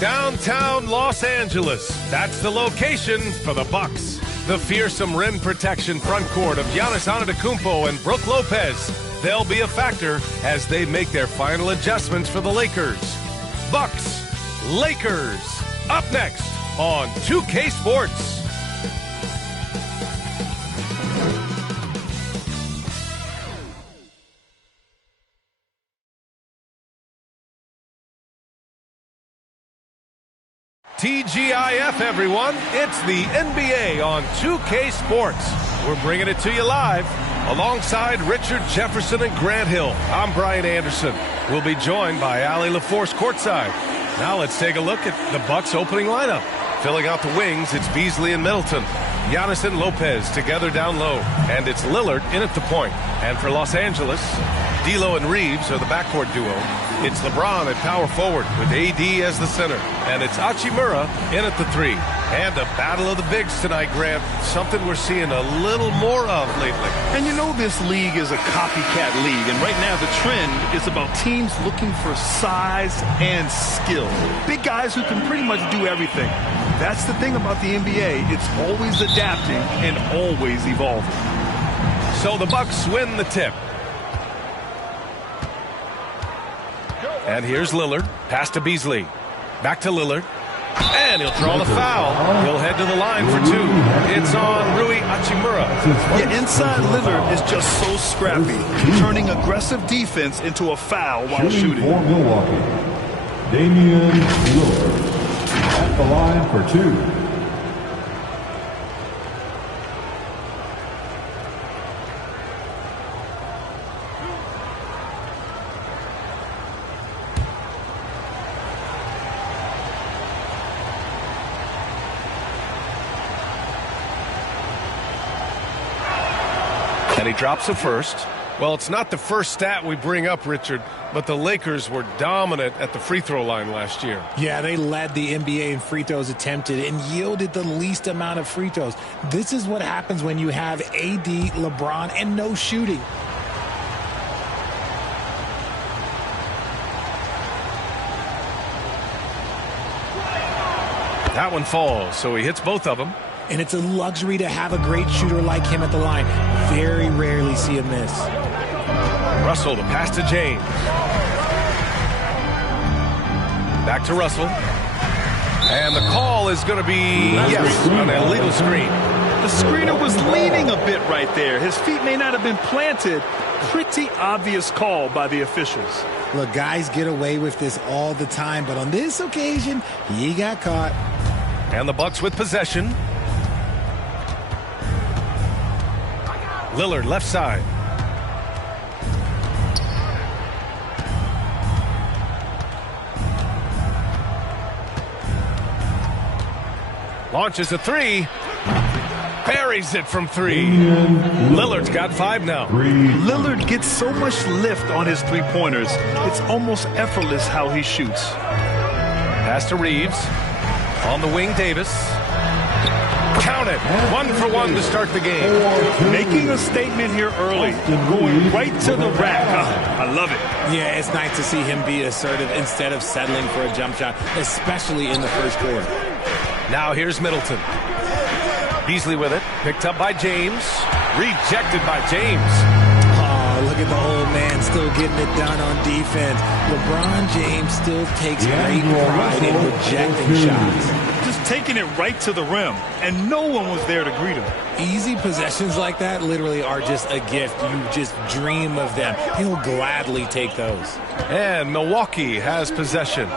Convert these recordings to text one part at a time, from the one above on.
Downtown Los Angeles. That's the location for the Bucks. The fearsome rim protection front court of Giannis Antetokounmpo and Brook Lopez. They'll be a factor as they make their final adjustments for the Lakers. Bucks, Lakers, up next on 2K Sports. TGIF, everyone. It's the NBA on 2K Sports. We're bringing it to you live alongside Richard Jefferson and Grant Hill. I'm Brian Anderson. We'll be joined by Allie LaForce courtside. Now let's take a look at the Bucks opening lineup. Filling out the wings, it's Beasley and Middleton. Giannis and Lopez together down low. And it's Lillard in at the point. And for Los Angeles, D'Lo and Reeves are the backcourt duo. It's LeBron at power forward with AD as the center. And it's Hachimura in at the three. And a battle of the bigs tonight, Grant. Something we're seeing a little more of lately. And you know this league is a copycat league. And right now the trend is about teams looking for size and skill. Big guys who can pretty much do everything. That's the thing about the NBA. It's always adapting and always evolving. So the Bucks win the tip. And here's Lillard. Pass to Beasley. Back to Lillard. And he'll draw the foul. He'll head to the line for two. It's on Rui Hachimura. Yeah, inside Lillard is just so scrappy, turning aggressive defense into a foul while shooting. For Milwaukee, Damian Lillard at the line for two. And he drops a first. Well, it's not the first stat we bring up, Richard, but the Lakers were dominant at the free throw line last year. Yeah, they led the NBA in free throws attempted and yielded the least amount of free throws. This is what happens when you have AD, LeBron, and no shooting. That one falls, so he hits both of them. And it's a luxury to have a great shooter like him at the line. Very rarely see him miss. Russell, the pass to James. Back to Russell. And the call is going to be, yes, an illegal screen. The screener was leaning a bit right there. His feet may not have been planted. Pretty obvious call by the officials. Look, guys get away with this all the time, but on this occasion, he got caught. And the Bucks with possession. Lillard, left side. Launches a three. Buries it from three. Lillard's got five now. Lillard gets so much lift on his three-pointers. It's almost effortless how he shoots. Pass to Reeves. On the wing, Davis. Count it. 1 for 1 to start the game. Making a statement here early. Going right to the rack. I love it. Yeah, it's nice to see him be assertive instead of settling for a jump shot, especially in the first quarter. Now here's Middleton. Beasley with it. Picked up by James. Rejected by James. Oh, look at the old man still getting it done on defense. LeBron James still takes great pride in rejecting shots. Just taking it right to the rim, and no one was there to greet him. Easy possessions like that literally are just a gift. You just dream of them. He'll gladly take those. And Milwaukee has possession.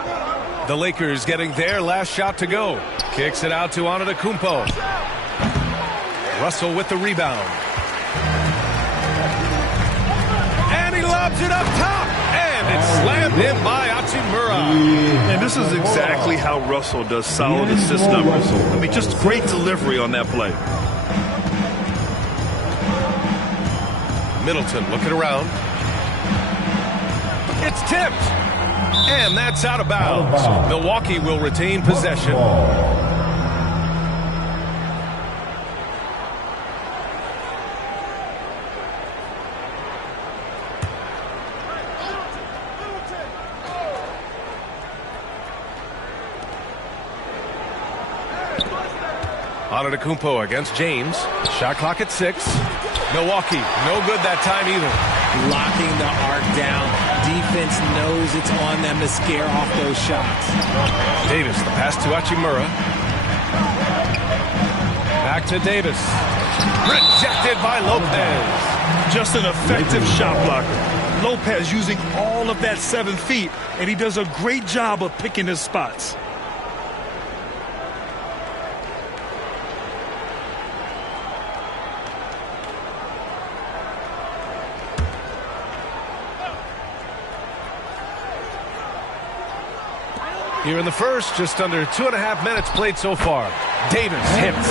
The Lakers getting their last shot to go. Kicks it out to Antetokounmpo. Russell with the rebound. And he lobs it up top. And it's slammed in by Hachimura. And this is exactly how Russell does solid assist numbers. I mean, just great delivery on that play. Middleton looking around. It's tipped. And that's out of bounds. Milwaukee will retain possession. Antetokounmpo against James. Shot clock at 6. Milwaukee, no good that time either. Locking the arc down. Defense knows it's on them to scare off those shots. Davis, the pass to Hachimura. Back to Davis. Rejected by Lopez. Just an effective shot blocker. Lopez using all of that 7 feet, and he does a great job of picking his spots. Here in the first, just under 2.5 minutes played so far. Davis hits.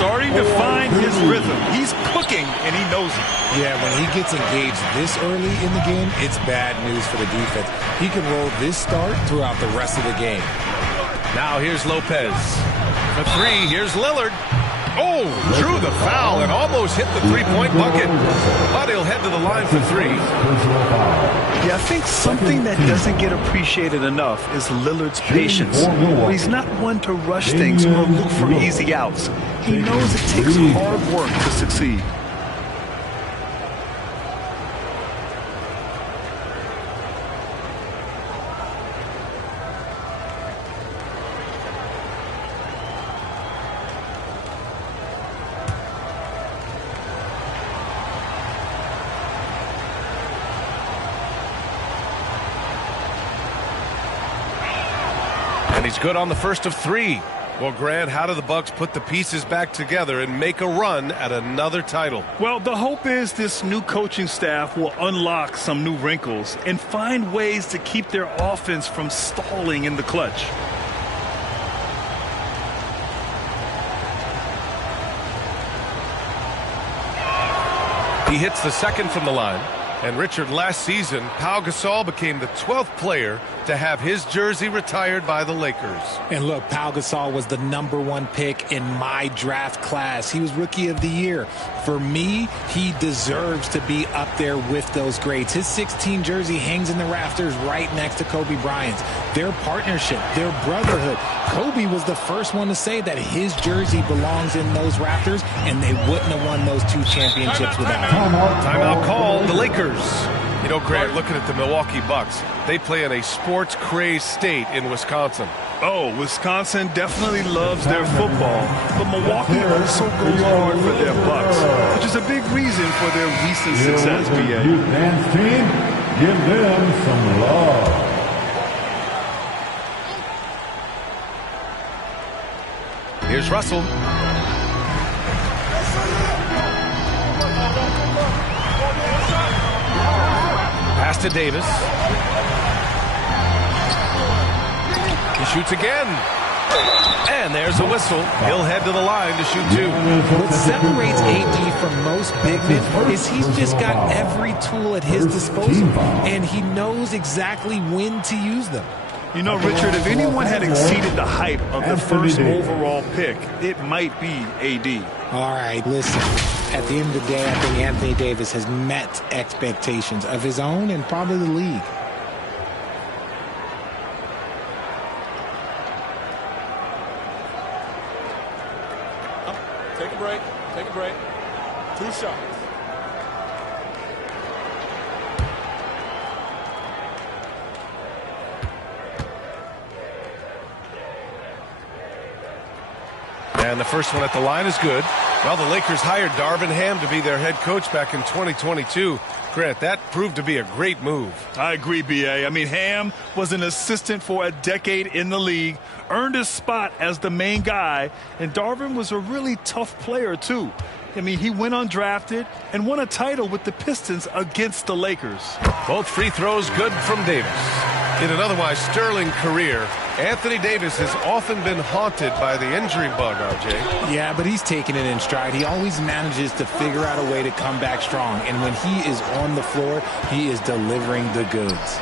Starting to find his rhythm. He's cooking, and he knows it. Yeah, when he gets engaged this early in the game, it's bad news for the defense. He can roll this start throughout the rest of the game. Now here's Lopez. For 3, here's Lillard. Oh, drew the foul and almost hit the three-point bucket. But he'll head to the line for 3. Yeah, I think something that doesn't get appreciated enough is Lillard's patience. He's not one to rush things or look for easy outs. He knows it takes hard work to succeed. And he's good on the first of 3. Well, Grant, how do the Bucks put the pieces back together and make a run at another title? Well, the hope is this new coaching staff will unlock some new wrinkles and find ways to keep their offense from stalling in the clutch. He hits the second from the line. And Richard, last season, Pau Gasol became the 12th player to have his jersey retired by the Lakers. And look, Pau Gasol was the #1 pick in my draft class. He was Rookie of the Year. For me, he deserves to be up there with those greats. His 16 jersey hangs in the rafters right next to Kobe Bryant's. Their partnership, their brotherhood. Kobe was the first one to say that his jersey belongs in those rafters, and they wouldn't have won those 2 championships without him. Timeout called. The Lakers. You know, Grant, looking at the Milwaukee Bucks, they play in a sports-crazed state in Wisconsin. Oh, Wisconsin definitely loves their football, but Milwaukee also goes hard for their Bucks, which is a big reason for their recent success, B.A. Youth dance team, give them some love. Here's Russell. Pass to Davis. He shoots again. And there's a whistle. He'll head to the line to shoot 2. What separates AD from most big men is he's just got every tool at his disposal, and he knows exactly when to use them. You know, Richard, if anyone had exceeded the hype of the first overall pick, it might be AD. All right, listen. At the end of the day, I think Anthony Davis has met expectations of his own and probably the league. Take a break. Take a break. 2 shots. And the first one at the line is good. Well, the Lakers hired Darvin Ham to be their head coach back in 2022. Grant, that proved to be a great move. I agree, B.A. I mean, Ham was an assistant for a decade in the league, earned his spot as the main guy, and Darvin was a really tough player, too. I mean, he went undrafted and won a title with the Pistons against the Lakers. Both free throws good from Davis. In an otherwise sterling career, Anthony Davis has often been haunted by the injury bug, RJ. Yeah, but he's taking it in stride. He always manages to figure out a way to come back strong. And when he is on the floor, he is delivering the goods.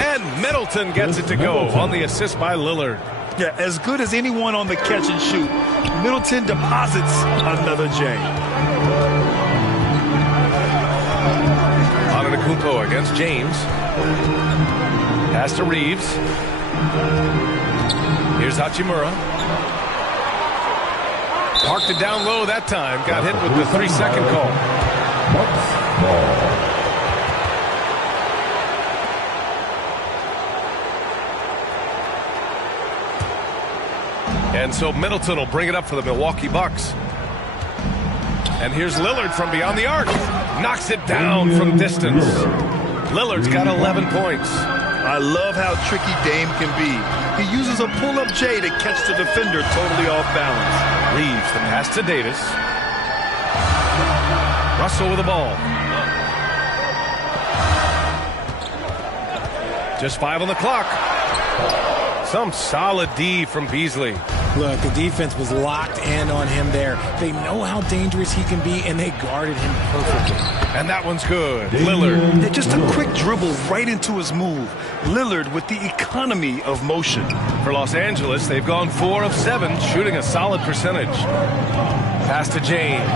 And Middleton gets it to go on the assist by Lillard. Yeah, as good as anyone on the catch and shoot, Middleton deposits another J. Antetokounmpo against James. Pass to Reeves. Here's Hachimura. Parked it down low that time. Got hit with the 3-second call. Bucks ball. And so Middleton will bring it up for the Milwaukee Bucks. And here's Lillard from beyond the arc. Knocks it down from distance. Lillard's got 11 points. I love how tricky Dame can be. He uses a pull-up J to catch the defender totally off balance. Reeves, the pass to Davis. Russell with the ball. Just 5 on the clock. Some solid D from Beasley. Look, the defense was locked in on him there. They know how dangerous he can be, and they guarded him perfectly. And that one's good. Lillard. Yeah, just a quick dribble right into his move. Lillard with the economy of motion. For Los Angeles, they've gone 4 of 7, shooting a solid percentage. Pass to James.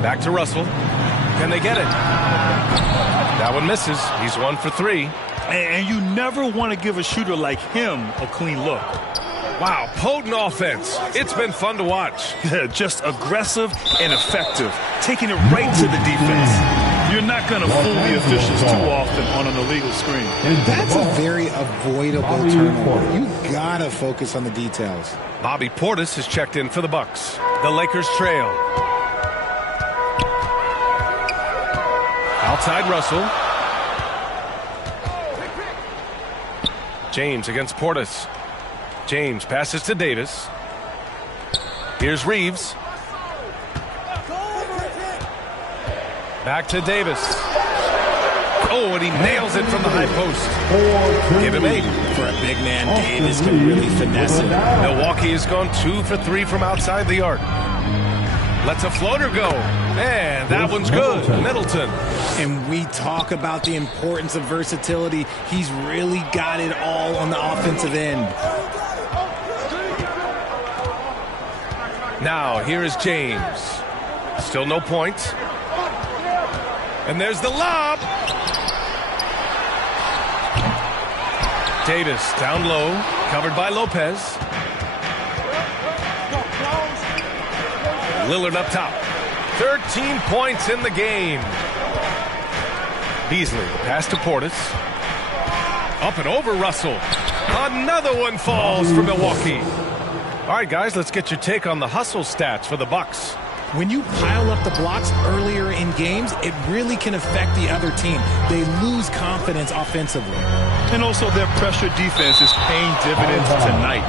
Back to Russell. Can they get it? That one misses. He's 1 for 3. And you never want to give a shooter like him a clean look. Wow, potent offense. It's been fun to watch. Just aggressive and effective, taking it right to the defense. You're not going to fool the officials too often on an illegal screen. That's a very avoidable turnover. You gotta focus on the details. Bobby Portis is checked in for the Bucks. The Lakers trail. Outside Russell. James against Portis. James passes to Davis. Here's Reeves. Back to Davis. Oh, and he nails it from the high post. Give him 8. For a big man, Davis can really finesse it. Milwaukee has gone 2 for 3 from outside the arc. Lets a floater go. And that one's good. Middleton. And we talk about the importance of versatility. He's really got it all on the offensive end. Now, here is James. Still no points. And there's the lob. Davis down low, covered by Lopez. Lillard up top. 13 points in the game. Beasley, pass to Portis. Up and over Russell. Another one falls for Milwaukee. All right, guys, let's get your take on the hustle stats for the Bucks. When you pile up the blocks earlier in games, it really can affect the other team. They lose confidence offensively. And also their pressure defense is paying dividends tonight.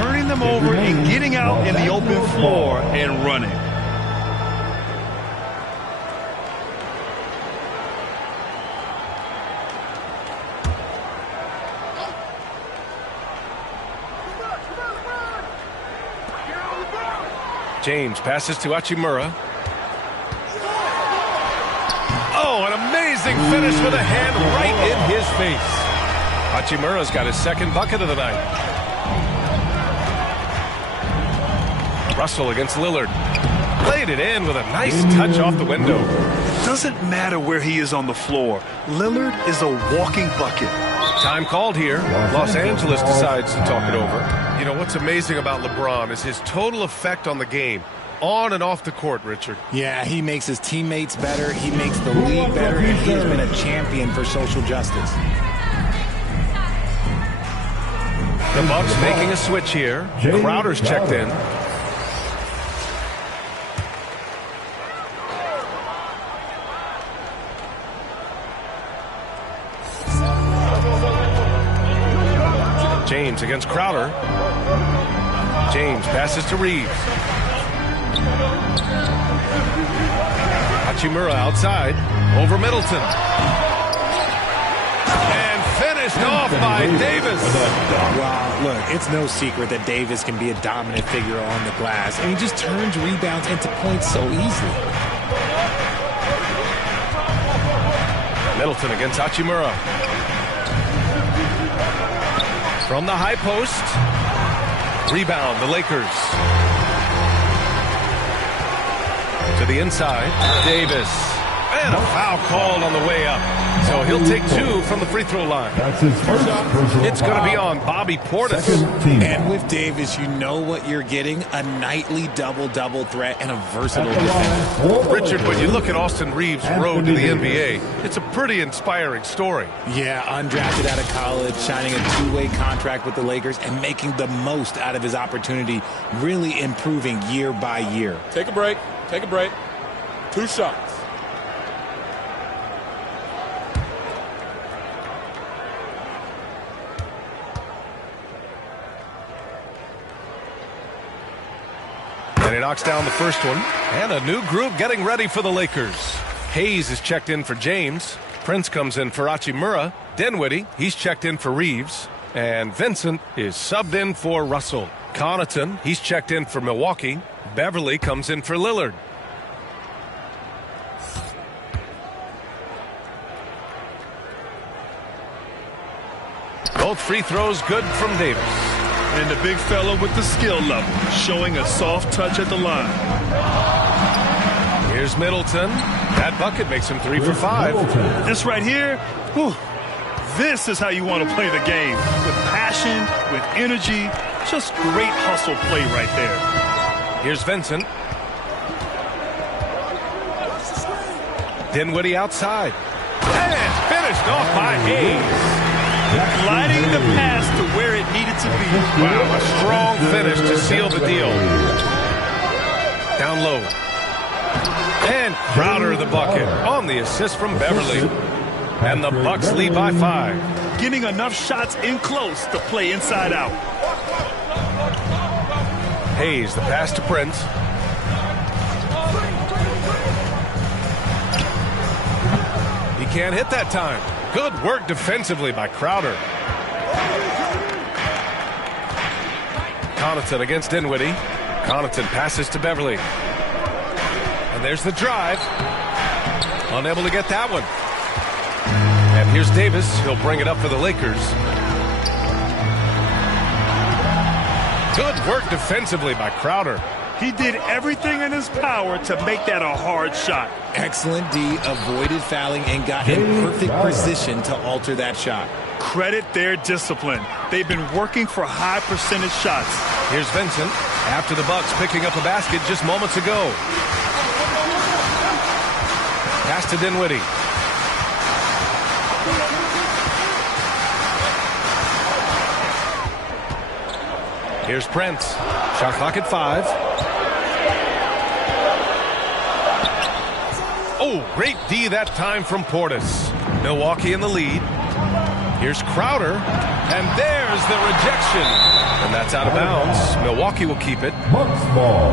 Turning them over and getting out in the open floor and running. James passes to Hachimura. Oh, an amazing finish with a hand right in his face. Hachimura's got his second bucket of the night. Russell against Lillard. Played it in with a nice touch off the window. Doesn't matter where he is on the floor. Lillard is a walking bucket. Time called here. Los Angeles decides to talk it over. You know, what's amazing about LeBron is his total effect on the game, on and off the court, Richard. Yeah, he makes his teammates better, he makes the league better, and he's been a champion for social justice. The Bucks making a switch here. Crowder's checked in. James against Crowder. James passes to Reeves. Hachimura outside. Over Middleton. And finished off by Davis. Wow, look, it's no secret that Davis can be a dominant figure on the glass. And he just turns rebounds into points so easily. Middleton against Hachimura. From the high post. Rebound, the Lakers. To the inside, Davis. And a foul called on the way up. So he'll take 2 from the free throw line. That's his first personal It's going to be foul. on Bobby Portis. Second team. And with Davis, you know what you're getting, a nightly double-double threat and a versatile defender. Richard, when you look at Austin Reeves' road to the NBA, it's a pretty inspiring story. Yeah, undrafted out of college, signing a 2-way contract with the Lakers and making the most out of his opportunity, really improving year by year. Take a break. Take a break. 2 shots. And he knocks down the first one. And a new group getting ready for the Lakers. Hayes is checked in for James. Prince comes in for Hachimura. Dinwiddie, he's checked in for Reeves. And Vincent is subbed in for Russell. Connaughton, he's checked in for Milwaukee. Beverly comes in for Lillard. Both free throws good from Davis. And the big fella with the skill level, showing a soft touch at the line. Here's Middleton. That bucket makes him 3 for 5. This right here, whew, this is how you want to play the game. With passion, with energy, just great hustle play right there. Here's Vincent. Dinwiddie outside. And finished off by Hayes. Gliding the pass to where it needed to be. Wow, a strong finish to seal the deal. Down low. And Crowder the bucket on the assist from Beverly. And the Bucks lead by 5. Getting enough shots in close to play inside out. Hayes, the pass to Prince. He can't hit that time. Good work defensively by Crowder. Connaughton against Dinwiddie. Connaughton passes to Beverly. And there's the drive. Unable to get that one. And here's Davis. He'll bring it up for the Lakers. Good work defensively by Crowder. He did everything in his power to make that a hard shot. Excellent D, avoided fouling and got in perfect position to alter that shot. Credit their discipline. They've been working for high percentage shots. Here's Vincent after the Bucks picking up a basket just moments ago. Pass to Dinwiddie. Here's Prince. Shot clock at 5. Oh, great D that time from Portis. Milwaukee in the lead. Here's Crowder. And there's the rejection. And that's out of bounds. Milwaukee will keep it. Bucks ball.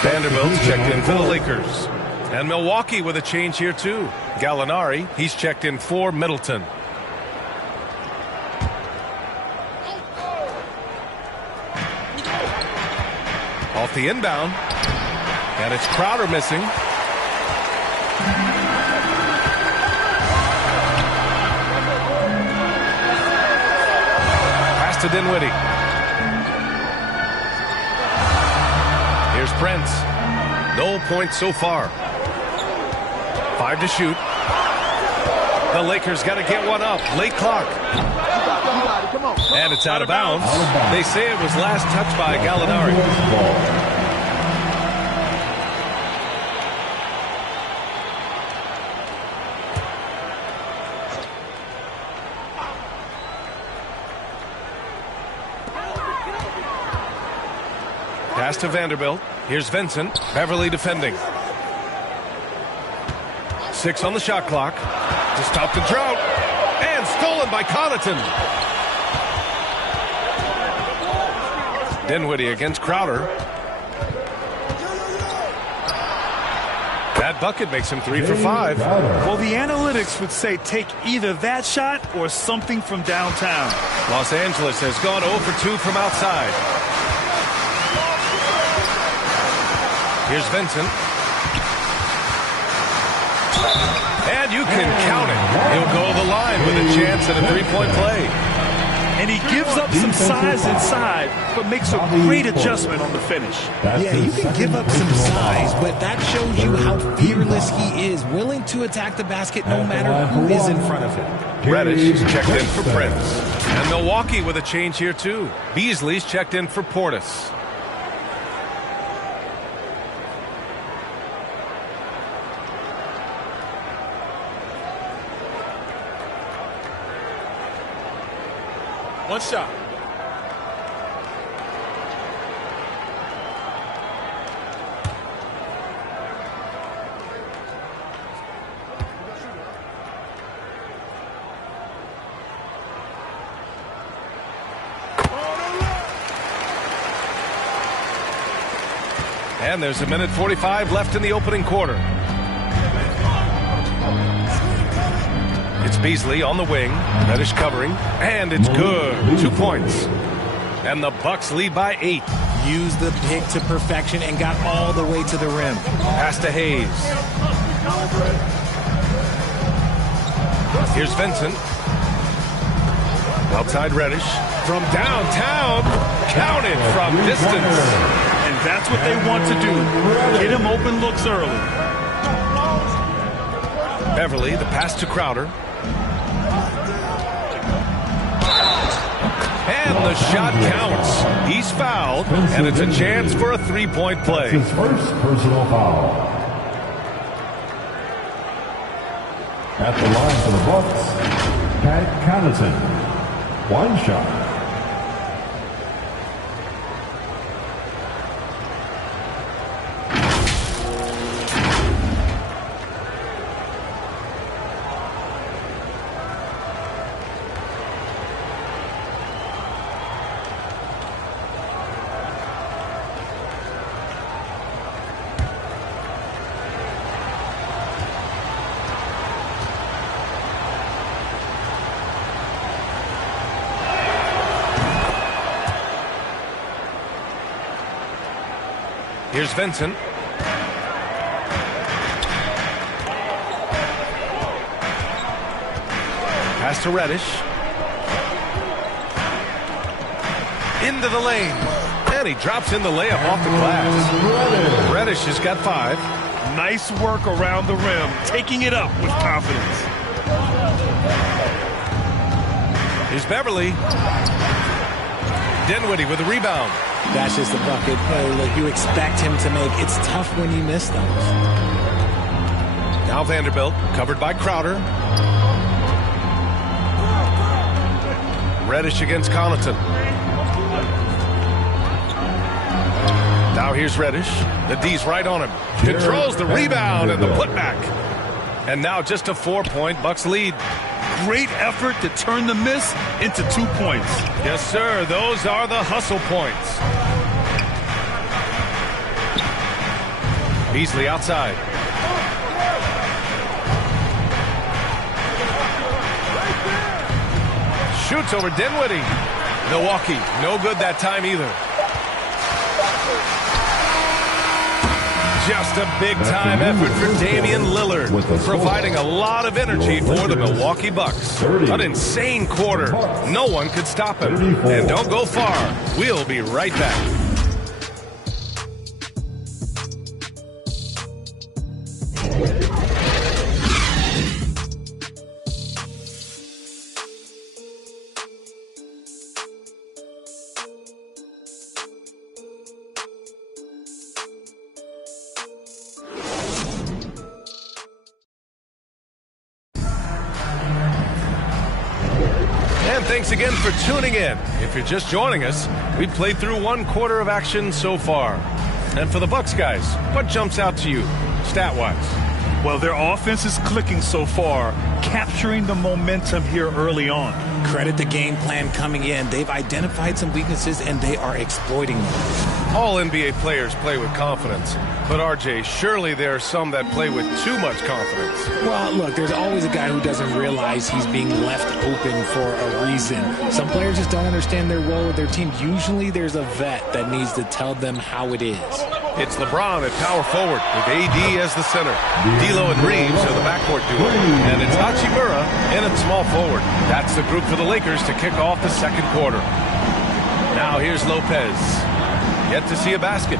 Vanderbilt's checked in for the Lakers. And Milwaukee with a change here too. Gallinari, he's checked in for Middleton. Off the inbound. And it's Crowder missing. Pass to Dinwiddie. Here's Prince. No points so far. 5 to shoot. The Lakers got to get one up. Late clock. And it's out of bounds. They say it was last touched by Gallinari. Pass to Vanderbilt. Here's Vincent. Beverly defending. 6 on the shot clock. To stop the drought. And stolen by Connaughton. Dinwiddie against Crowder. That bucket makes him 3 for 5. Well, the analytics would say take either that shot or something from downtown. Los Angeles has gone 0 for 2 from outside. Here's Vincent. And you can count it. He'll go to the line with a chance at a 3-point play. And he gives up some size inside, but makes a great adjustment on the finish. Yeah, you can give up some size, but that shows you how fearless he is, willing to attack the basket no matter who is in front of him. Reddish is checked in for Prince. And Milwaukee with a change here, too. Beasley's checked in for Portis. One shot. And there's a minute 45 left in the opening quarter. It's Beasley on the wing. Reddish covering. And it's good. 2 points. And the Bucks lead by 8. Used the pick to perfection and got all the way to the rim. Pass to Hayes. Here's Vincent. Outside Reddish. From downtown. Counted from distance. And that's what they want to do. Get him open looks early. Beverly, the pass to Crowder. And the shot counts. He's fouled, and it's a chance for a three-point play. His first personal foul. At the line for the Bucks, Pat Connaughton. One shot. Here's Vincent. Pass to Reddish. Into the lane. And he drops in the layup off the glass. Reddish has got 5. Nice work around the rim, taking it up with confidence. Here's Beverly. Dinwiddie with a rebound. That's just a bucket play that you expect him to make. It's tough when you miss those. Now Vanderbilt, covered by Crowder. Reddish against Connaughton. Now here's Reddish. The D's right on him. Controls the rebound and the putback. And now just a 4-point Bucks lead. Great effort to turn the miss into 2 points. Yes, sir. Those are the hustle points. Beasley outside. Shoots over Dinwiddie. Milwaukee, no good that time either. Just a big-time effort for Damian Lillard, providing a lot of energy for the Milwaukee Bucks. An insane quarter. No one could stop him. And don't go far. We'll be right back. And thanks again for tuning in. If you're just joining us, we played through 1 quarter of action so far. And for the Bucks guys, what jumps out to you, stat-wise? Well, their offense is clicking so far, capturing the momentum here early on. Credit the game plan coming in. They've identified some weaknesses, and they are exploiting them. All NBA players play with confidence. But, RJ, surely there are some that play with too much confidence. Well, look, there's always a guy who doesn't realize he's being left open for a reason. Some players just don't understand their role with their team. Usually there's a vet that needs to tell them how it is. It's LeBron at power forward with AD as the center. D'Lo and Reeves are the backcourt duo. And it's Hachimura in at small forward. That's the group for the Lakers to kick off the second quarter. Now here's Lopez. Yet to see a basket.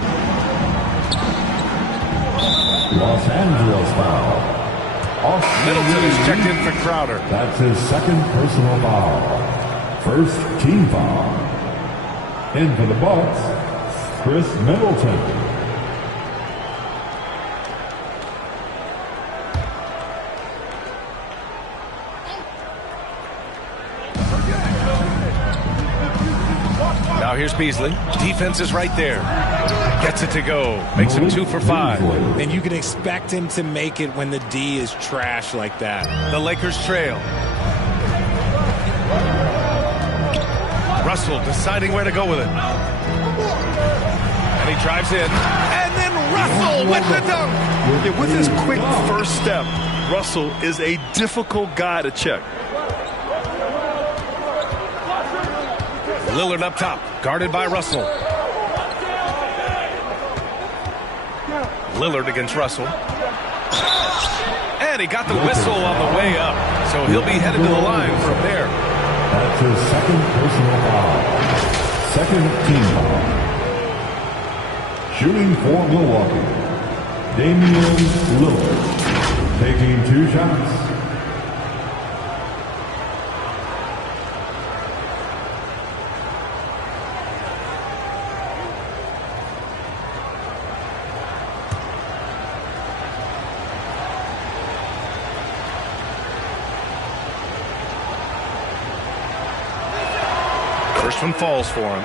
Los Angeles foul. Middleton is checked in for Crowder. That's his second personal foul. First team foul. In for the Bucks, Chris Middleton. Now here's Beasley. Defense is right there. Gets it to go. Makes him 2 for 5. And you can expect him to make it when the D is trash like that. The Lakers trail. Russell deciding where to go with it. And he drives in. And then Russell with the dunk. Yeah, with his quick first step, Russell is a difficult guy to check. Lillard up top, guarded by Russell. Lillard against Russell. And he got the whistle on the way up. So he'll be headed to the line from there. That's his second personal foul. Second team foul. Shooting for Milwaukee, Damian Lillard. Taking 2 shots. First one falls for him.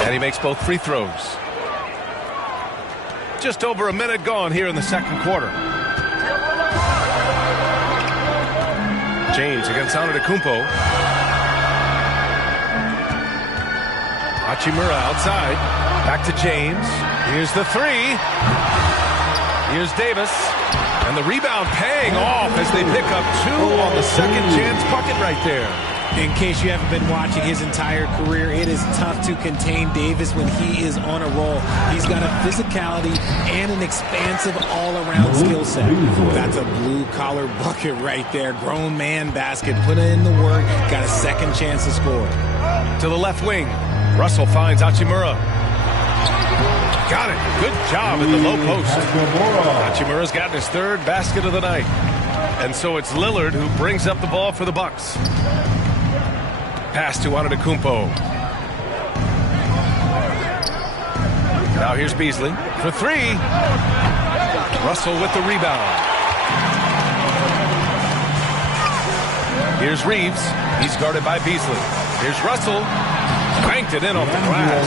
And he makes both free throws. Just over a minute gone here in the second quarter. James against Antetokounmpo. Hachimura outside. Back to James. Here's the 3. Here's Davis. And the rebound paying off as they pick up 2 on the second chance bucket right there. In case you haven't been watching his entire career, it is tough to contain Davis when he is on a roll. He's got a physicality and an expansive all-around skill set. That's a blue-collar bucket right there. Grown man basket. Put in the work. Got a second chance to score. To the left wing. Russell finds Hachimura. Got it. Good job in the low post. Hachimura's gotten his 3rd basket of the night. And so it's Lillard who brings up the ball for the Bucks. Pass to Antetokounmpo. Now here's Beasley for 3. Russell with the rebound. Here's Reeves. He's guarded by Beasley. Here's Russell. Cranked it in off the glass.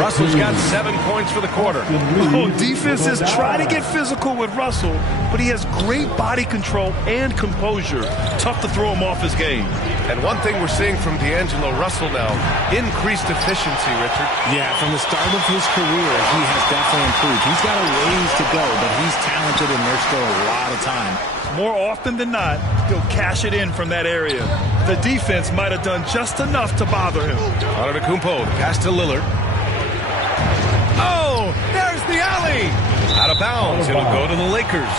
Russell's got 7 points for the quarter. Oh, defenses try to get physical with Russell, but he has great body control and composure. Tough to throw him off his game. And one thing we're seeing from D'Angelo Russell now, increased efficiency, Richard. Yeah, from the start of his career, he has definitely improved. He's got a ways to go, but he's talented and there's still a lot of time. More often than not, he'll cash it in from that area. The defense might have done just enough to bother him. Antetokounmpo, pass to Lillard. Oh, there's the alley. Out of bounds, it'll go to the Lakers.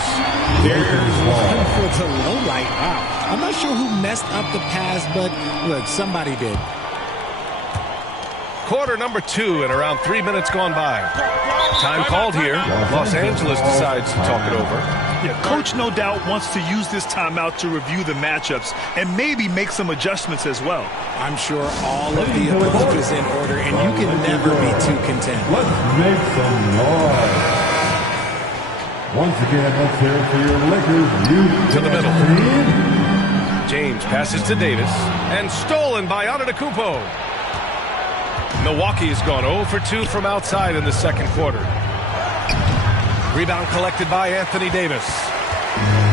There's one for the low light. Wow. I'm not sure who messed up the pass, but look, somebody did. Quarter number 2 and around 3 minutes gone by. Time called here. Los Angeles decides to talk it over. Yeah, coach no doubt wants to use this timeout to review the matchups and maybe make some adjustments as well. I'm sure all of the above is in order, and you can never be too content. Let's make some noise. Once again, let's hear it for your Lakers. To the middle. James passes to Davis and stolen by Antetokounmpo. Milwaukee has gone 0 for 2 from outside in the second quarter. Rebound collected by Anthony Davis.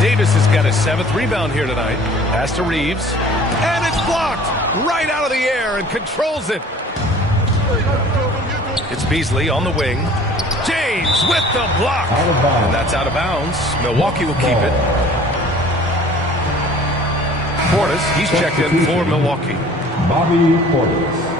Davis has got his 7th rebound here tonight. Pass to Reeves. And it's blocked right out of the air and controls it. It's Beasley on the wing. James with the block. And that's out of bounds. Milwaukee will keep it. Portis, he's checked in for Milwaukee. Bobby Portis.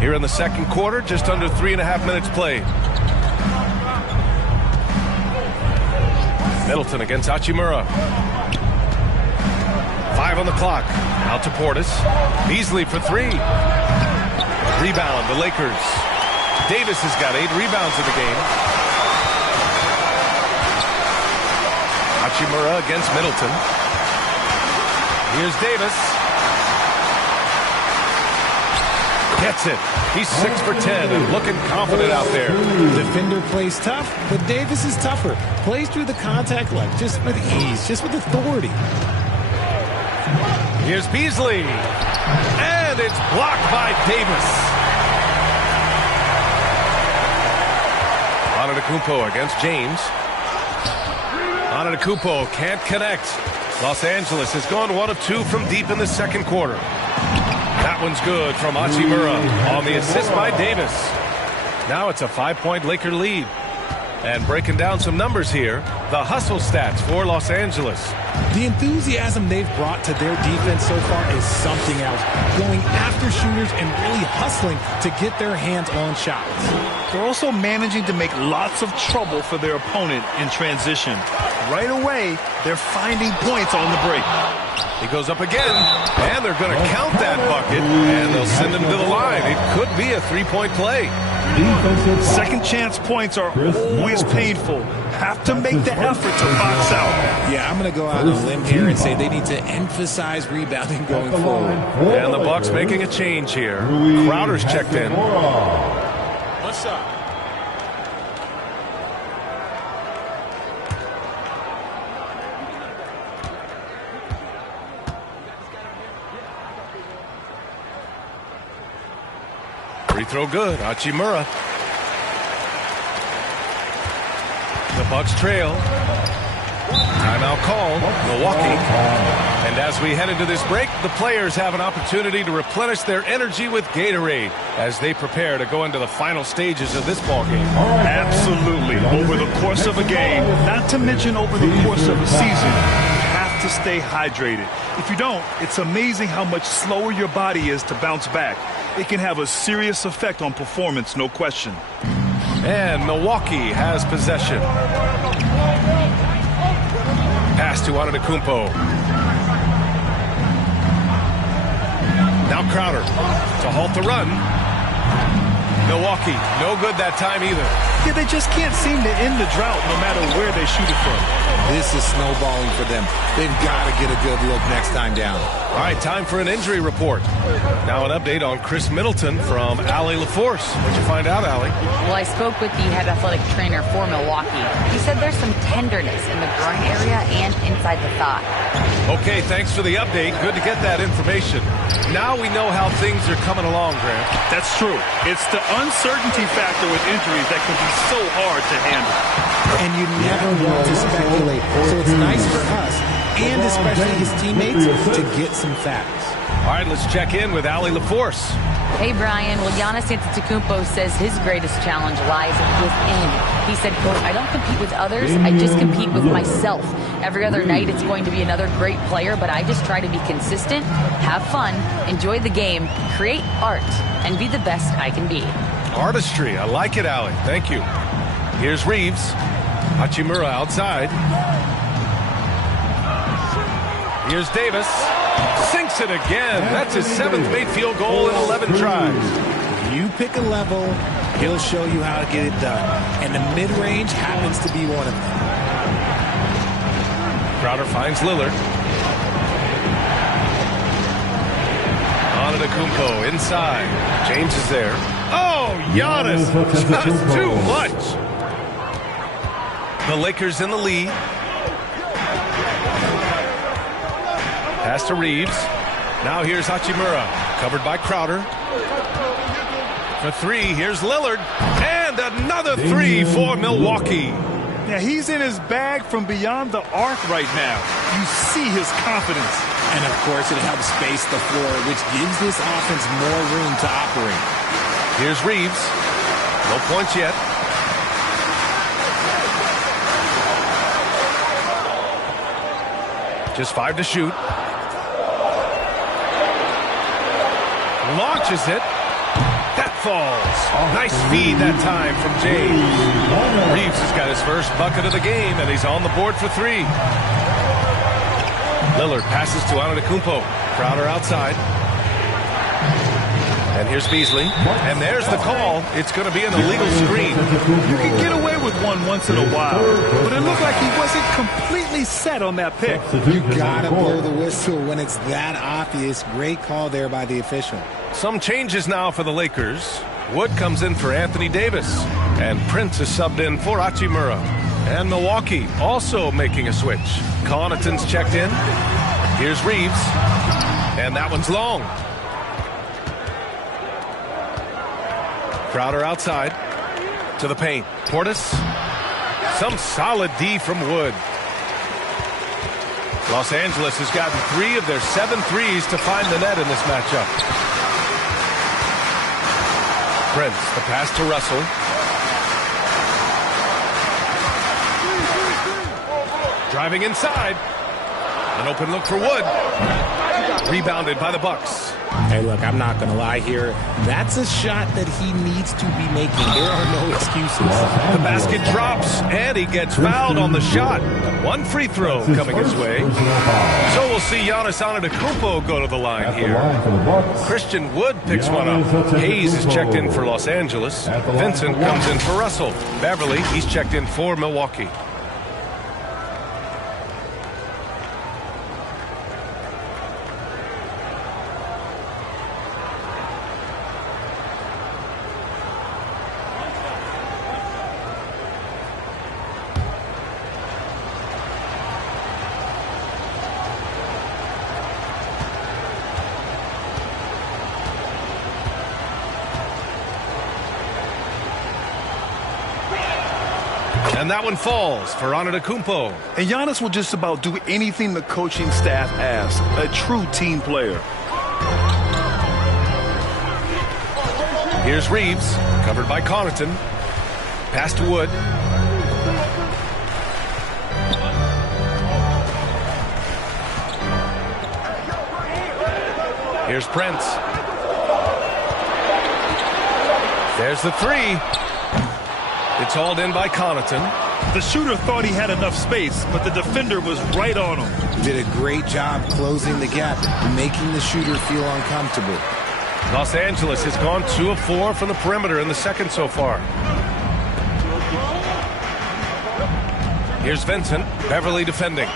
Here in the second quarter, just under 3.5 minutes played. Middleton against Hachimura. 5 on the clock. Out to Portis. Beasley for 3. Rebound, the Lakers. Davis has got 8 rebounds in the game. Hachimura against Middleton. Here's Davis. Gets it. He's 6 for 10 and looking confident out there. Defender plays tough, but Davis is tougher. Plays through the contact line just with ease, just with authority. Here's Beasley. And it's blocked by Davis. Antetokounmpo against James. Antetokounmpo can't connect. Los Angeles has gone 1 of 2 from deep in the second quarter. That one's good from Hachimura on the assist by Davis. Now it's a 5-point Laker lead. And breaking down some numbers here, the hustle stats for Los Angeles. The enthusiasm they've brought to their defense so far is something else. Going after shooters and really hustling to get their hands on shots. They're also managing to make lots of trouble for their opponent in transition. Right away, they're finding points on the break. He goes up again, and they're going to count that bucket, and they'll send him to the line. It could be a 3-point play. Second chance points are always painful. Have to make the effort to box out. Yeah, I'm going to go out on a limb here and say they need to emphasize rebounding going forward. And the Bucks making a change here. Crowder's checked in. One shot. Free throw good. Hachimura. The Bucks trail. Timeout call. Milwaukee. And as we head into this break, the players have an opportunity to replenish their energy with Gatorade as they prepare to go into the final stages of this ballgame. Absolutely. Over the course of a game, not to mention over the course of a season, you have to stay hydrated. If you don't, it's amazing how much slower your body is to bounce back. It can have a serious effect on performance, no question. And Milwaukee has possession. Pass to Antetokounmpo. Now Crowder to halt the run. Milwaukee, no good that time either. Yeah, they just can't seem to end the drought no matter where they shoot it from. This is snowballing for them. They've got to get a good look next time down. All right, time for an injury report. Now an update on Chris Middleton from Allie LaForce. What'd you find out, Allie? Well, I spoke with the head athletic trainer for Milwaukee. He said there's some tenderness in the groin area and inside the thigh. Okay, thanks for the update. Good to get that information. Now we know how things are coming along, Grant. That's true. It's the uncertainty factor with injuries that can be so hard to handle. And you never want to speculate. So it's nice for us, and especially his teammates, to get some facts. All right, let's check in with Allie LaForce. Hey, Brian. Well, Giannis Antetokounmpo says his greatest challenge lies within. He said, quote, I don't compete with others. I just compete with myself. Every other night it's going to be another great player, but I just try to be consistent, have fun, enjoy the game, create art, and be the best I can be. Artistry. I like it, Allie. Thank you. Here's Reeves. Hachimura outside. Here's Davis. Sinks it again. That's his 7th made field goal in 11 tries. You pick a level, he'll show you how to get it done. And the mid-range happens to be one of them. Crowder finds Lillard. Antetokounmpo inside. James is there. Oh, Giannis. Just too much. The Lakers in the lead. Pass to Reeves. Now here's Hachimura. Covered by Crowder. For 3, here's Lillard. And another 3 for Milwaukee. Yeah, he's in his bag from beyond the arc right now. You see his confidence. And, of course, it helps space the floor, which gives this offense more room to operate. Here's Reeves. No points yet. Just 5 to shoot. Launches it. That falls. Nice feed that time from James. Reeves has got his first bucket of the game, and he's on the board for 3. Lillard passes to Antetokounmpo. Crowder outside. And here's Beasley. And there's the call. It's going to be an illegal screen. You can get away with one once in a while, but it looked like he wasn't completely set on that pick. You got to blow the whistle when it's that obvious. Great call there by the official. Some changes now for the Lakers. Wood comes in for Anthony Davis. And Prince is subbed in for Hachimura. And Milwaukee also making a switch. Connaughton's checked in. Here's Reeves. And that one's long. Crowder outside. To the paint. Portis. Some solid D from Wood. Los Angeles has gotten 3 of their 7 threes to find the net in this matchup. Prince, the pass to Russell. Driving inside. An open look for Wood. Rebounded by the Bucks. Hey, look, I'm not going to lie here. That's a shot that he needs to be making. There are no excuses. The basket drops, and he gets fouled on the shot. 1 free throw coming his way. So we'll see Giannis Antetokounmpo go to the line here. Christian Wood picks one up. Hayes is checked in for Los Angeles. Vincent comes in for Russell. Beverly, he's checked in for Milwaukee. And that one falls for Antetokounmpo. And Giannis will just about do anything the coaching staff asks. A true team player. Here's Reeves, covered by Connaughton. Pass to Wood. Here's Prince. There's the 3. It's hauled in by Connaughton. The shooter thought he had enough space, but the defender was right on him. Did a great job closing the gap, making the shooter feel uncomfortable. Los Angeles has gone 2 of 4 from the perimeter in the second so far. Here's Vincent. Beverly defending.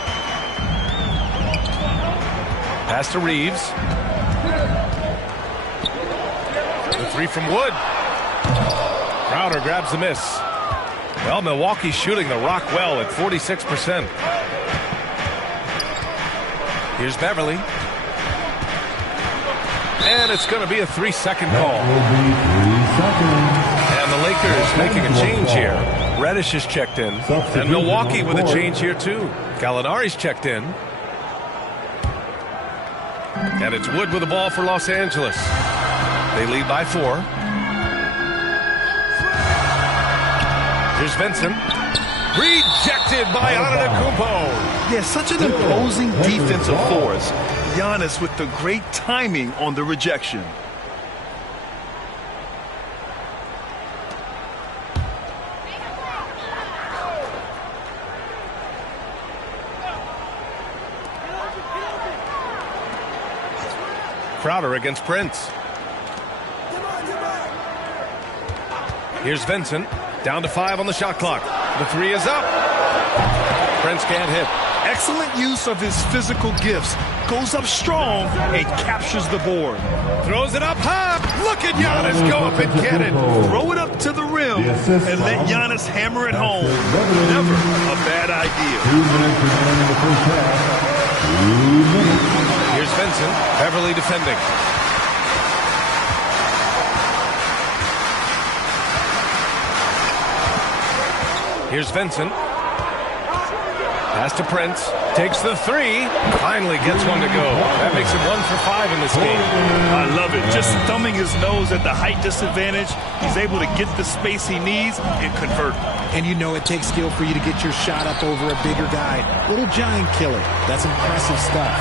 Pass to Reeves. The 3 from Wood. Crowder grabs the miss. Well, Milwaukee's shooting the rock well at 46%. Here's Beverly. And it's going to be a 3-second call. And the Lakers making a change here. Reddish is checked in. And Milwaukee with a change here, too. Gallinari's checked in. And it's Wood with the ball for Los Angeles. They lead by 4. Here's Vincent. Rejected by Antetokounmpo. Yeah, such an imposing defensive force. Giannis with the great timing on the rejection. Crowder against Prince. Here's Vincent. Down to 5 on the shot clock. The 3 is up. Prince can't hit. Excellent use of his physical gifts. Goes up strong and captures the board. Throws it up high. Look at Giannis go up and get it. Throw it up to the rim and let Giannis hammer it home. Never a bad idea. 2 minutes remaining in the first half. 2 minutes. Here's Vincent. Beverly defending. Here's Vincent. Pass to Prince. Takes the three. Finally gets one to go. That makes him 1 for 5 in this game. I love it. Just thumbing his nose at the height disadvantage. He's able to get the space he needs and convert. And you know it takes skill for you to get your shot up over a bigger guy. Little giant killer. That's impressive stuff.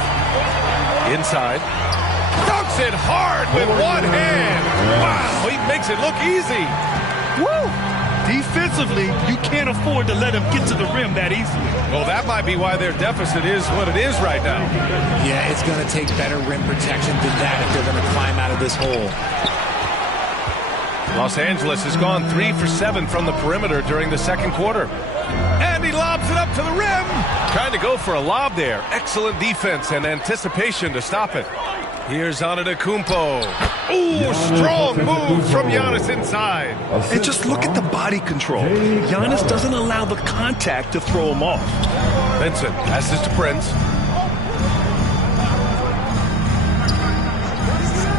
Inside. Dunks it hard with one hand. Wow, he makes it look easy. Woo! Defensively, you can't afford to let him get to the rim that easily. Well, that might be why their deficit is what it is right now. Yeah, it's going to take better rim protection than that if they're going to climb out of this hole. Los Angeles has gone 3 for 7 from the perimeter during the second quarter. And he lobs it up to the rim. Trying to go for a lob there. Excellent defense and anticipation to stop it. Here's Antetokounmpo. Ooh, strong move from Giannis inside. And just look at the body control. Giannis doesn't allow the contact to throw him off. Vincent passes to Prince.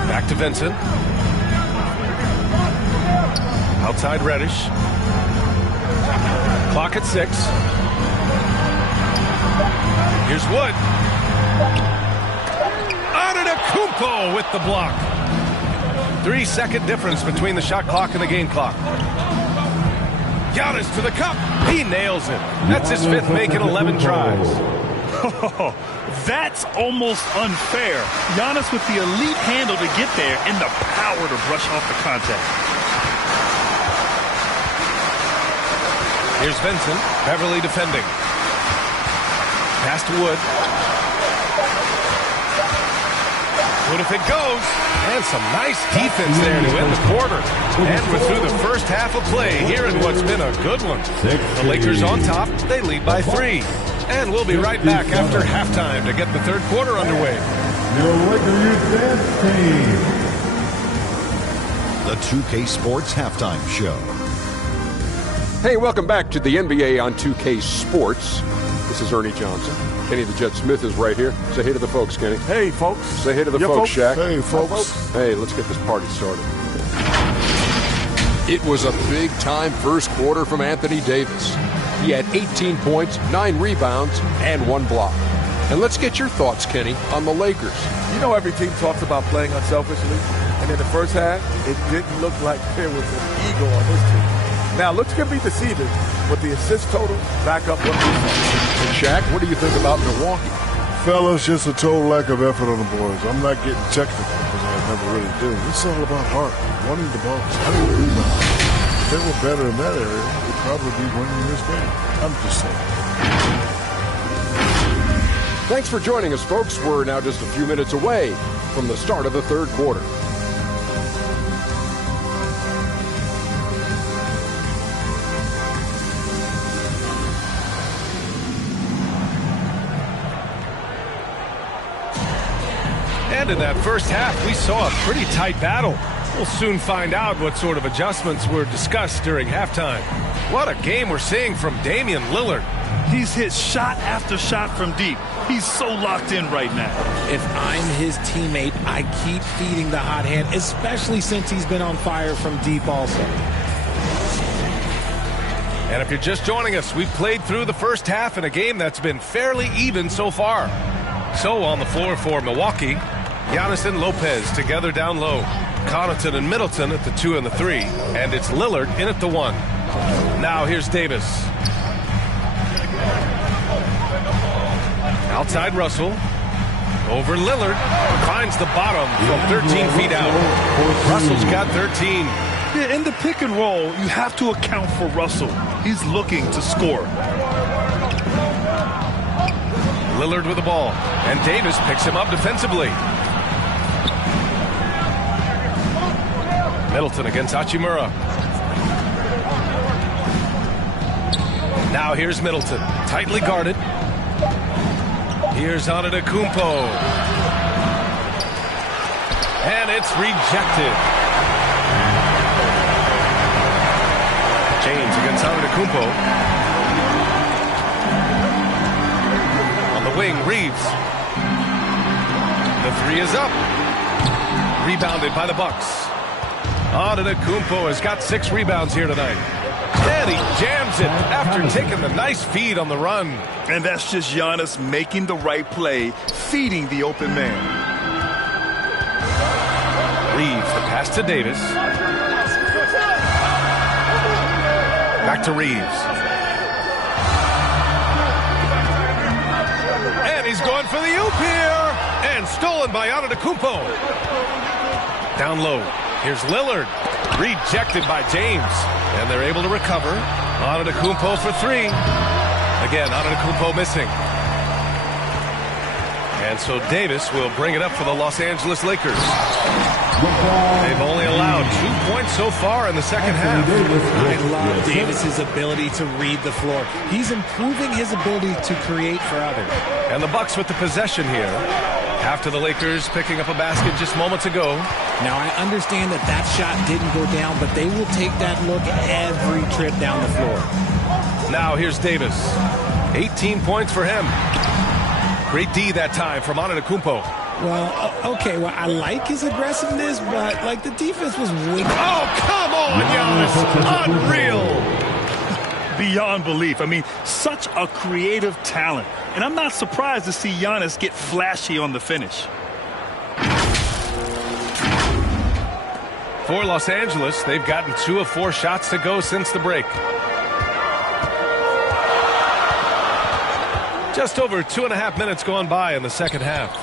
Back to Vincent. Outside Reddish. Clock at 6. Here's Wood. Antetokounmpo with the block. 3-second difference between the shot clock and the game clock. Giannis to the cup. He nails it. That's his 5th make in 11 tries. That's almost unfair. Giannis with the elite handle to get there and the power to brush off the contact. Here's Vincent. Beverly defending. Pass to Wood. Wood if it goes. And some nice defense there to end the quarter. And we're through the first half of play here in what's been a good one. The Lakers on top. They lead by 3. And we'll be right back after halftime to get the third quarter underway. Your Laker Youth Dance Team. The 2K Sports Halftime Show. Hey, welcome back to the NBA on 2K Sports. This is Ernie Johnson. Kenny the Jet Smith is right here. Say hey to the folks, Kenny. Hey, folks. Say hey to the folks, Shaq. Hey, folks. Hey, let's get this party started. It was a big-time first quarter from Anthony Davis. He had 18 points, 9 rebounds, and 1 block. And let's get your thoughts, Kenny, on the Lakers. You know every team talks about playing unselfishly, and in the first half, it didn't look like there was an ego on this team. Now, looks can be deceiving, but the assist total back up what we saw. And Shaq, what do you think about Milwaukee? Fellas, just a total lack of effort on the boards. I'm not getting technical because I never really do. It's all about heart, wanting the ball, having the rebound. If they were better in that area, they'd probably be winning this game. I'm just saying. Thanks for joining us, folks. We're now just a few minutes away from the start of the third quarter. And in that first half, we saw a pretty tight battle. We'll soon find out what sort of adjustments were discussed during halftime. What a game we're seeing from Damian Lillard. He's hit shot after shot from deep. He's so locked in right now. If I'm his teammate, I keep feeding the hot hand, especially since he's been on fire from deep also. And if you're just joining us, we've played through the first half in a game that's been fairly even so far. So on the floor for Milwaukee, Giannis and Lopez together down low. Connaughton and Middleton at the 2 and the 3. And it's Lillard in at the 1. Now here's Davis. Outside Russell. Over Lillard. Finds the bottom from 13 feet out. Russell's got 13. Yeah, in the pick and roll, you have to account for Russell. He's looking to score. Lillard with the ball. And Davis picks him up defensively. Middleton against Hachimura. Now here's Middleton. Tightly guarded. Here's Antetokounmpo. And it's rejected. James against Antetokounmpo. On the wing, Reeves. The 3 is up. Rebounded by the Bucks. Antetokounmpo has got 6 rebounds here tonight. And he jams it after taking the nice feed on the run. And that's just Giannis making the right play, feeding the open man. Reeves, the pass to Davis. Back to Reeves. And he's going for the oop here. And stolen by Antetokounmpo. Down low. Here's Lillard. Rejected by James. And they're able to recover. Antetokounmpo for three. Again, Antetokounmpo missing. And so Davis will bring it up for the Los Angeles Lakers. They've only allowed 2 points so far in the second half. I love Davis's ability to read the floor. He's improving his ability to create for others. And the Bucks with the possession here. After the Lakers picking up a basket just moments ago. Now, I understand that that shot didn't go down, but they will take that look every trip down the floor. Now here's Davis. 18 points for him. Great D that time from Antetokounmpo. Well, okay, well, I like his aggressiveness, but, like, the defense was weak. Oh, come on, Giannis. Unreal. Beyond belief. I mean, such a creative talent. And I'm not surprised to see Giannis get flashy on the finish. For Los Angeles, they've gotten 2 of 4 shots to go since the break. Just over 2.5 minutes gone by in the second half.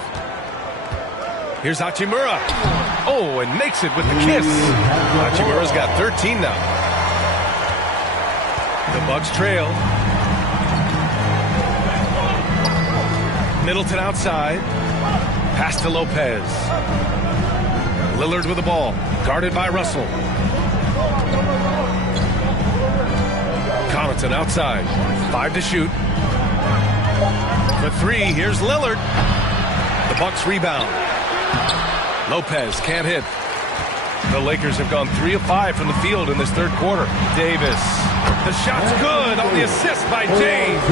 Here's Hachimura. Oh, and makes it with the kiss. Hachimura's got 13 now. The Bucks trail. Middleton outside. Pass to Lopez. Lillard with the ball. Guarded by Russell. Connaughton outside. 5 to shoot. For 3, here's Lillard. The Bucks rebound. Lopez can't hit. The Lakers have gone 3 of 5 from the field in this third quarter. Davis. The shot's good on the assist by James.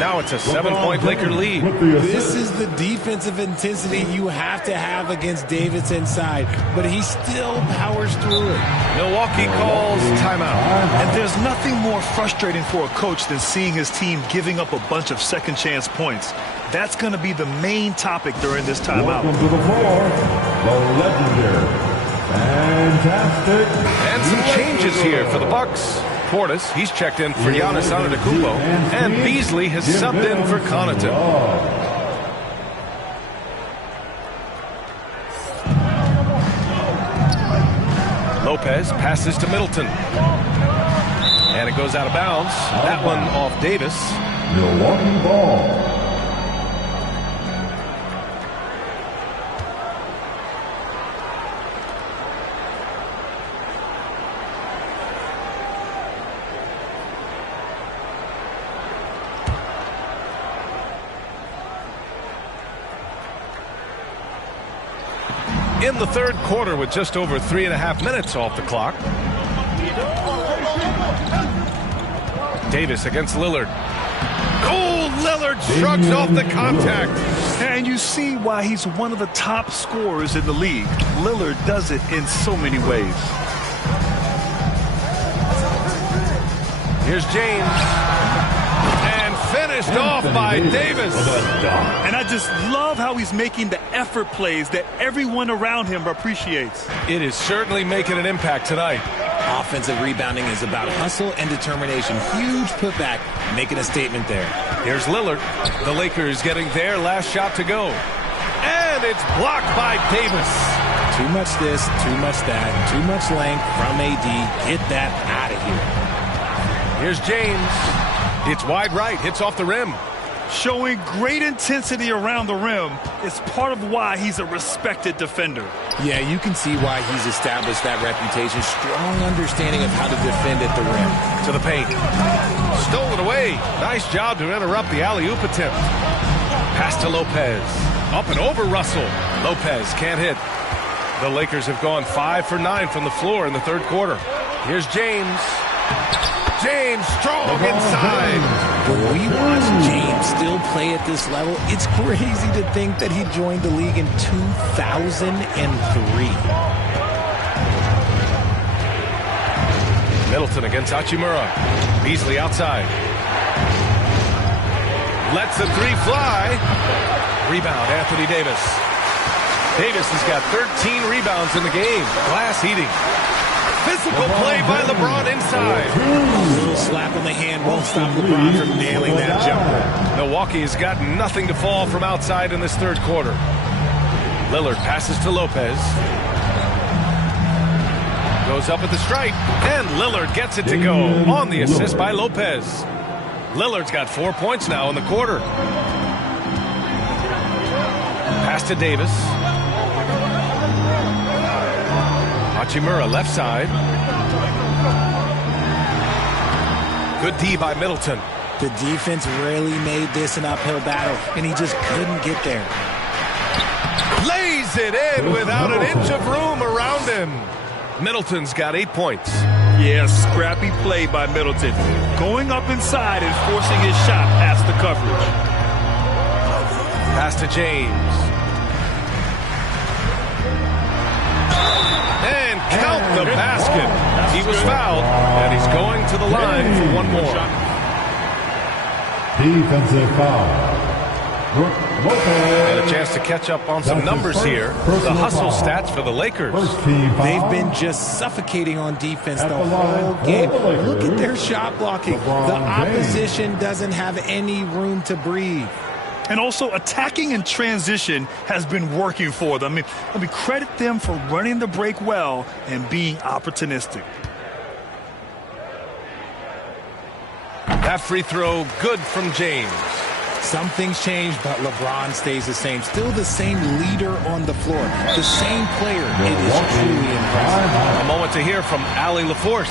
Now it's a 7-point Laker lead. This is the defensive intensity you have to have against Davis inside, but he still powers through it. Milwaukee calls timeout. And there's nothing more frustrating for a coach than seeing his team giving up a bunch of second chance points. That's going to be the main topic during this timeout. Welcome to the floor, the legendary, fantastic. And some changes here for the Bucks. Portis, he's checked in for Giannis Antetokounmpo, and Beasley has subbed in for Connaughton. Lopez passes to Middleton. And it goes out of bounds. That one off Davis. Milwaukee ball. In the third quarter with just over 3.5 minutes off the clock. Davis against Lillard. Oh, Lillard shrugs off the contact. And you see why he's one of the top scorers in the league. Lillard does it in so many ways. Here's James. Finished off by Davis. And I just love how he's making the effort plays that everyone around him appreciates. It is certainly making an impact tonight. Offensive rebounding is about hustle and determination. Huge putback, making a statement there. Here's Lillard. The Lakers getting their last shot to go. And it's blocked by Davis. Too much this, too much that, too much length from AD. Get that out of here. Here's James. It's wide right, hits off the rim. Showing great intensity around the rim is part of why he's a respected defender. Yeah, you can see why he's established that reputation. Strong understanding of how to defend at the rim. To the paint. Stolen away. Nice job to interrupt the alley-oop attempt. Pass to Lopez. Up and over Russell. Lopez can't hit. The Lakers have gone 5 for 9 from the floor in the third quarter. Here's James. James strong inside. When we watch James still play at this level, it's crazy to think that he joined the league in 2003. Middleton against Hachimura. Beasley outside. Lets the three fly. Rebound, Anthony Davis. Davis has got 13 rebounds in the game. Glass heating. Physical play by LeBron inside. A little slap on the hand won't stop LeBron from nailing that jumper. Milwaukee has got nothing to fall from outside in this third quarter. Lillard passes to Lopez. Goes up at the stripe, and Lillard gets it to go on the assist by Lopez. Lillard's got 4 points now in the quarter. Pass to Davis. Hachimura left side. Good D by Middleton. The defense really made this an uphill battle, and he just couldn't get there. Lays it in without an inch of room around him. Middleton's got 8 points. Yeah, scrappy play by Middleton. Going up inside and forcing his shot past the coverage. Pass to James. And count the basket. He was fouled, and he's going to the line for one more. Defensive foul. And a chance to catch up on some numbers here. The hustle stats for the Lakers. They've been just suffocating on defense the whole game. Look at their shot blocking. The opposition doesn't have any room to breathe. And also, attacking in transition has been working for them. Let me credit them for running the break well and being opportunistic. That free throw good from James. Some things change, but LeBron stays the same. Still the same leader on the floor. The same player. It is truly impressive. A moment to hear from Allie LaForce.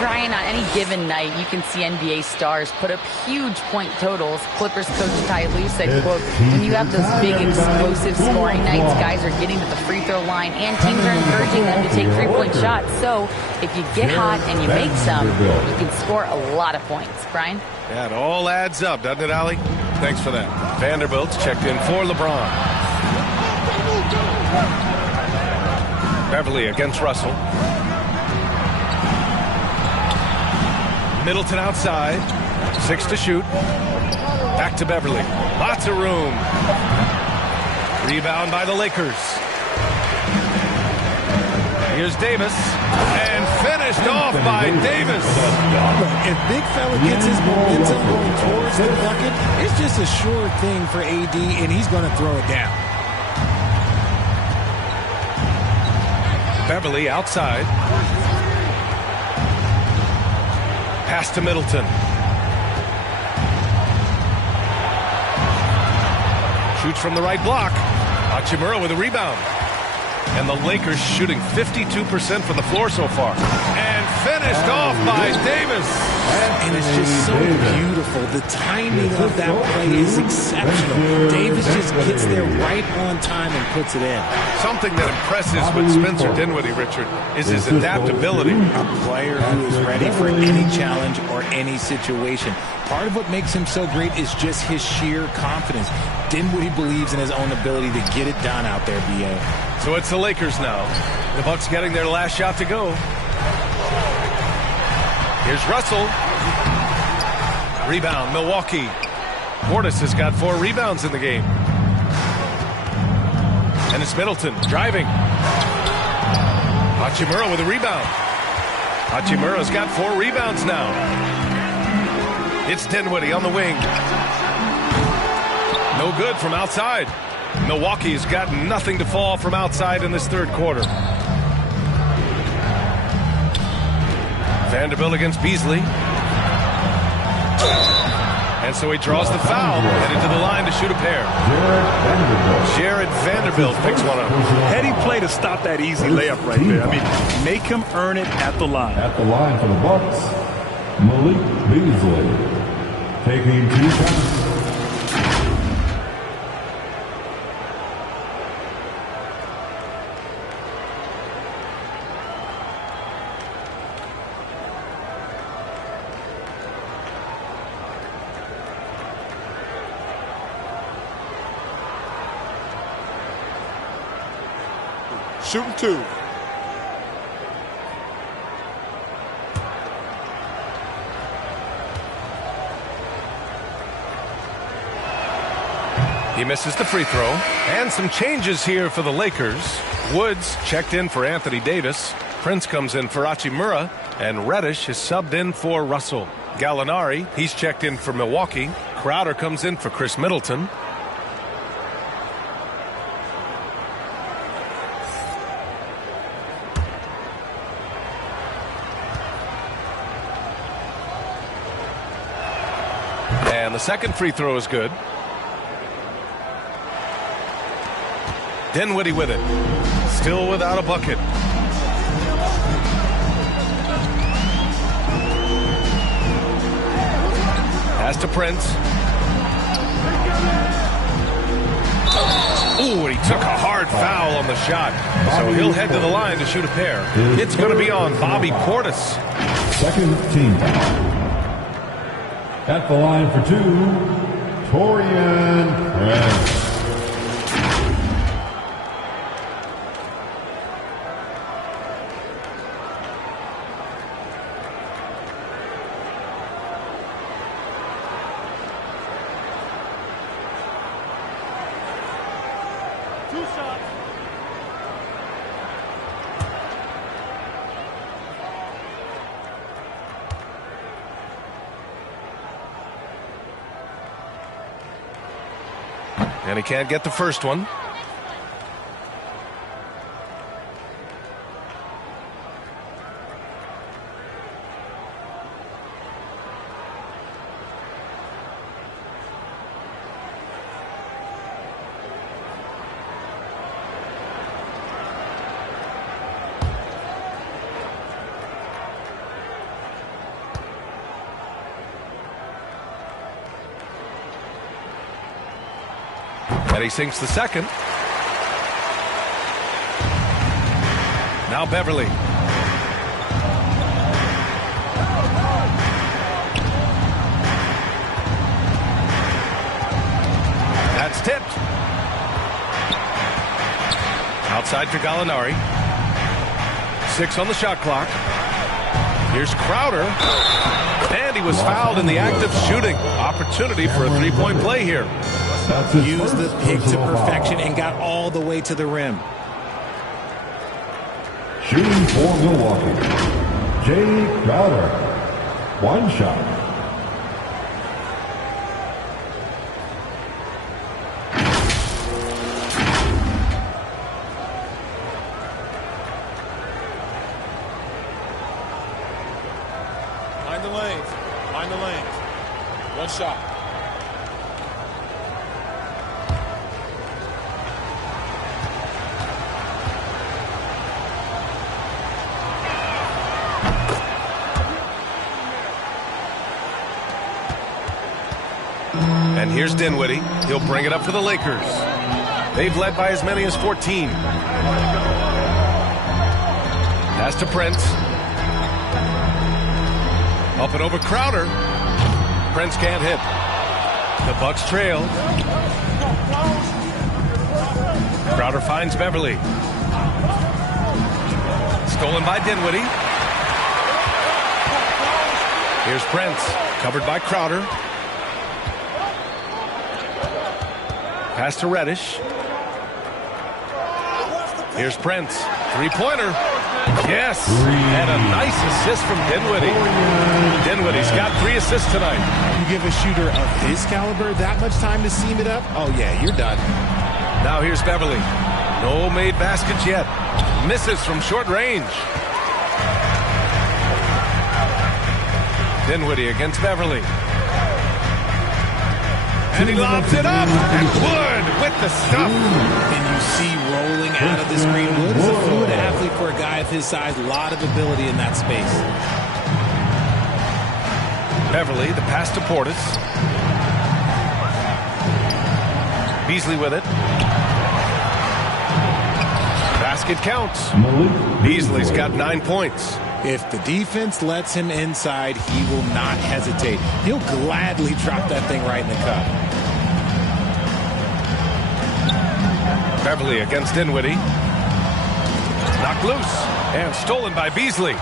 Brian, on any given night, you can see NBA stars put up huge point totals. Clippers coach Ty Lue said, quote, when you have those big explosive scoring nights, guys are getting to the free throw line and teams are encouraging them to take three-point shots. So if you get hot and you make some, you can score a lot of points. Brian? Yeah, it all adds up, doesn't it, Allie? Thanks for that. Vanderbilt's checked in for LeBron. Beverly against Russell. Middleton outside. 6 to shoot. Back to Beverly. Lots of room. Rebound by the Lakers. Here's Davis. And finished off by Davis. If big fella gets his momentum going towards the bucket, it's just a sure thing for AD, and he's going to throw it down. Beverly outside. Pass to Middleton. Shoots from the right block. Hachimura with a rebound. And the Lakers shooting 52% from the floor so far. And finished off by Davis. And it's just so beautiful. The timing of that play is exceptional. Davis just gets there right on time and puts it in. Something that impresses with Spencer Dinwiddie, Richard, is his adaptability. A player who is ready for any challenge or any situation. Part of what makes him so great is just his sheer confidence. Dinwiddie believes in his own ability to get it done out there, B.A. So it's the Lakers now. The Bucks getting their last shot to go. Here's Russell. Rebound, Milwaukee. Portis has got 4 rebounds in the game. And it's Middleton driving. Hachimura with a rebound. Hachimura's got 4 rebounds now. It's Dinwiddie on the wing. No good from outside. Milwaukee's got nothing to fall from outside in this third quarter. Vanderbilt against Beasley. And so he draws the foul, headed to the line to shoot a pair. Jared Vanderbilt picks one up. Heady play to stop that easy layup right there. I mean, make him earn it at the line. At the line for the Bucks, Malik Beasley taking 2 shots. Shooting 2. He misses the free throw. And some changes here for the Lakers. Woods checked in for Anthony Davis. Prince comes in for Hachimura. And Reddish is subbed in for Russell. Gallinari, he's checked in for Milwaukee. Crowder comes in for Chris Middleton. And the second free throw is good. Dinwiddie with it. Still without a bucket. Pass to Prince. Ooh, and he took a hard foul on the shot. So he'll head to the line to shoot a pair. It's going to be on Bobby Portis. Second team foul. At the line for 2, Taurean Prince. And he can't get the first one. And he sinks the second. Now Beverly. That's tipped. Outside for Gallinari. 6 on the shot clock. Here's Crowder. And he was fouled in the act of shooting. Opportunity for a three-point play here. Used the pick to perfection and got all the way to the rim. Shooting for Milwaukee, Jay Crowder. 1 shot. Mind the lanes. Mind the lanes. 1 shot. And here's Dinwiddie. He'll bring it up for the Lakers. They've led by as many as 14. Pass to Prince. Up and over Crowder. Prince can't hit. The Bucks trail. Crowder finds Beverly. Stolen by Dinwiddie. Here's Prince. Covered by Crowder. Pass to Reddish. Here's Prince. Three-pointer. Yes. And a nice assist from Dinwiddie. Dinwiddie's got 3 assists tonight. You give a shooter of his caliber that much time to seam it up? Oh, yeah, you're done. Now here's Beverly. No made baskets yet. Misses from short range. Dinwiddie against Beverly. And he lobs it up. And Wood with the stuff. And you see rolling out of the screen. Wood is a fluid athlete for a guy of his size. A lot of ability in that space. Beverly, the pass to Portis. Beasley with it. Basket counts. Beasley's got 9 points. If the defense lets him inside, he will not hesitate. He'll gladly drop that thing right in the cup. Beverly against Dinwiddie. Knocked loose and stolen by Beasley.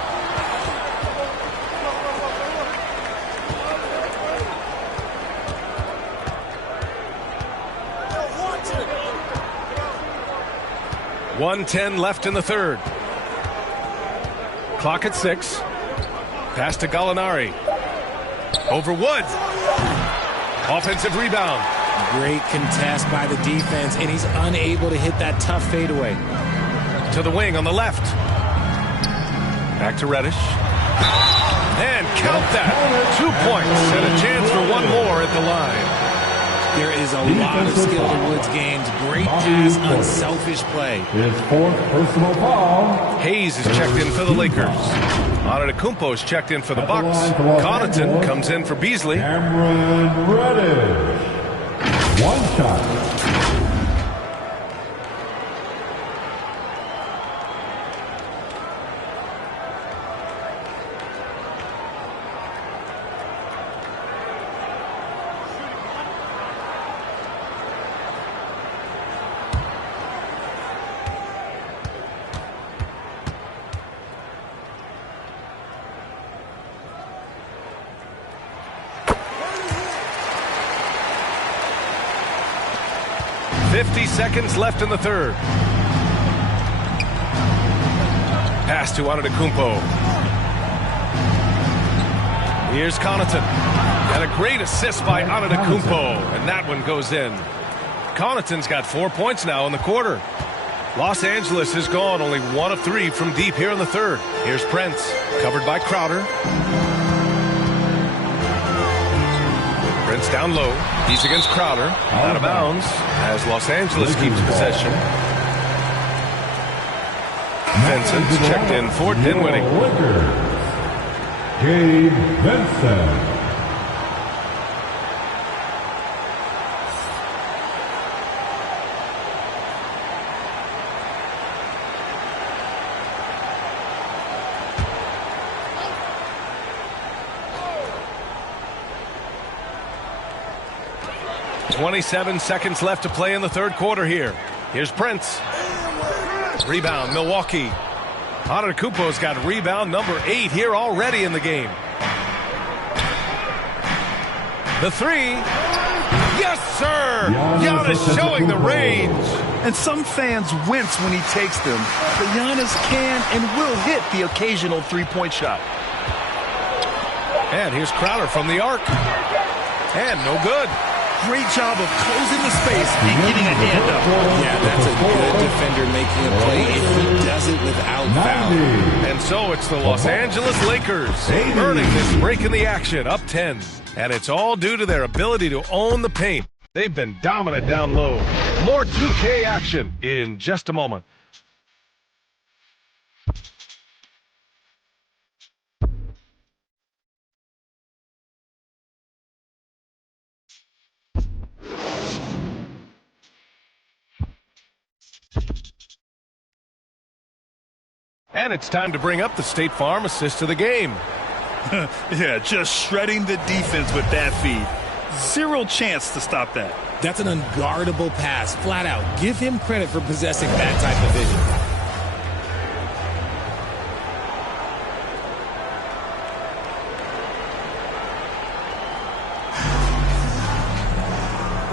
1:10 left in the third. Clock at 6. Pass to Gallinari. Over Woods. Offensive rebound. Great contest by the defense, and he's unable to hit that tough fadeaway. To the wing on the left. Back to Reddish. And count that. 2 points and a chance for one more at the line. There is a lot of skill in Woods' games. Great pass, unselfish play. His fourth personal foul. Hayes is checked in for the Lakers. Antetokounmpo is checked in for the Bucks. Connaughton comes in for Beasley. Cameron Reddish. One shot. 50 seconds left in the third. Pass to Antetokounmpo. Here's Connaughton. And a great assist by Antetokounmpo. And that one goes in. Connaughton's got 4 points now in the quarter. Los Angeles has gone only 1 of 3 from deep here in the third. Here's Prince, covered by Crowder. Prince down low. He's against Crowder. Out of bounds as Los Angeles keeps possession. Vincent's checked in for Dinwiddie. Gabe Vincent. 27 seconds left to play in the third quarter here. Here's Prince. Rebound, Milwaukee. Antetokounmpo's got rebound number 8 here already in the game. The three. Yes, sir! Giannis showing the range. And some fans wince when he takes them, but Giannis can and will hit the occasional three-point shot. And here's Crowder from the arc. And no good. Great job of closing the space and getting a hand up. Yeah, that's a good defender making a play if he does it without foul. And so it's the Los Angeles Lakers earning this break in the action, up 10. And it's all due to their ability to own the paint. They've been dominant down low. More 2K action in just a moment. And it's time to bring up the State Farm assist of the game. Yeah, just shredding the defense with that feed. Zero chance to stop that. That's an unguardable pass, flat out. Give him credit for possessing that type of vision.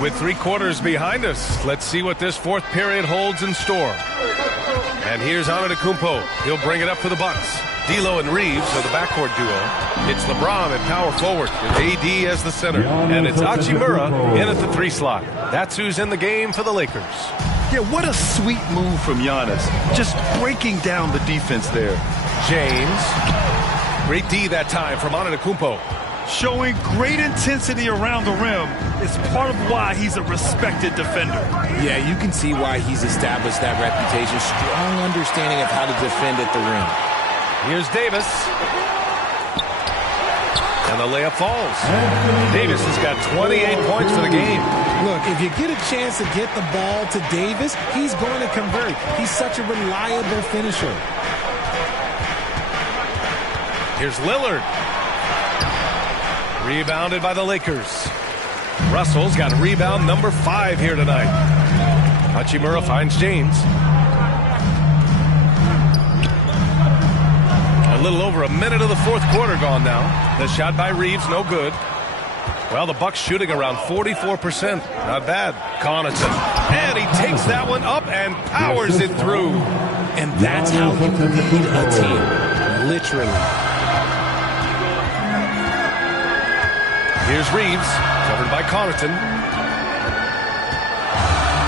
With 3 quarters behind us, let's see what this fourth period holds in store. And here's Antetokounmpo. He'll bring it up for the Bucks. D'Lo and Reeves are the backcourt duo. It's LeBron at power forward with AD as the center. And it's Hachimura in at the 3 slot. That's who's in the game for the Lakers. Yeah, what a sweet move from Giannis. Just breaking down the defense there. James. Great D that time from Antetokounmpo. Showing great intensity around the rim is part of why he's a respected defender. Yeah, you can see why he's established that reputation. Strong understanding of how to defend at the rim. Here's Davis. And the layup falls. Davis has got 28 points for the game. Look, if you get a chance to get the ball to Davis, he's going to convert. He's such a reliable finisher. Here's Lillard. Rebounded by the Lakers. Russell's got rebound number 5 here tonight. Hachimura finds James. A little over a minute of the fourth quarter gone now. The shot by Reeves, no good. Well, the Bucks shooting around 44%. Not bad. Connaughton. And he takes that one up and powers it through. And that's how you lead a team. Literally. Here's Reeves, covered by Connaughton.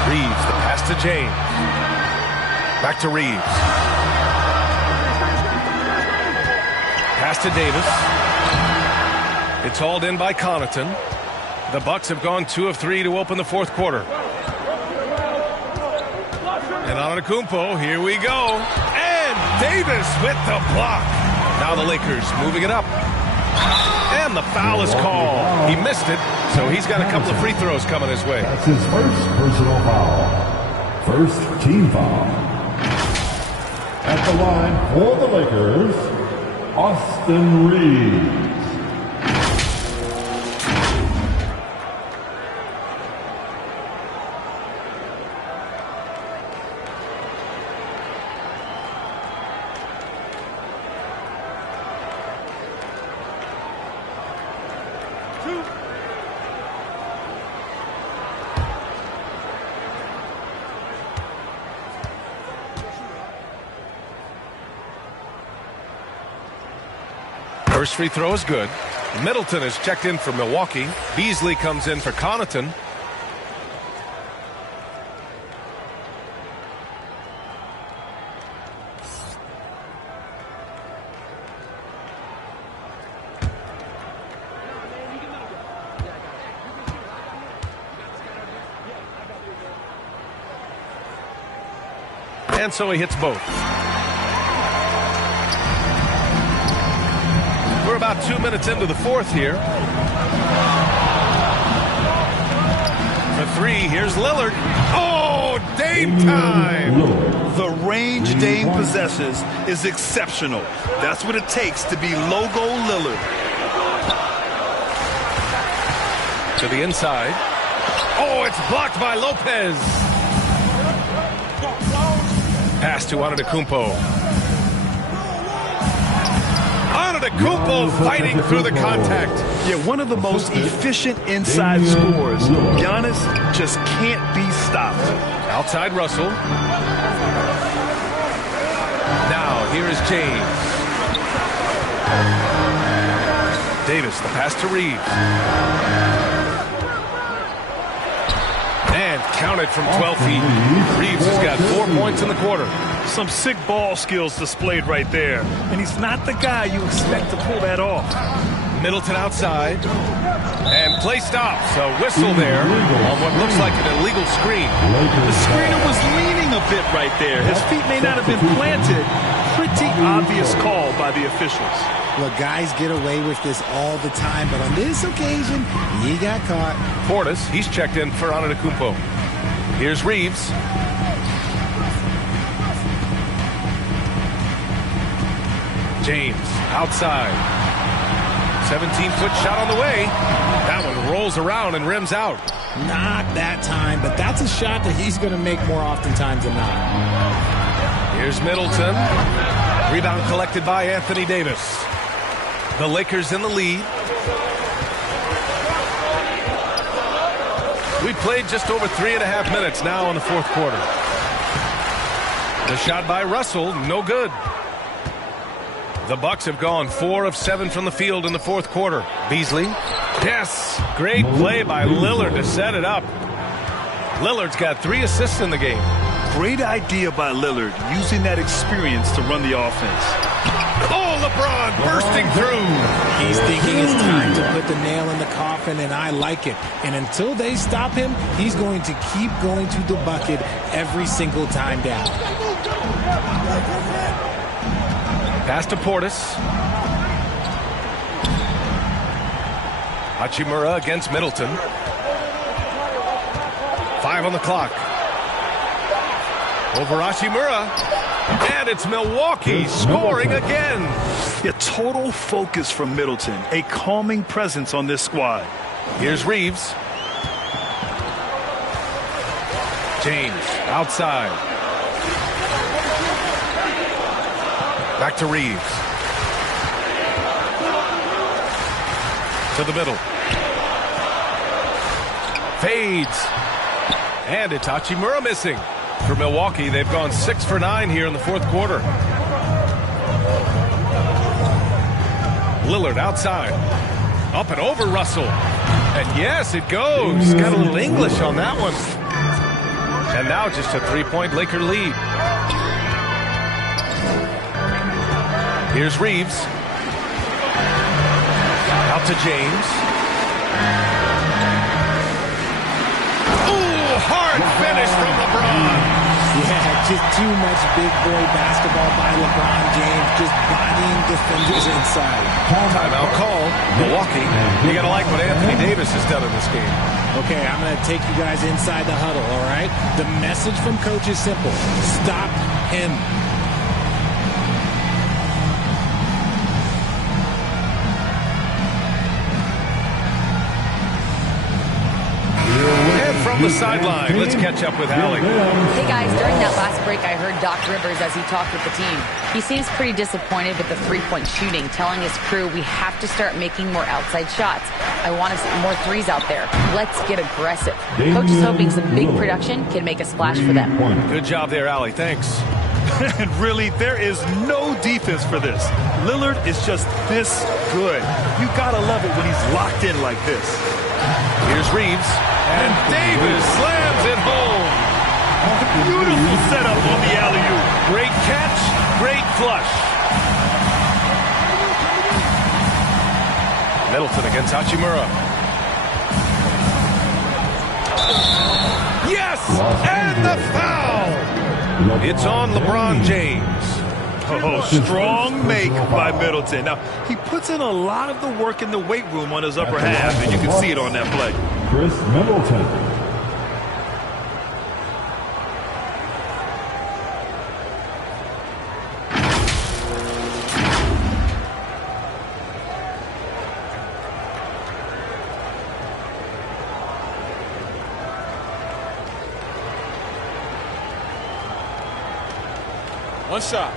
Reeves, the pass to James. Back to Reeves. Pass to Davis. It's hauled in by Connaughton. The Bucks have gone 2 of 3 to open the fourth quarter. And Antetokounmpo, here we go. And Davis with the block. Now the Lakers moving it up. And the foul is called. He missed it, so he's got a couple of free throws coming his way. That's his first personal foul. First team foul. At the line for the Lakers, Austin Reeves. First free throw is good. Middleton is checked in for Milwaukee. Beasley comes in for Connaughton. And so he hits both. We're about 2 minutes into the fourth here. For three, here's Lillard. Oh, Dame time! The range Dame possesses is exceptional. That's what it takes to be logo Lillard. To the inside. Oh, it's blocked by Lopez. Pass to Antetokounmpo. Antetokounmpo fighting through the contact. Yeah, one of the most efficient inside scorers. Giannis just can't be stopped. Outside Russell. Now, here is James. Davis, the pass to Reeves. And counted from 12 feet. Reeves has got 4 points in the quarter. Some sick ball skills displayed right there. And he's not the guy you expect to pull that off. Middleton outside. And play stops. A whistle there on what looks like an illegal screen. The screener was leaning a bit right there. His feet may not have been planted. Pretty obvious call by the officials. Look, guys get away with this all the time, but on this occasion, he got caught. Portis, he's checked in for Antetokounmpo. Here's Reeves. James, outside. 17-foot shot on the way. That one rolls around and rims out. Not that time, but that's a shot that he's going to make more oftentimes than not. Here's Middleton. Rebound collected by Anthony Davis. The Lakers in the lead. We played just over 3.5 minutes now in the fourth quarter. The shot by Russell, no good. The Bucks have gone 4 of 7 from the field in the fourth quarter. Beasley. Yes, great play by Lillard to set it up. Lillard's got 3 assists in the game. Great idea by Lillard, using that experience to run the offense. Oh, LeBron bursting through. He's thinking it's time to put the nail in the coffin, and I like it. And until they stop him, he's going to keep going to the bucket every single time down. Pass to Portis. Hachimura against Middleton. 5 on the clock. Over Hachimura. And it's Milwaukee scoring again. Yeah, total focus from Middleton. A calming presence on this squad. Here's Reeves. James outside. Back to Reeves. To the middle. Fades. And it's Hachimura missing. For Milwaukee, they've gone 6 for 9 here in the fourth quarter. Lillard outside. Up and over Russell. And yes, it goes. Got a little English on that one. And now just a 3-point Laker lead. Here's Reeves. Out to James. Ooh, hard finish from LeBron. Yeah, just too much big boy basketball by LeBron James, just bodying defenders inside. Timeout call. Milwaukee. You got to like what Anthony Davis has done in this game. Okay, I'm going to take you guys inside the huddle, all right? The message from coach is simple. Stop him. From the sideline, let's catch up with Allie. Hey guys, during that last break, I heard Doc Rivers as he talked with the team. He seems pretty disappointed with the three-point shooting, telling his crew we have to start making more outside shots. I want to see more threes out there. Let's get aggressive. Coach is hoping some big production can make a splash for them. Good job there, Allie. Thanks. And really, there is no defense for this. Lillard is just this good. You gotta love it when he's locked in like this. Here's Reeves. And Davis slams it home. Beautiful setup on the alley-oop. Great catch, great flush. Middleton against Hachimura. Yes! And the foul! It's on LeBron James. Oh, strong make by Middleton. Now, he puts in a lot of the work in the weight room on his upper half, and you can see it on that play. Chris Middleton. One shot.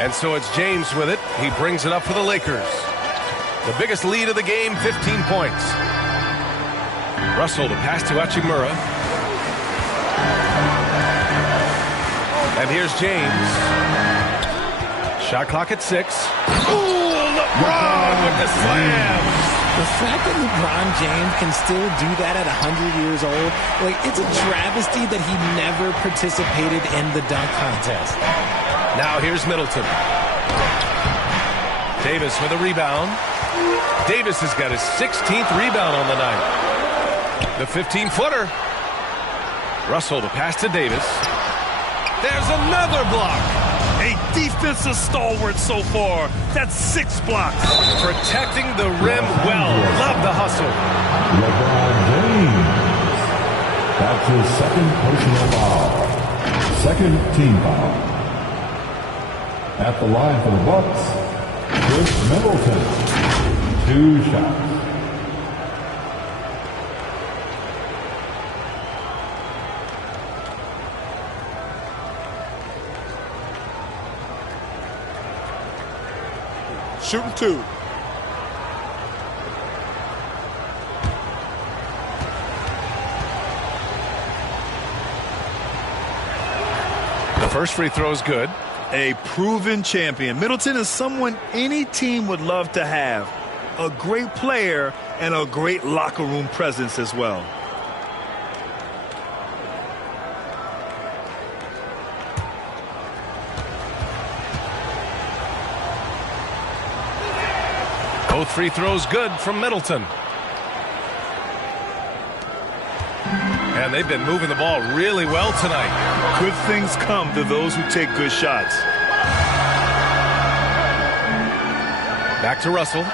And so it's James with it. He brings it up for the Lakers. The biggest lead of the game, 15 points. Russell to pass to Hachimura. And here's James. Shot clock at 6. Ooh, LeBron with the slam. The fact that LeBron James can still do that at 100 years old, like, it's a travesty that he never participated in the dunk contest. Now here's Middleton. Davis with a rebound. Davis has got his 16th rebound on the night. The 15-footer. Russell to pass to Davis. There's another block. A defensive stalwart so far. That's 6 blocks. Protecting the rim well. Love the hustle. LeBron James. That's his second personal foul. Second team foul. At the line for the Bucks, Chris Middleton. 2 shots. Shooting 2. The first free throw is good. A proven champion. Middleton is someone any team would love to have. A great player and a great locker room presence as well. Both free throws good from Middleton. And they've been moving the ball really well tonight. Good things come to those who take good shots. Back to Russell.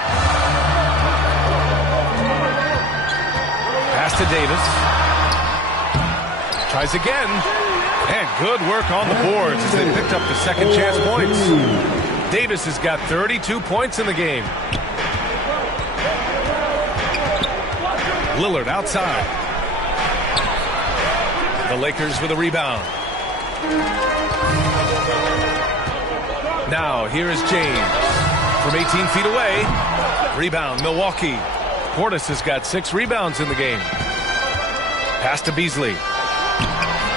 Pass to Davis. Tries again. And good work on the boards as they picked up the second chance points. Davis has got 32 points in the game. Lillard outside. The Lakers with a rebound. Now, here is James from 18 feet away. Rebound, Milwaukee. Portis has got 6 rebounds in the game. Pass to Beasley.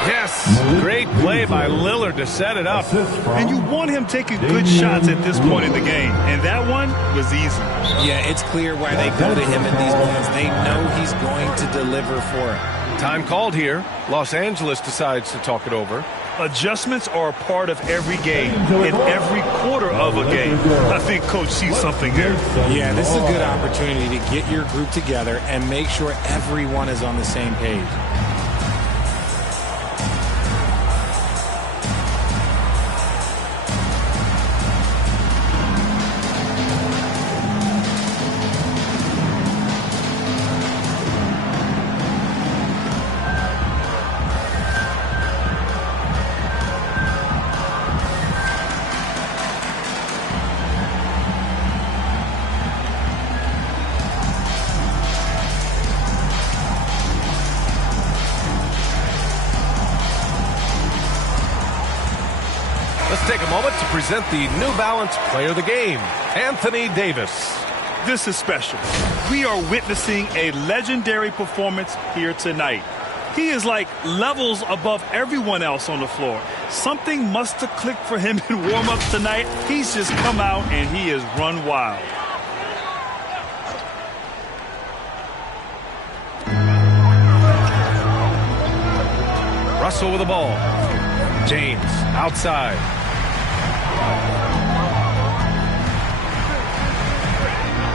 Yes, great play by Lillard to set it up. And you want him taking good shots at this point in the game. And that one was easy. Yeah, it's clear why they go to him in these moments. They know he's going to deliver for it. Time called here. Los Angeles decides to talk it over. Adjustments are a part of every game, in every quarter of a game. I think Coach sees something here. Yeah, this is a good opportunity to get your group together and make sure everyone is on the same page. Take a moment to present the New Balance Player of the Game, Anthony Davis. This is special. We are witnessing a legendary performance here tonight. He is like levels above everyone else on the floor. Something must have clicked for him in warm-ups tonight. He's just come out and he has run wild. Russell with the ball. James outside.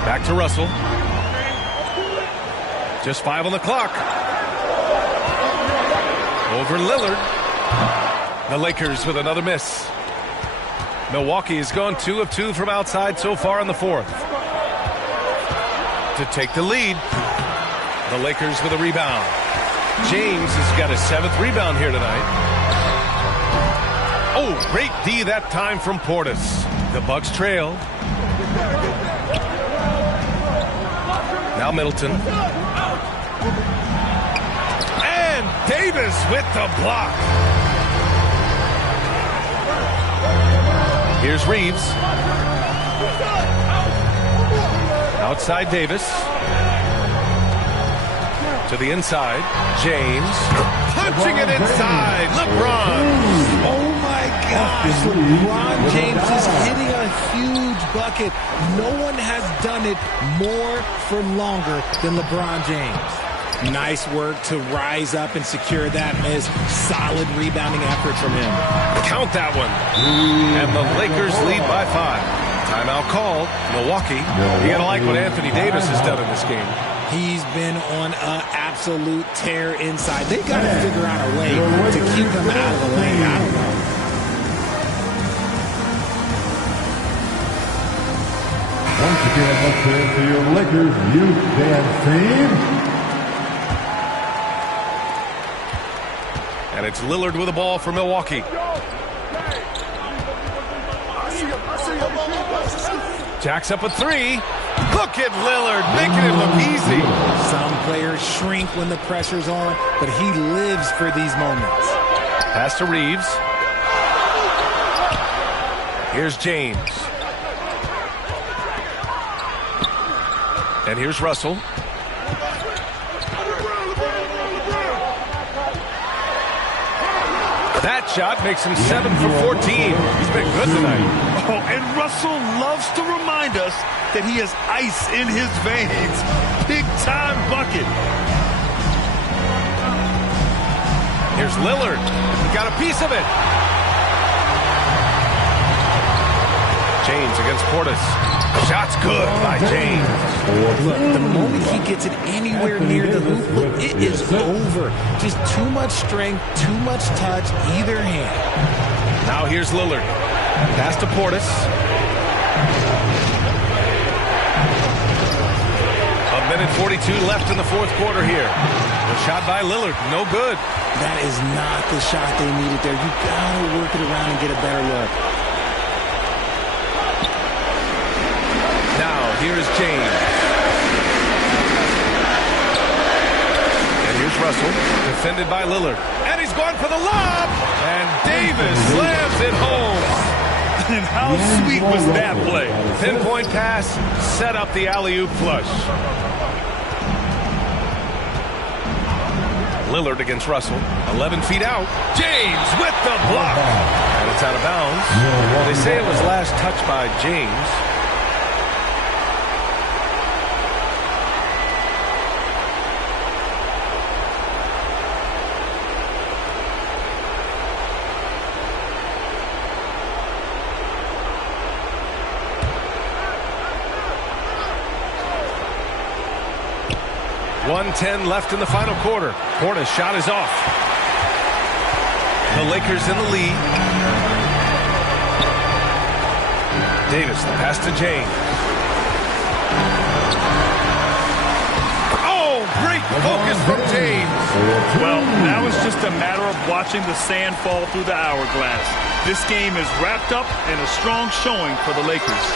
Back to Russell. Just 5 on the clock. Over Lillard. The Lakers with another miss. Milwaukee has gone 2 of 2 from outside so far in the 4th. To take the lead. The Lakers with a rebound. James has got his 7th rebound here tonight. Oh, great D that time from Portis. The Bucks trail. Now Middleton. And Davis with the block. Here's Reeves. Outside Davis. To the inside. James. Punching it inside. LeBron. Oh my gosh. LeBron James is hitting a huge bucket. No one has done it more for longer than LeBron James. Nice work to rise up and secure that miss. Solid rebounding effort from him. Count that one. And the Lakers lead by 5. Timeout called. Milwaukee. You gotta like what Anthony Davis has done in this game. He's been on an absolute tear inside. They've got to figure out a way to keep him out of the lane. I don't know. Once again, let's hear it for your Lakers youth dance team. And it's Lillard with the ball for Milwaukee. Jacks up a 3. Look at Lillard making it look easy. Some players shrink when the pressure's on, but he lives for these moments. Pass to Reeves. Here's James. And here's Russell. That shot makes him 7 for 14. He's been good tonight. Oh, and Russell loves to remind us that he has ice in his veins. Big-time bucket. Here's Lillard. He got a piece of it. James against Portis. Shot's good by James. Look, the moment he gets it anywhere near the hoop, look, it is over. Just too much strength, too much touch, either hand. Now here's Lillard. Pass to Portis. A minute 42 left in the 4th quarter here. The shot by Lillard, no good. That is not the shot they needed there. You gotta work it around and get a better look. Now, here is James. And here's Here's Russell, defended by Lillard. And he's going for the lob! And Davis slams it home. And how sweet was that play? Pinpoint pass, set up the alley-oop flush. Lillard against Russell, 11 feet out. James with the block. And it's out of bounds. They say it was last touched by James. .110 left in the final quarter. Porter's shot is off. The Lakers in the lead. Davis, the pass to James. Oh, great focus from James. Well, now it's just a matter of watching the sand fall through the hourglass. This game is wrapped up in a strong showing for the Lakers.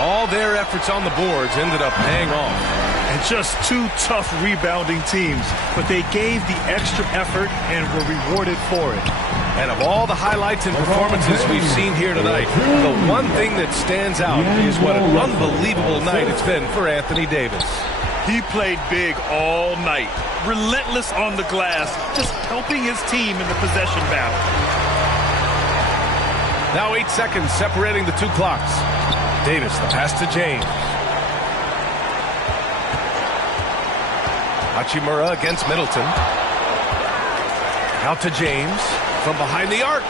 All their efforts on the boards ended up paying off. And just two tough rebounding teams, but they gave the extra effort and were rewarded for it. And of all the highlights and performances we've seen here tonight, the one thing that stands out is what an unbelievable night it's been for Anthony Davis. He played big all night, relentless on the glass, just helping his team in the possession battle. Now 8 seconds separating the two clocks. Davis, the pass to James. Hachimura against Middleton. Out to James from behind the arc.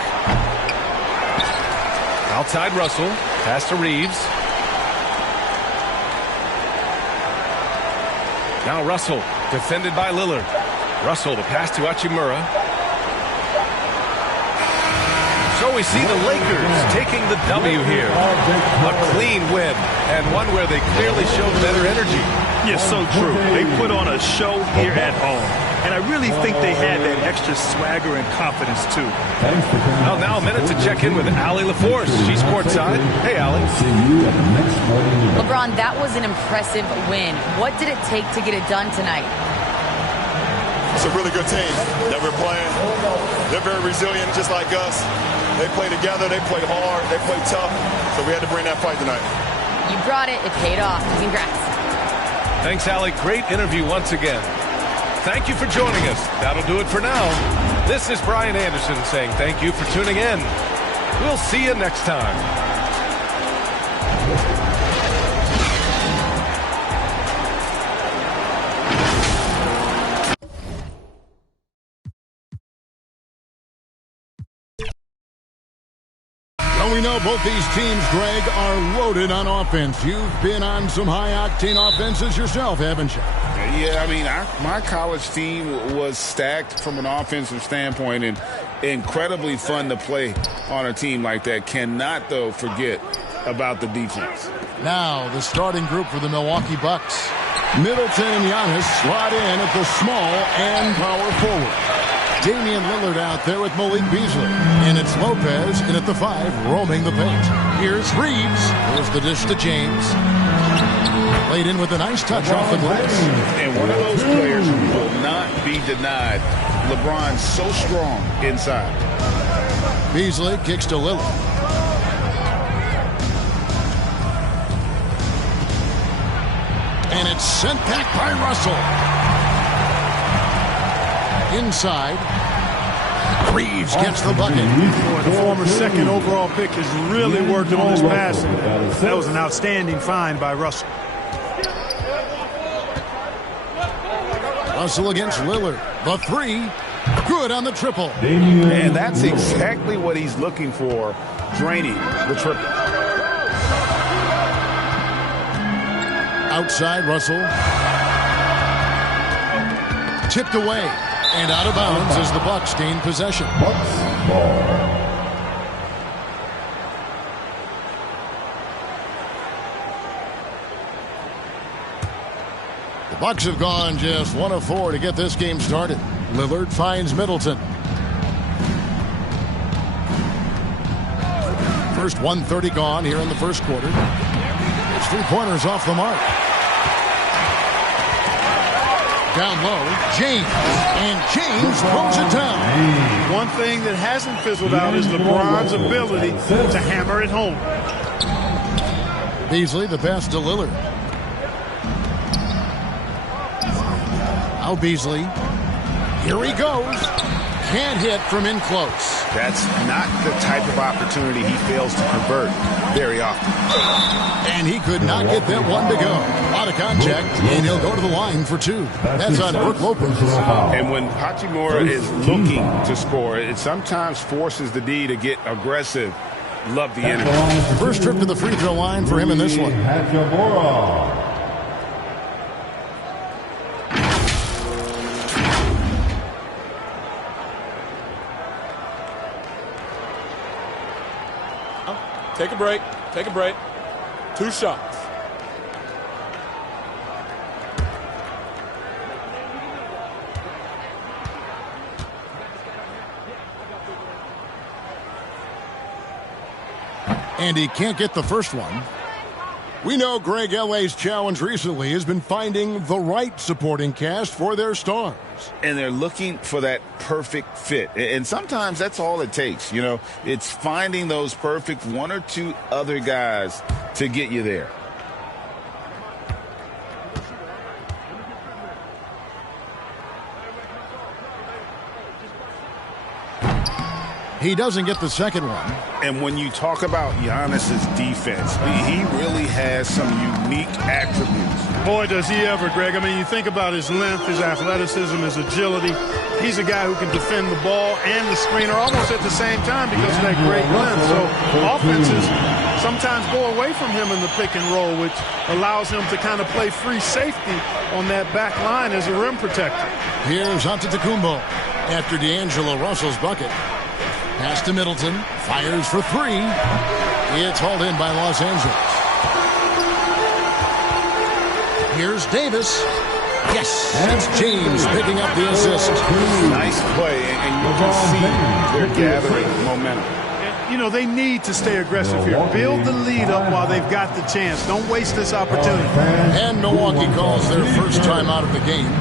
Outside Russell. Pass to Reeves. Now Russell, defended by Lillard. Russell, the pass to Hachimura. So we see the Lakers taking the W here. A clean win, and one where they clearly showed better energy. Yeah, so true. They put on a show here at home. And I really think they had that extra swagger and confidence, too. Well, now a minute to check in with Allie LaForce. She's courtside. Hey, Allie. LeBron, that was an impressive win. What did it take to get it done tonight? It's a really good team that we're playing. They're very resilient, just like us. They play together. They play hard. They play tough. So we had to bring that fight tonight. You brought it. It paid off. Congrats. Thanks, Allie. Great interview once again. Thank you for joining us. That'll do it for now. This is Brian Anderson saying thank you for tuning in. We'll see you next time. We know both these teams, Greg, are loaded on offense. You've been on some high-octane offenses yourself, haven't you? Yeah, I mean, my college team was stacked from an offensive standpoint and incredibly fun to play on a team like that. Cannot, though, forget about the defense. Now, the starting group for the Milwaukee Bucks. Middleton and Giannis slot in at the small and power forward. Damian Lillard out there with Malik Beasley. And it's Lopez in at the 5, roaming the paint. Here's Reeves. There's the dish to James. Laid in with a nice touch off the glass. And one of those players who will not be denied. LeBron's so strong inside. Beasley kicks to Lillard. And it's sent back by Russell. Inside. Reeves gets the bucket. The former second overall pick has really worked on his passing. That was an outstanding find by Russell. Russell against Lillard. The 3. Good on the triple. And that's exactly what he's looking for, draining the triple. Outside Russell. Tipped away. And out of bounds as the Bucks gain possession. Bucks ball. The Bucks have gone just 1 of 4 to get this game started. Lillard finds Middleton. First 1:30 gone here in the first quarter. It's 3 pointers off the mark. Down low, James. And James throws it down. One thing that hasn't fizzled out is LeBron's ability to hammer it home. Beasley, the pass to Lillard. Now Beasley. Here he goes. Can't hit from in close. That's not the type of opportunity he fails to convert very often. And he could not get that one to go. A lot of contact, and he'll go to the line for two. That's on Brook Lopez. And when Hachimura is looking to score, it sometimes forces the D to get aggressive. Love the energy. First trip to the free throw line for him in this one. Take a break. Take a break. 2 shots. And he can't get the first one. We know Greg Elway's challenge recently has been finding the right supporting cast for their stars. And they're looking for that perfect fit. And sometimes that's all it takes. You know, it's finding those perfect 1 or 2 other guys to get you there. He doesn't get the second one. And when you talk about Giannis's defense, he really has some unique attributes. Boy, does he ever, Greg. I mean, you think about his length, his athleticism, his agility. He's a guy who can defend the ball and the screener almost at the same time because of that great length. So offenses sometimes go away from him in the pick and roll, which allows him to kind of play free safety on that back line as a rim protector. Here's Antetokounmpo after D'Angelo Russell's bucket. Pass to Middleton. Fires for 3. It's hauled in by Los Angeles. Here's Davis. Yes, it's James picking up the assist. Nice play, and you can see they're gathering momentum. You know, they need to stay aggressive here. Build the lead up while they've got the chance. Don't waste this opportunity. And Milwaukee calls their first time out of the game.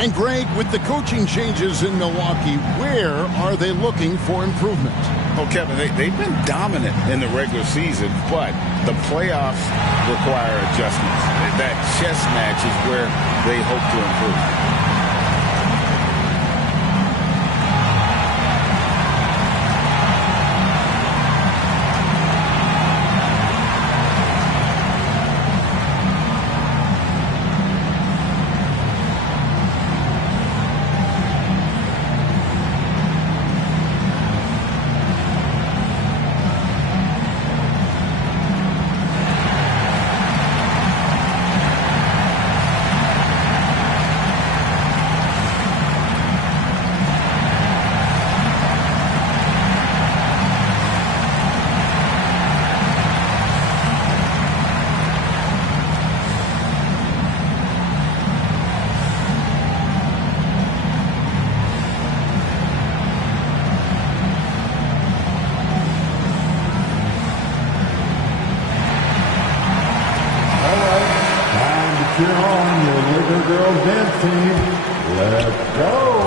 And Greg, with the coaching changes in Milwaukee, where are they looking for improvement? Well, Kevin, they've been dominant in the regular season, but the playoffs require adjustments. That chess match is where they hope to improve.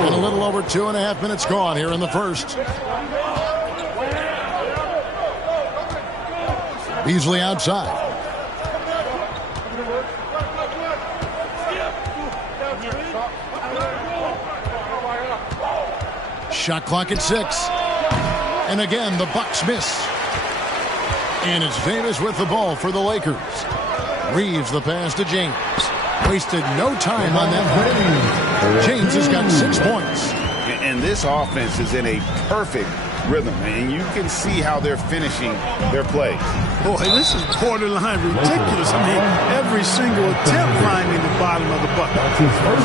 And a little over 2.5 minutes gone here in the first. Beasley outside. Shot clock at 6. And again, the Bucks miss. And it's Davis with the ball for the Lakers. Reeves the pass to James. Wasted no time on that play. James has got 6 points. And this offense is in a perfect rhythm, and you can see how they're finishing their plays. Boy, this is borderline ridiculous. I mean, every single attempt finding the bottom of the bucket.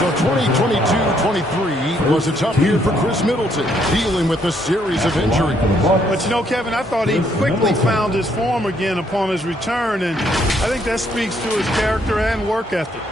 So 2022-23 was a tough year for Chris Middleton, dealing with a series of injuries. But you know, Kevin, I thought he quickly found his form again upon his return, and I think that speaks to his character and work ethic.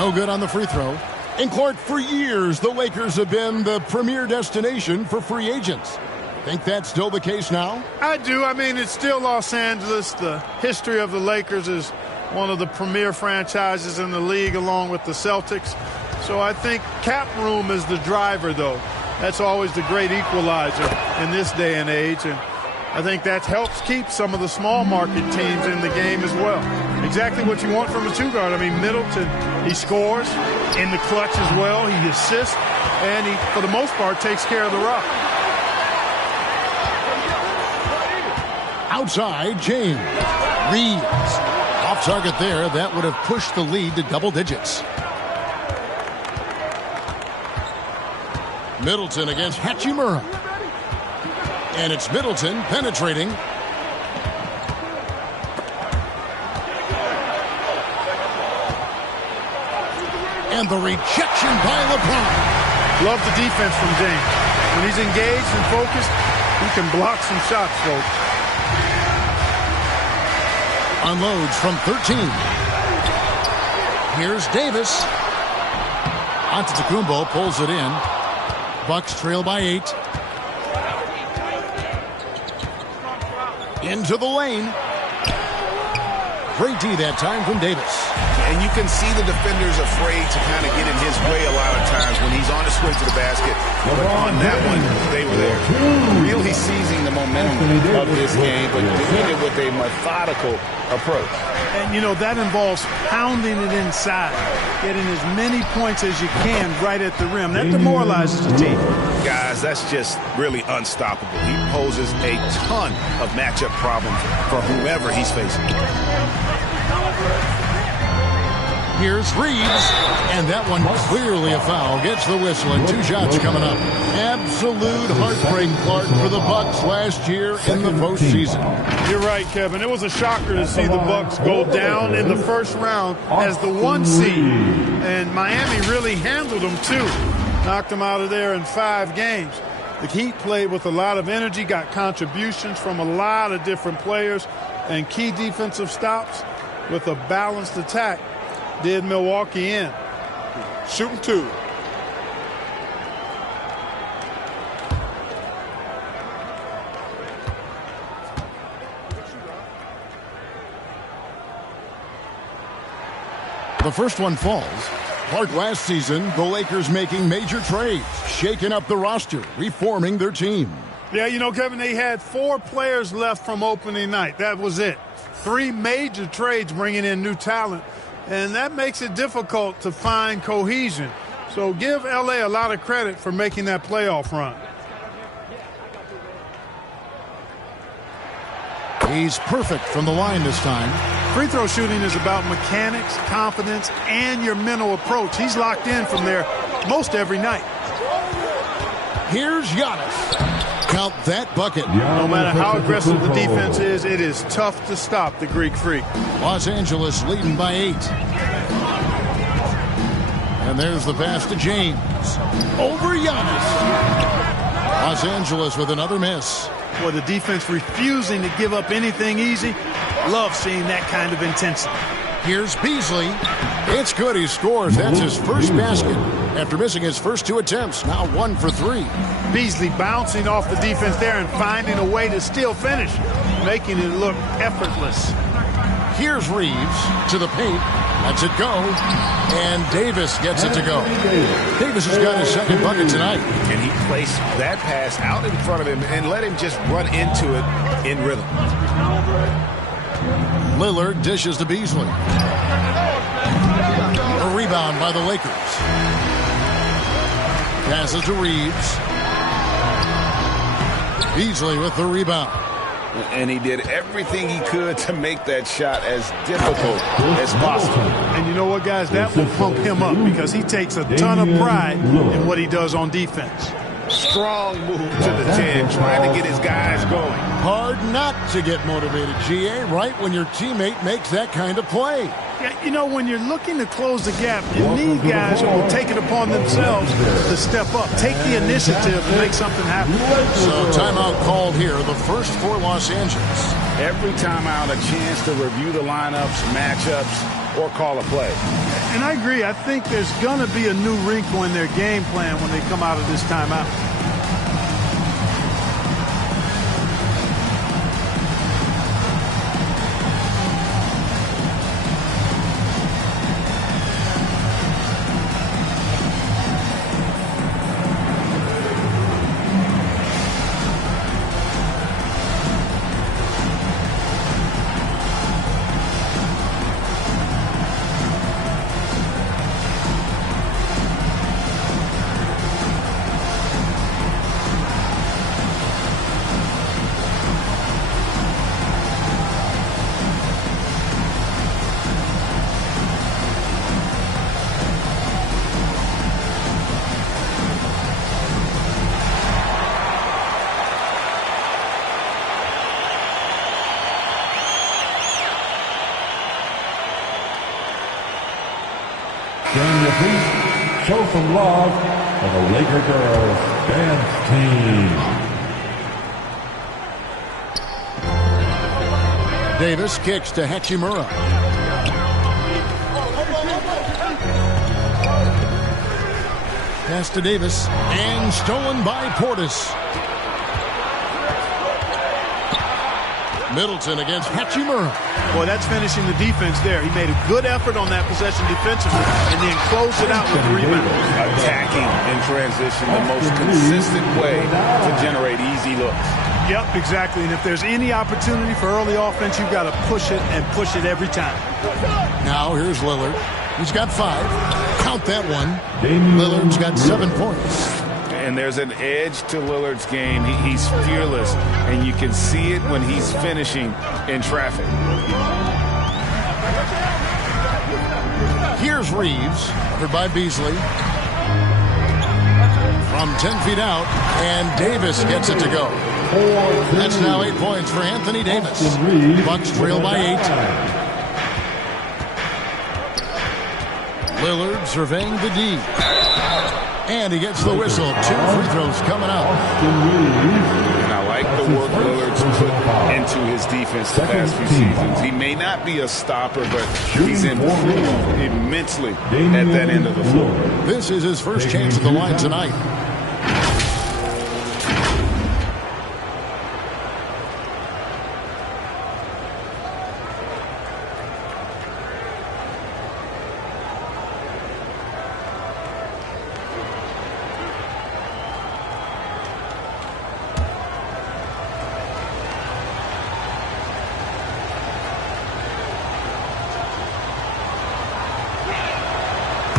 No good on the free throw. And Clark, for years, the Lakers have been the premier destination for free agents. Think that's still the case now? I do. I mean, it's still Los Angeles. The history of the Lakers is one of the premier franchises in the league along with the Celtics. So I think cap room is the driver, though. That's always the great equalizer in this day and age. And I think that helps keep some of the small market teams in the game as well. Exactly what you want from a two-guard. I mean, Middleton, he scores in the clutch as well. He assists, and he, for the most part, takes care of the rock. Outside, James. Reeves. Off target there. That would have pushed the lead to double digits. Middleton against Hachimura. And it's Middleton penetrating. And the rejection by LeBron. Love the defense from James. When he's engaged and focused, he can block some shots, folks. Unloads from 13. Here's Davis. Antetokounmpo pulls it in. Bucks trail by 8. Into the lane. Great D that time from Davis. And you can see the defenders afraid to kind of get in his way a lot of times when he's on his way to the basket. But on that one, they were there. Really seizing the momentum of this game, but doing it with a methodical approach. And, you know, that involves pounding it inside, getting as many points as you can right at the rim. That demoralizes the team. Guys, that's just really unstoppable. He poses a ton of matchup problems for whomever he's facing. Here's Reeves, and that one clearly a foul. Gets the whistle, and 2 shots coming up. Absolute heartbreak, Clark, for the Bucks last year in the postseason. You're right, Kevin. It was a shocker to see the Bucks go down in the first round as the 1 seed, and Miami really handled them too. Knocked them out of there in 5 games. The Heat played with a lot of energy, got contributions from a lot of different players, and key defensive stops with a balanced attack did Milwaukee in. Shooting 2. The first one falls. Clark, last season, the Lakers making major trades, shaking up the roster, reforming their team. Yeah, you know, Kevin, they had 4 players left from opening night. That was it. 3 major trades bringing in new talent. And that makes it difficult to find cohesion. So give L.A. a lot of credit for making that playoff run. He's perfect from the line this time. Free throw shooting is about mechanics, confidence, and your mental approach. He's locked in from there most every night. Here's Giannis. Count that bucket. No matter how aggressive the defense is, it is tough to stop the Greek Freak. Los Angeles leading by 8. And there's the pass to James. Over Giannis. Los Angeles with another miss. Boy, the defense refusing to give up anything easy. Love seeing that kind of intensity. Here's Beasley. It's good. He scores. That's his first basket after missing his first 2 attempts. Now 1 for 3. Beasley bouncing off the defense there and finding a way to still finish, making it look effortless. Here's Reeves to the paint. Lets it go. And Davis gets it to go. Davis has got his second bucket tonight. And he placed that pass out in front of him and let him just run into it in rhythm. Lillard dishes to Beasley. A rebound by the Lakers. Passes to Reeves. Beasley with the rebound. And he did everything he could to make that shot as difficult as possible. And you know what, guys? That will pump him up because he takes a ton of pride in what he does on defense. Strong move to the 10, trying to get his guys going. Hard not to get motivated, GA, right when your teammate makes that kind of play. Yeah, you know, when you're looking to close the gap, you need guys who will take it upon themselves to step up, take the initiative and make something happen. So timeout called here, the first for Los Angeles. Every timeout, a chance to review the lineups, matchups, or call a play. And I agree. I think there's going to be a new wrinkle in their game plan when they come out of this timeout. Stand your feet, show some love for the Laker girls dance team. Davis kicks to Hachimura. Pass to Davis, and stolen by Portis. Middleton against Hachimura. Boy, that's finishing the defense there. He made a good effort on that possession defensively and then closed it out with the rebound. Attacking in transition, the most consistent way to generate easy looks. Yep, exactly. And if there's any opportunity for early offense, you've got to push it and push it every time. Now here's Lillard. He's got 5. Count that one. Lillard's got 7 points. And there's an edge to Lillard's game. He's fearless, and you can see it when he's finishing in traffic. Here's Reeves, covered by Beasley. From 10 feet out, and Davis gets it to go. That's now 8 points for Anthony Davis. Bucks trail by 8. Lillard surveying the D. And he gets the whistle. 2 free throws coming up. And I like the work Lillard's put into his defense the past few seasons. He may not be a stopper, but he's improved immensely at that end of the floor. This is his first chance at the line tonight.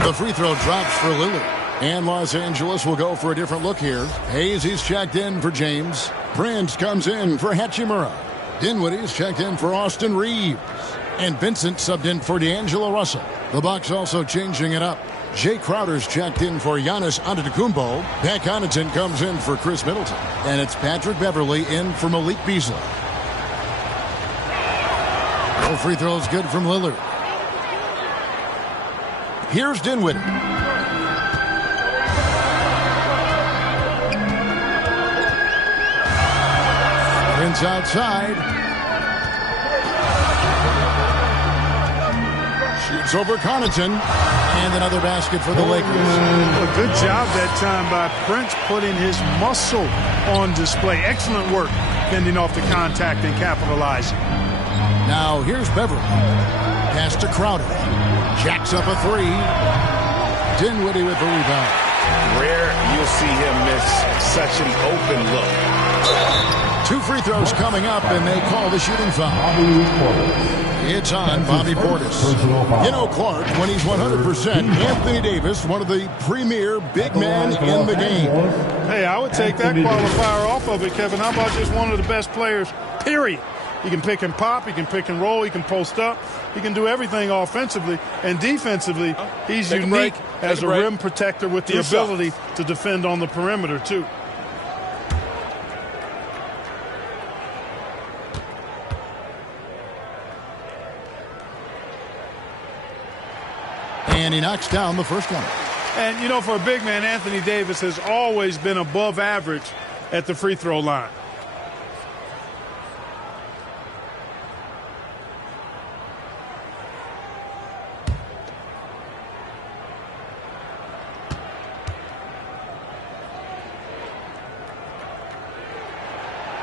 The free throw drops for Lillard. And Los Angeles will go for a different look here. Hayes, he's checked in for James. Prince comes in for Hachimura. Dinwiddie's checked in for Austin Reeves. And Vincent subbed in for D'Angelo Russell. The Bucks also changing it up. Jay Crowder's checked in for Giannis Antetokounmpo. Pat Connaughton comes in for Chris Middleton. And it's Patrick Beverley in for Malik Beasley. No free throws good from Lillard. Here's Dinwiddie. Prince outside. Shoots over Connaughton. And another basket for the Lakers. A good job that time by Prince putting his muscle on display. Excellent work fending off the contact and capitalizing. Now here's Beverly. Pass to Crowder. Jacks up a 3. Dinwiddie with the rebound. Rare you'll see him miss such an open look. 2 free throws coming up, and they call the shooting foul. It's on Bobby Portis. You know, Clark, when he's 100%, Anthony Davis, one of the premier big men in the game. Hey, I would take that qualifier off of it, Kevin. How about just one of the best players, period? He can pick and pop. He can pick and roll. He can post up. He can do everything offensively. And defensively, he's unique as a rim protector with the ability to defend on the perimeter, too. And he knocks down the first one. And, you know, for a big man, Anthony Davis has always been above average at the free throw line.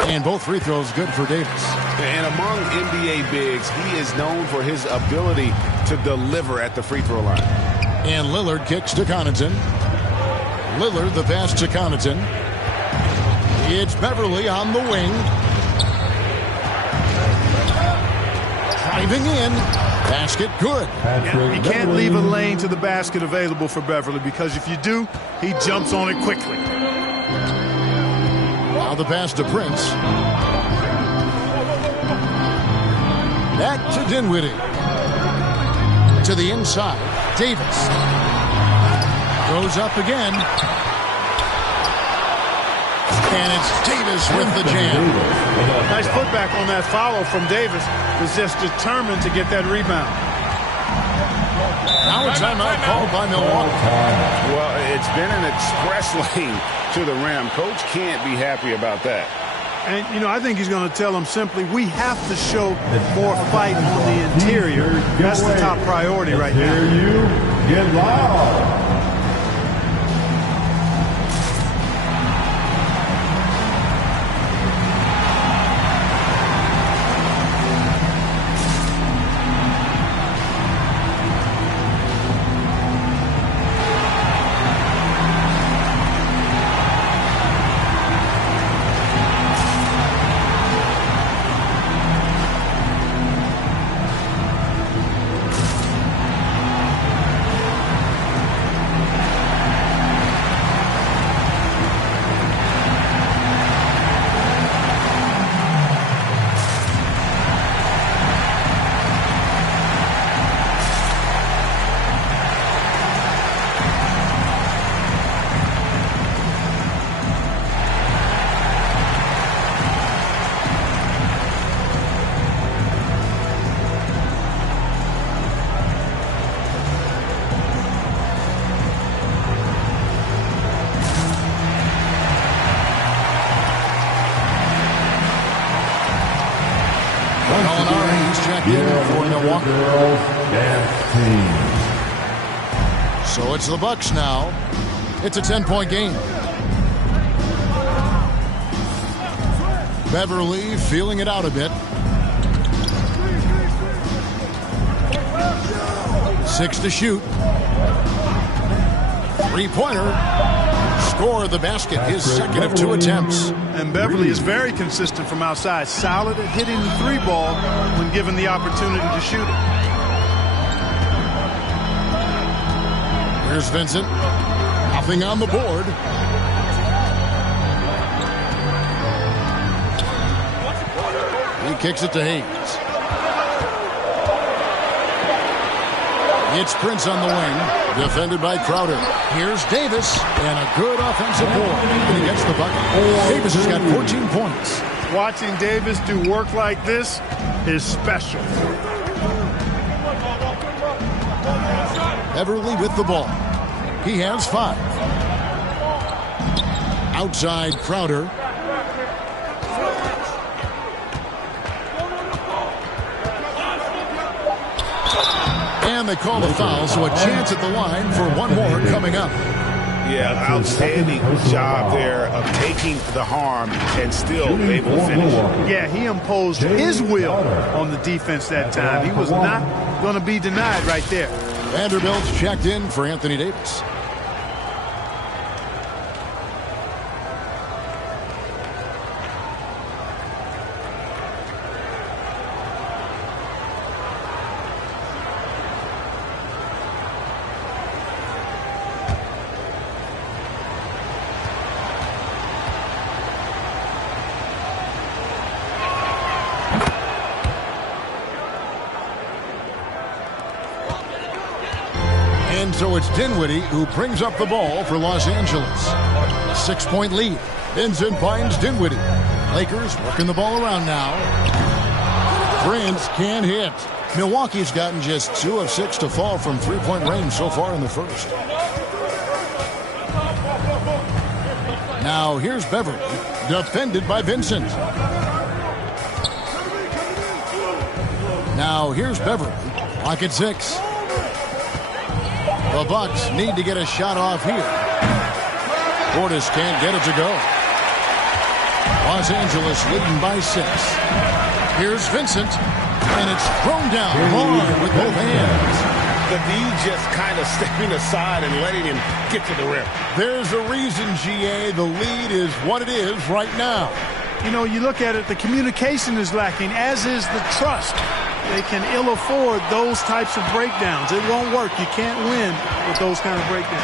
And both free throws good for Davis. And among NBA bigs, he is known for his ability to deliver at the free throw line. And Lillard kicks to Connaughton. Lillard the pass to Connaughton. It's Beverly on the wing. Driving in. Basket good. Yeah, you can't leave a lane to the basket available for Beverly, because if you do, he jumps on it quickly. Now the pass to Prince. Back to Dinwiddie. To the inside. Davis. Goes up again. And it's Davis with the jam. Nice putback on that follow from Davis. Was just determined to get that rebound. Now a timeout called by Milwaukee. Well, it's been an express lane to the rim. Coach can't be happy about that. And, you know, I think he's going to tell them simply, we have to show more fight on the interior. That's the top priority right now. Hear you get loud. So it's the Bucks now. It's a 10-point game. Beverly feeling it out a bit. 6 to shoot. Three-pointer. Score the basket, his second of 2 attempts. And Beverly is very consistent from outside. Solid at hitting the three ball when given the opportunity to shoot it. Here's Vincent. Nothing on the board. He kicks it to Hayes. It's Prince on the wing. Defended by Crowder. Here's Davis. And a good offensive board. And he gets the bucket. Davis has got 14 points. Watching Davis do work like this is special. Beverly with the ball. He has 5. Outside Crowder. And they call the foul, so a chance at the line for one more coming up. Yeah, outstanding job there of taking the harm and still able to finish. Yeah, he imposed his will on the defense that time. He was not going to be denied right there. Vanderbilt's checked in for Anthony Davis. So it's Dinwiddie who brings up the ball for Los Angeles. 6-point lead. Vincent finds Dinwiddie. Lakers working the ball around now. Prince can't hit. Milwaukee's gotten just 2 of 6 to fall from three-point range so far in the first. Now here's Beverly. Defended by Vincent. Now here's Beverly. Clock at 6. The Bucks need to get a shot off here. Portis can't get it to go. Los Angeles leading by 6. Here's Vincent, and it's thrown down hard with both hands. The D just kind of stepping aside and letting him get to the rim. There's a reason, GA, the lead is what it is right now. You know, you look at it, the communication is lacking, as is the trust. They can ill afford those types of breakdowns. It won't work. You can't win with those kind of breakdowns.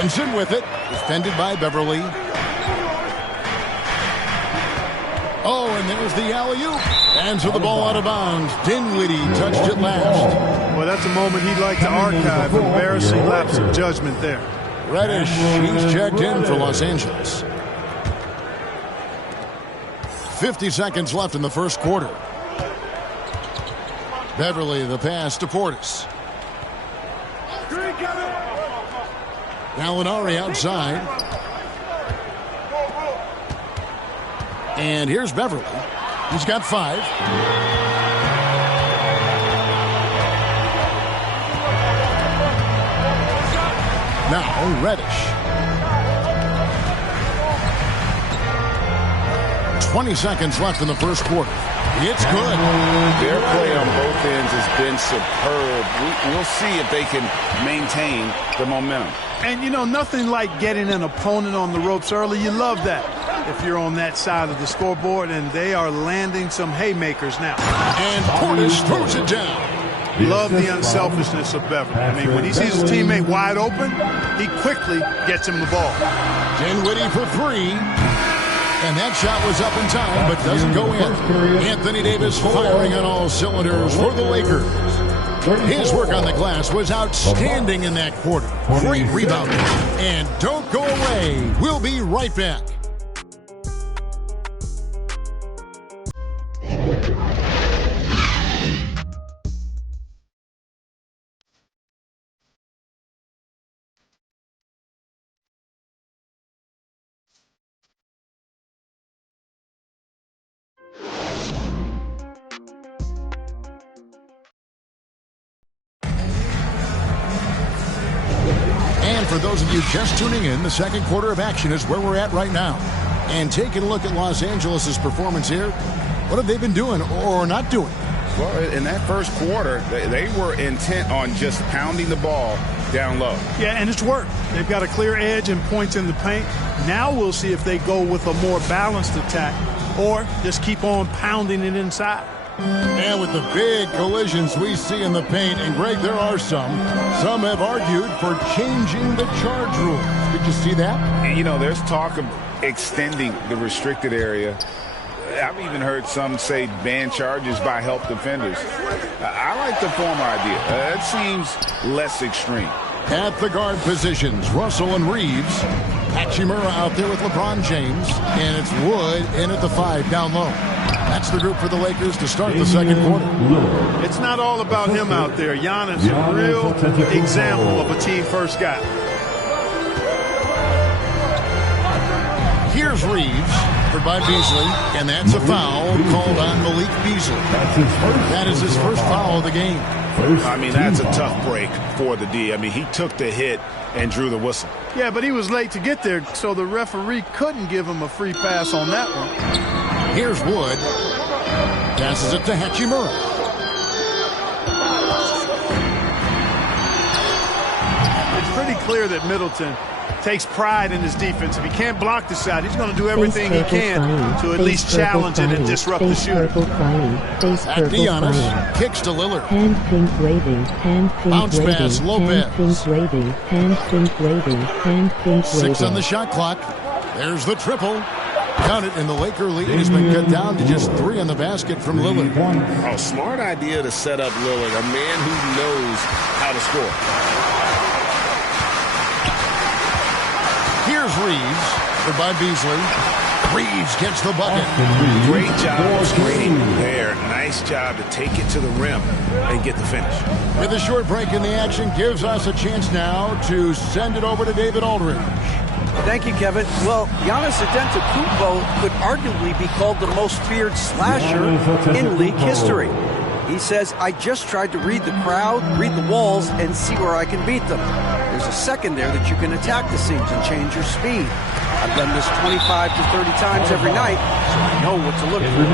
Vincent with it, defended by Beverly. Oh, and there's the alley-oop. And so the ball out of bounds. Dinwiddie touched it last. Well, that's a moment he'd like to archive. Embarrassing lapse of judgment there. Reddish, he's checked in for Los Angeles. 50 seconds left in the first quarter. Beverly, the pass to Portis. Gallinari outside. And here's Beverly. He's got 5. Now Reddish. 20 seconds left in the first quarter. It's good. Their play on both ends has been superb. We'll see if they can maintain the momentum. And, you know, nothing like getting an opponent on the ropes early. You love that if you're on that side of the scoreboard, and they are landing some haymakers now. And Portis throws it down. Love the unselfishness of Beverly. I mean, when he sees his teammate wide open, he quickly gets him the ball. Dinwiddie for 3. And that shot was up in time, but doesn't go in. Anthony Davis firing on all cylinders for the Lakers. His work on the glass was outstanding in that quarter. Great rebounding. And don't go away. We'll be right back. For those of you just tuning in, the second quarter of action is where we're at right now. And taking a look at Los Angeles' performance here, what have they been doing or not doing? Well, in that first quarter, they were intent on just pounding the ball down low. Yeah, and it's worked. They've got a clear edge and points in the paint. Now we'll see if they go with a more balanced attack or just keep on pounding it inside. And with the big collisions we see in the paint, and Greg, there are some have argued for changing the charge rules. Did you see that? And, you know, there's talk of extending the restricted area. I've even heard some say ban charges by help defenders. I like the former idea. It seems less extreme. At the guard positions, Russell and Reeves. Hachimura out there with LeBron James. And it's Wood in at the 5 down low. That's the group for the Lakers to start the second quarter. It's not all about him out there. Giannis, a real example of a team-first guy. Here's Reeves, covered by Beasley, and that's a foul called on Malik Beasley. That is his first foul of the game. I mean, that's a tough break for the D. I mean, he took the hit and drew the whistle. Yeah, but he was late to get there, so the referee couldn't give him a free pass on that one. Here's Wood. Passes it to Hachimura. It's pretty clear that Middleton takes pride in his defense. If he can't block the shot, he's going to do everything he can to at least challenge it and disrupt the shooter. At Giannis, kicks to Lillard. Hand pink waving, hand pink bounce waving, pass, Lopez. hand pink waving, hand pink waving, hand pink waving. 6 on the shot clock. There's the triple. Count it, and the Laker lead has been cut down to just 3 on the basket from Lillard. Oh, smart idea to set up Lillard, a man who knows how to score. Here's Reeves, for by Beasley. Reeves gets the bucket. Great job of screening there. Nice job to take it to the rim and get the finish. With a short break in the action, gives us a chance now to send it over to David Aldridge. Thank you, Kevin. Well, Giannis Antetokounmpo could arguably be called the most feared slasher in league history. He says, I just tried to read the crowd, read the walls, and see where I can beat them. There's a second there that you can attack the seams and change your speed. I've done this 25 to 30 times every night, so I know what to look for.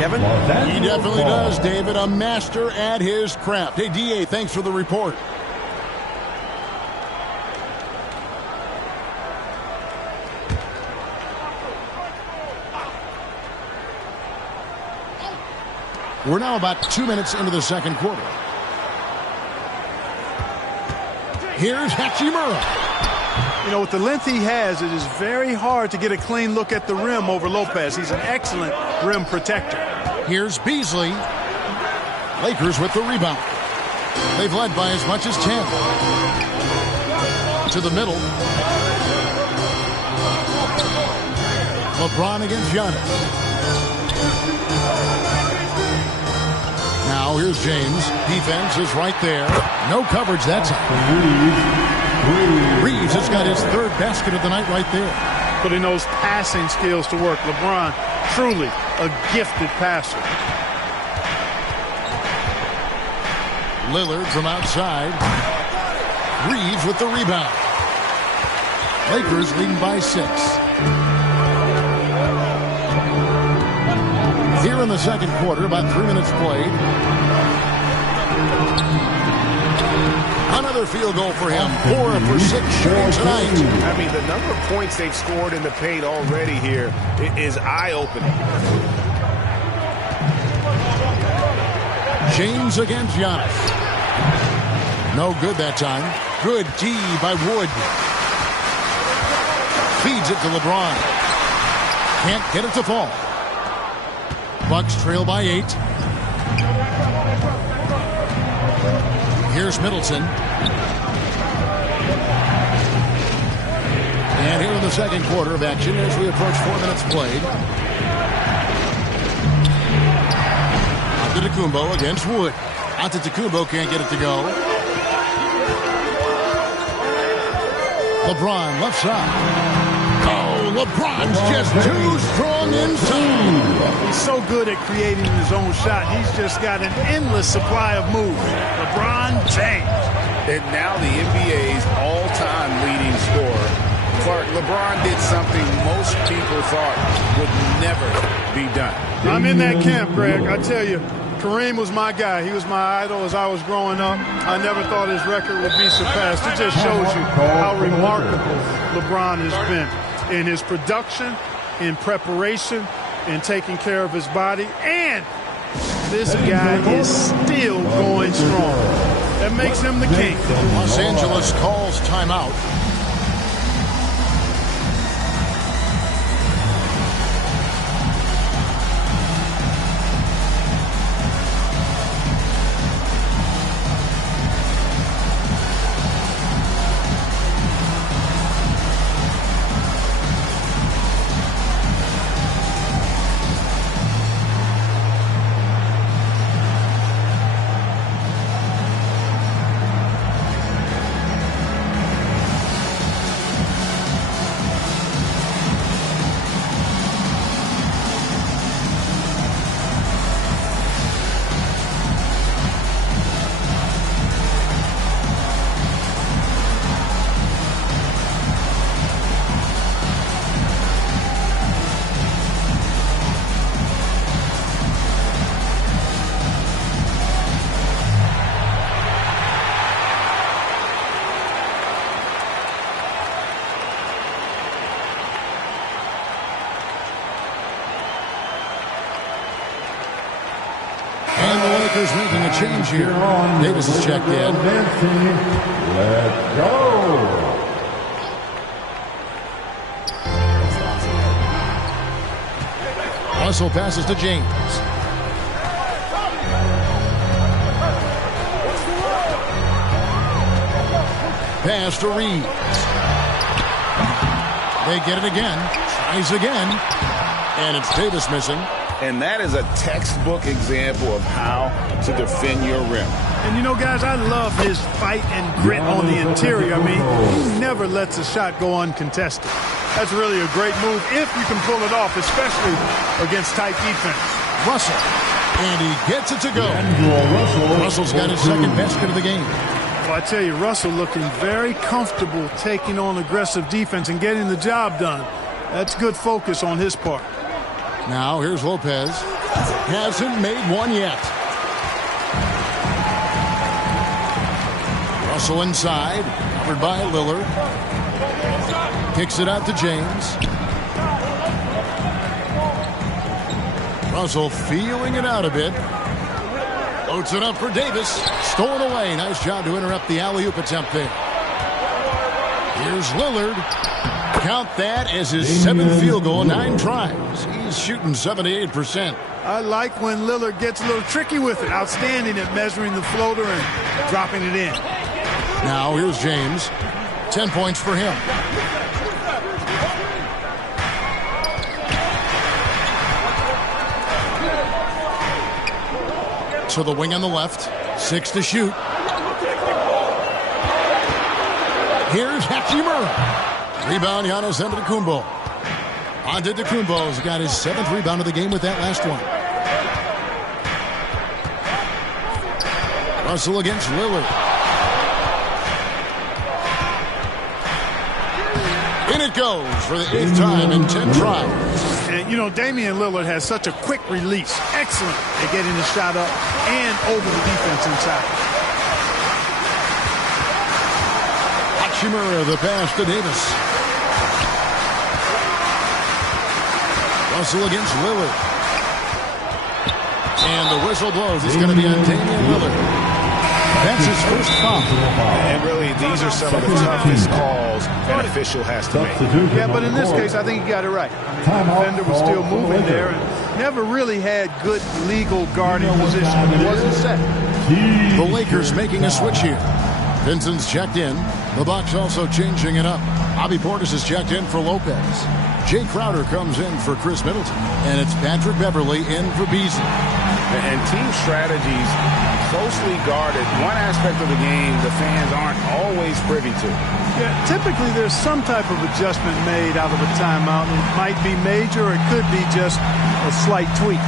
Kevin? He definitely does, David. A master at his craft. Hey, D.A., thanks for the report. We're now about 2 minutes into the second quarter. Here's Hachimura. You know, with the length he has, it is very hard to get a clean look at the rim over Lopez. He's an excellent rim protector. Here's Beasley. Lakers with the rebound. They've led by as much as 10. To the middle. LeBron against Giannis. Now here's James. Defense is right there. No coverage that time. Reeves has got his third basket of the night right there. Putting those passing skills to work. LeBron, truly a gifted passer. Lillard from outside. Reeves with the rebound. Lakers leading by 6. Here in the second quarter, about 3 minutes played. Another field goal for him. 4 for 6 shooting tonight. I mean, the number of points they've scored in the paint already here is eye-opening. James against Giannis. No good that time. Good D by Wood. Feeds it to LeBron. Can't get it to fall. Bucks trail by 8. Here's Middleton. And here in the second quarter of action as we approach 4 minutes played. Antetokounmpo against Wood. Antetokounmpo can't get it to go. LeBron left side. LeBron's just too strong inside. He's so good at creating his own shot. He's just got an endless supply of moves. LeBron James. And now the NBA's all-time leading scorer. Clark, LeBron did something most people thought would never be done. I'm in that camp, Greg. I tell you, Kareem was my guy. He was my idol as I was growing up. I never thought his record would be surpassed. It just shows you how remarkable LeBron has been in his production, in preparation, in taking care of his body, and this guy is still going strong. That makes him the king. Los Angeles calls timeout. Lakers making a change here. Davis is checked in. Let's go. Russell passes to James. Pass to Reeves. They get it again. Tries again. And it's Davis missing. And that is a textbook example of how to defend your rim. And you know, guys, I love his fight and grit on the interior. I mean, he never lets a shot go uncontested. That's really a great move if you can pull it off, especially against tight defense. Russell. And he gets it to go. Russell's got his second basket of the game. Well, I tell you, Russell looking very comfortable taking on aggressive defense and getting the job done. That's good focus on his part. Now here's Lopez. Hasn't made one yet. Russell inside. Covered by Lillard. Kicks it out to James. Russell feeling it out a bit. Loads it up for Davis. Stolen away. Nice job to interrupt the alley-oop attempt there. Here's Lillard. Count that as his 7th field goal, 9 tries. He's shooting 78%. I like when Lillard gets a little tricky with it. Outstanding at measuring the floater and dropping it in. Now here's James. 10 points for him. To the wing on the left. 6 to shoot. Here's Hachimura. Rebound, Giannis Antetokounmpo. Antetokounmpo's got his 7th rebound of the game with that last one. Russell against Lillard. In it goes for the 8th time in 10 tries. And, you know, Damian Lillard has such a quick release. Excellent at getting the shot up and over the defense inside. Hachimura, the pass to Davis. Russell against Lillard. And the whistle blows. It's going to be on Damian Lillard. That's his first foul. And really, these are some of the toughest calls an official has to make. Yeah, but in this case, I think he got it right. The defender was still moving there and never really had good legal guarding position. It wasn't set. The Lakers making a switch here. Vincent's checked in. The Bucks also changing it up. Bobby Portis is checked in for Lopez. Jay Crowder comes in for Chris Middleton. And it's Patrick Beverly in for Beasley. And team strategies closely guarded. One aspect of the game the fans aren't always privy to. Yeah, typically there's some type of adjustment made out of a timeout. It might be major or it could be just a slight tweak.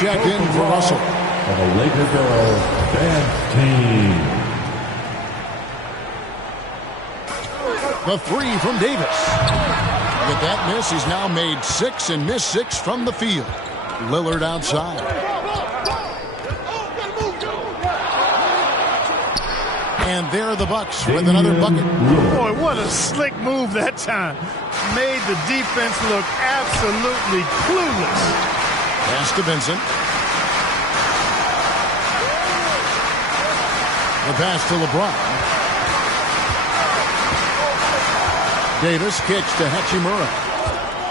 Checked in for Russell. And the Laker girls dance team. The 3 from Davis. With that miss, he's now made 6 and missed 6 from the field. Lillard outside. And there are the Bucks with another bucket. Boy, what a slick move that time. Made the defense look absolutely clueless. Pass to Vincent. The pass to LeBron. Davis kicks to Hachimura.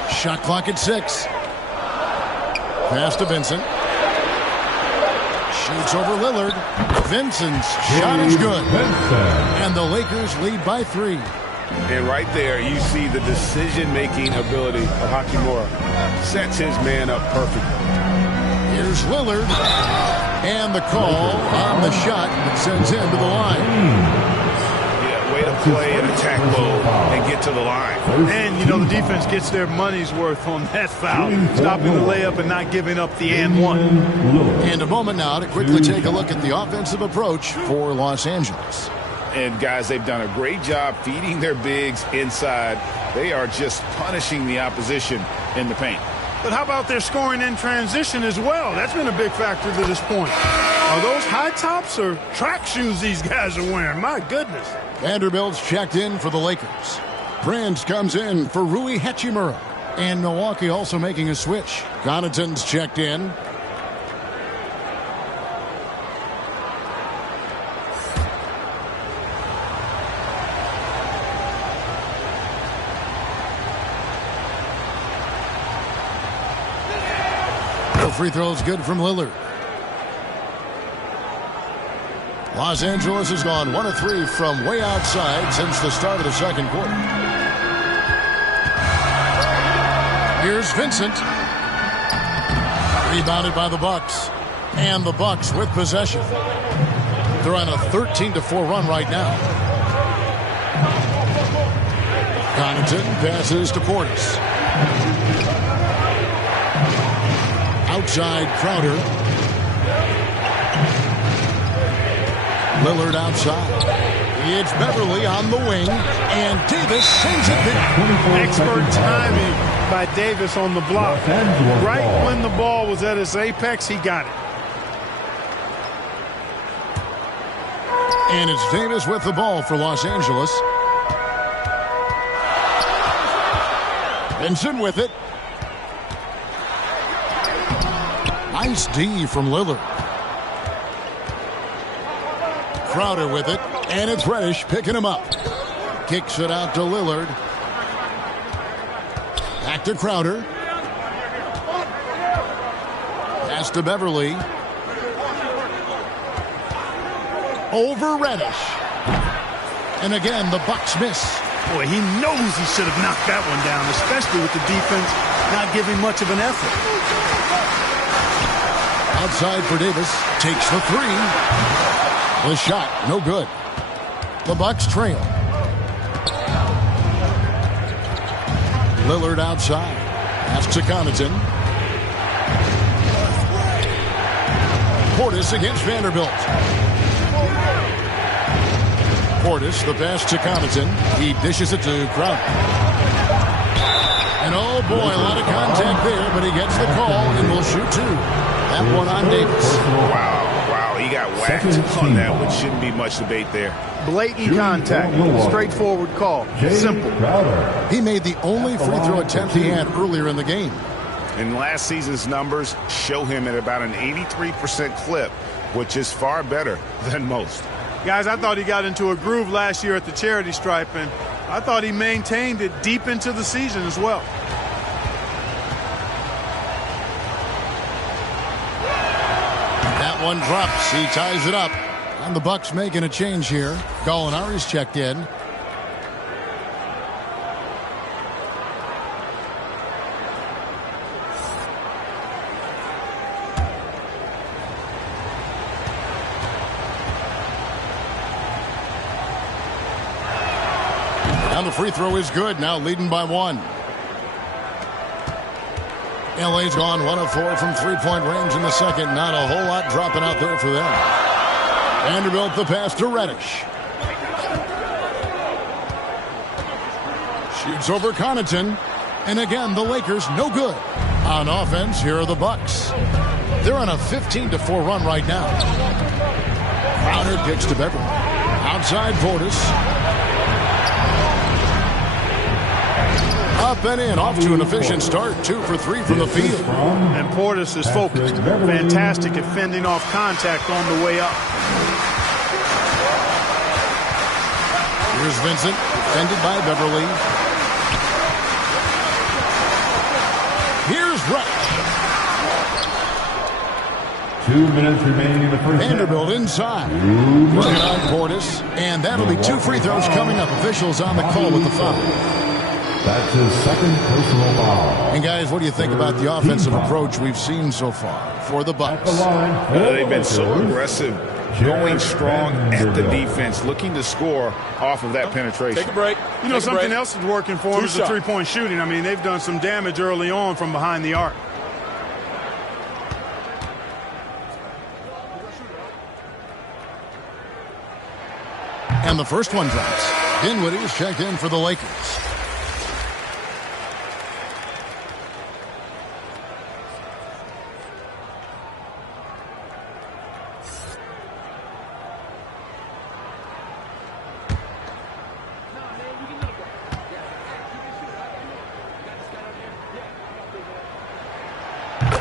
Shot clock at 6. Pass to Vincent. Shoots over Lillard. Vincent's shot is good. And the Lakers lead by 3. And right there, you see the decision-making ability of Hachimura. Sets his man up perfectly. Here's Lillard. And the call on the shot that sends him to the line. Yeah, way to play and attack low and get to the line. And, you know, the defense gets their money's worth on that foul. Stopping the layup and not giving up the and one. And a moment now to quickly take a look at the offensive approach for Los Angeles. And, guys, they've done a great job feeding their bigs inside. They are just punishing the opposition in the paint. But how about their scoring in transition as well? That's been a big factor to this point. Are those high tops or track shoes these guys are wearing? My goodness. Vanderbilt's checked in for the Lakers. Prince comes in for Rui Hachimura. And Milwaukee also making a switch. Connaughton's checked in. No free throws good from Lillard. Los Angeles has gone 1 of 3 from way outside since the start of the second quarter. Here's Vincent. Rebounded by the Bucks. And the Bucks with possession. They're on a 13-4 run right now. Connaughton passes to Portis. Outside Crowder. Lillard outside. It's Beverly on the wing, and Davis sends it there. Expert timing by Davis on the block. Right when the ball was at its apex, he got it. And it's Davis with the ball for Los Angeles. Vincent with it. Nice D from Lillard. Crowder with it, and it's Reddish picking him up. Kicks it out to Lillard. Back to Crowder. Pass to Beverly. Over Reddish. And again, the Bucks miss. Boy, he knows he should have knocked that one down, especially with the defense not giving much of an effort. Outside for Davis. Takes the three. The shot, no good. The Bucks trail. Lillard outside. Pass to Connaughton. Portis against Vanderbilt. Portis, the pass to Connaughton. He dishes it to Crowder. And oh boy, a lot of contact there, but he gets the call and will shoot two. That one on Davis. Wow, he got whacked on that, which shouldn't be much debate there. Blatant contact, straightforward call, simple. He made the only free throw attempt he had earlier in the game. And last season's numbers show him at about an 83% clip, which is far better than most. Guys, I thought he got into a groove last year at the charity stripe, and I thought he maintained it deep into the season as well. That one drops. He ties it up. And the Bucks making a change here. Gallinari's checked in. And the free throw is good. Now leading by one. LA's gone 1 of 4 from three-point range in the second. Not a whole lot dropping out there for them. Vanderbilt the pass to Reddish. Shoots over Connaughton. And again, the Lakers no good. On offense, here are the Bucks. They're on a 15-4 run right now. Crowder kicks to Beverly. Outside Portis. Up and in, off to an efficient start. 2 for 3 from the field. And Portis is focused. Fantastic at fending off contact on the way up. Here's Vincent, defended by Beverly. Here's Reddish. 2 minutes remaining in the first Vanderbilt inside. Working on Portis. And that'll be 2 free throws coming up. Officials on the call with the foul. That's his second personal foul. And guys, what do you think about the offensive approach we've seen so far for the Bucks? They've been so aggressive, going strong at the defense, looking to score off of that penetration. Take a break. You know, something else is working for them is the three-point shooting. I mean, they've done some damage early on from behind the arc. And the first one drops. Dinwiddie's checked in for the Lakers.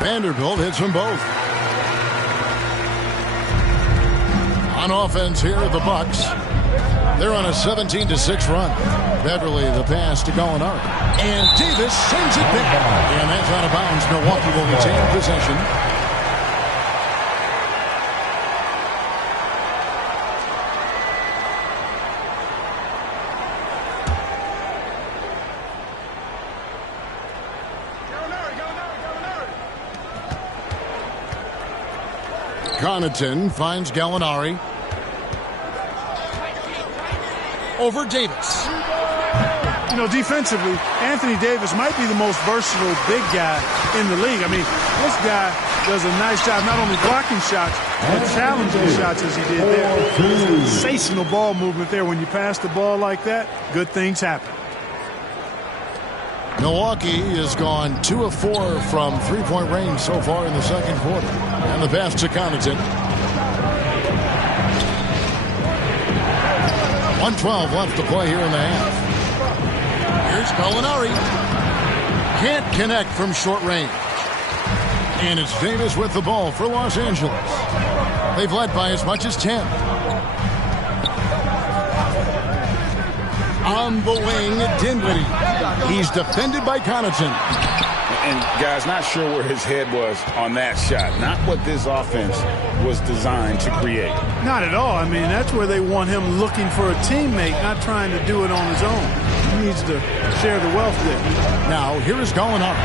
Vanderbilt hits them both. On offense here, the Bucks. They're on a 17-6 run. Beverly the pass to Gallinari. And Davis sends it back. And that's out of bounds. Milwaukee will retain possession. Connaughton finds Gallinari. Over Davis. You know, defensively, Anthony Davis might be the most versatile big guy in the league. I mean, this guy does a nice job not only blocking shots, but challenging shots as he did there. Sensational ball movement there. When you pass the ball like that, good things happen. Milwaukee has gone 2 of 4 from three-point range so far in the second quarter. And the pass to Connaughton. 1:12 left to play here in the half. Here's Gallinari. Can't connect from short range. And it's Davis with the ball for Los Angeles. They've led by as much as 10. On the wing, Dinwiddie. He's defended by Connaughton. And, guys, not sure where his head was on that shot. Not what this offense was designed to create. Not at all. I mean, that's where they want him looking for a teammate, not trying to do it on his own. He needs to share the wealth there. Now, here is Gallinari.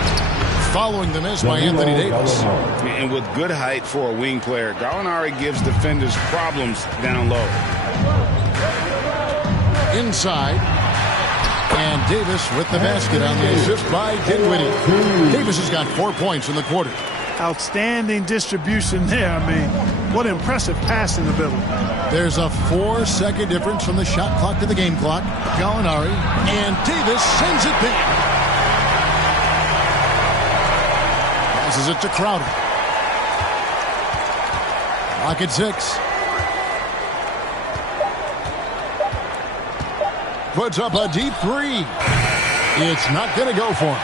Following the miss by Anthony Davis. And with good height for a wing player, Gallinari gives defenders problems down low. Inside. And Davis with the basket on the assist by Dinwiddie. Davis has got 4 points in the quarter. Outstanding distribution there. I mean, what impressive passing ability. There's a 4-second difference from the shot clock to the game clock. Gallinari. And Davis sends it back. Passes it to Crowder. Clock at 6. Puts up a deep three. It's not going to go for him.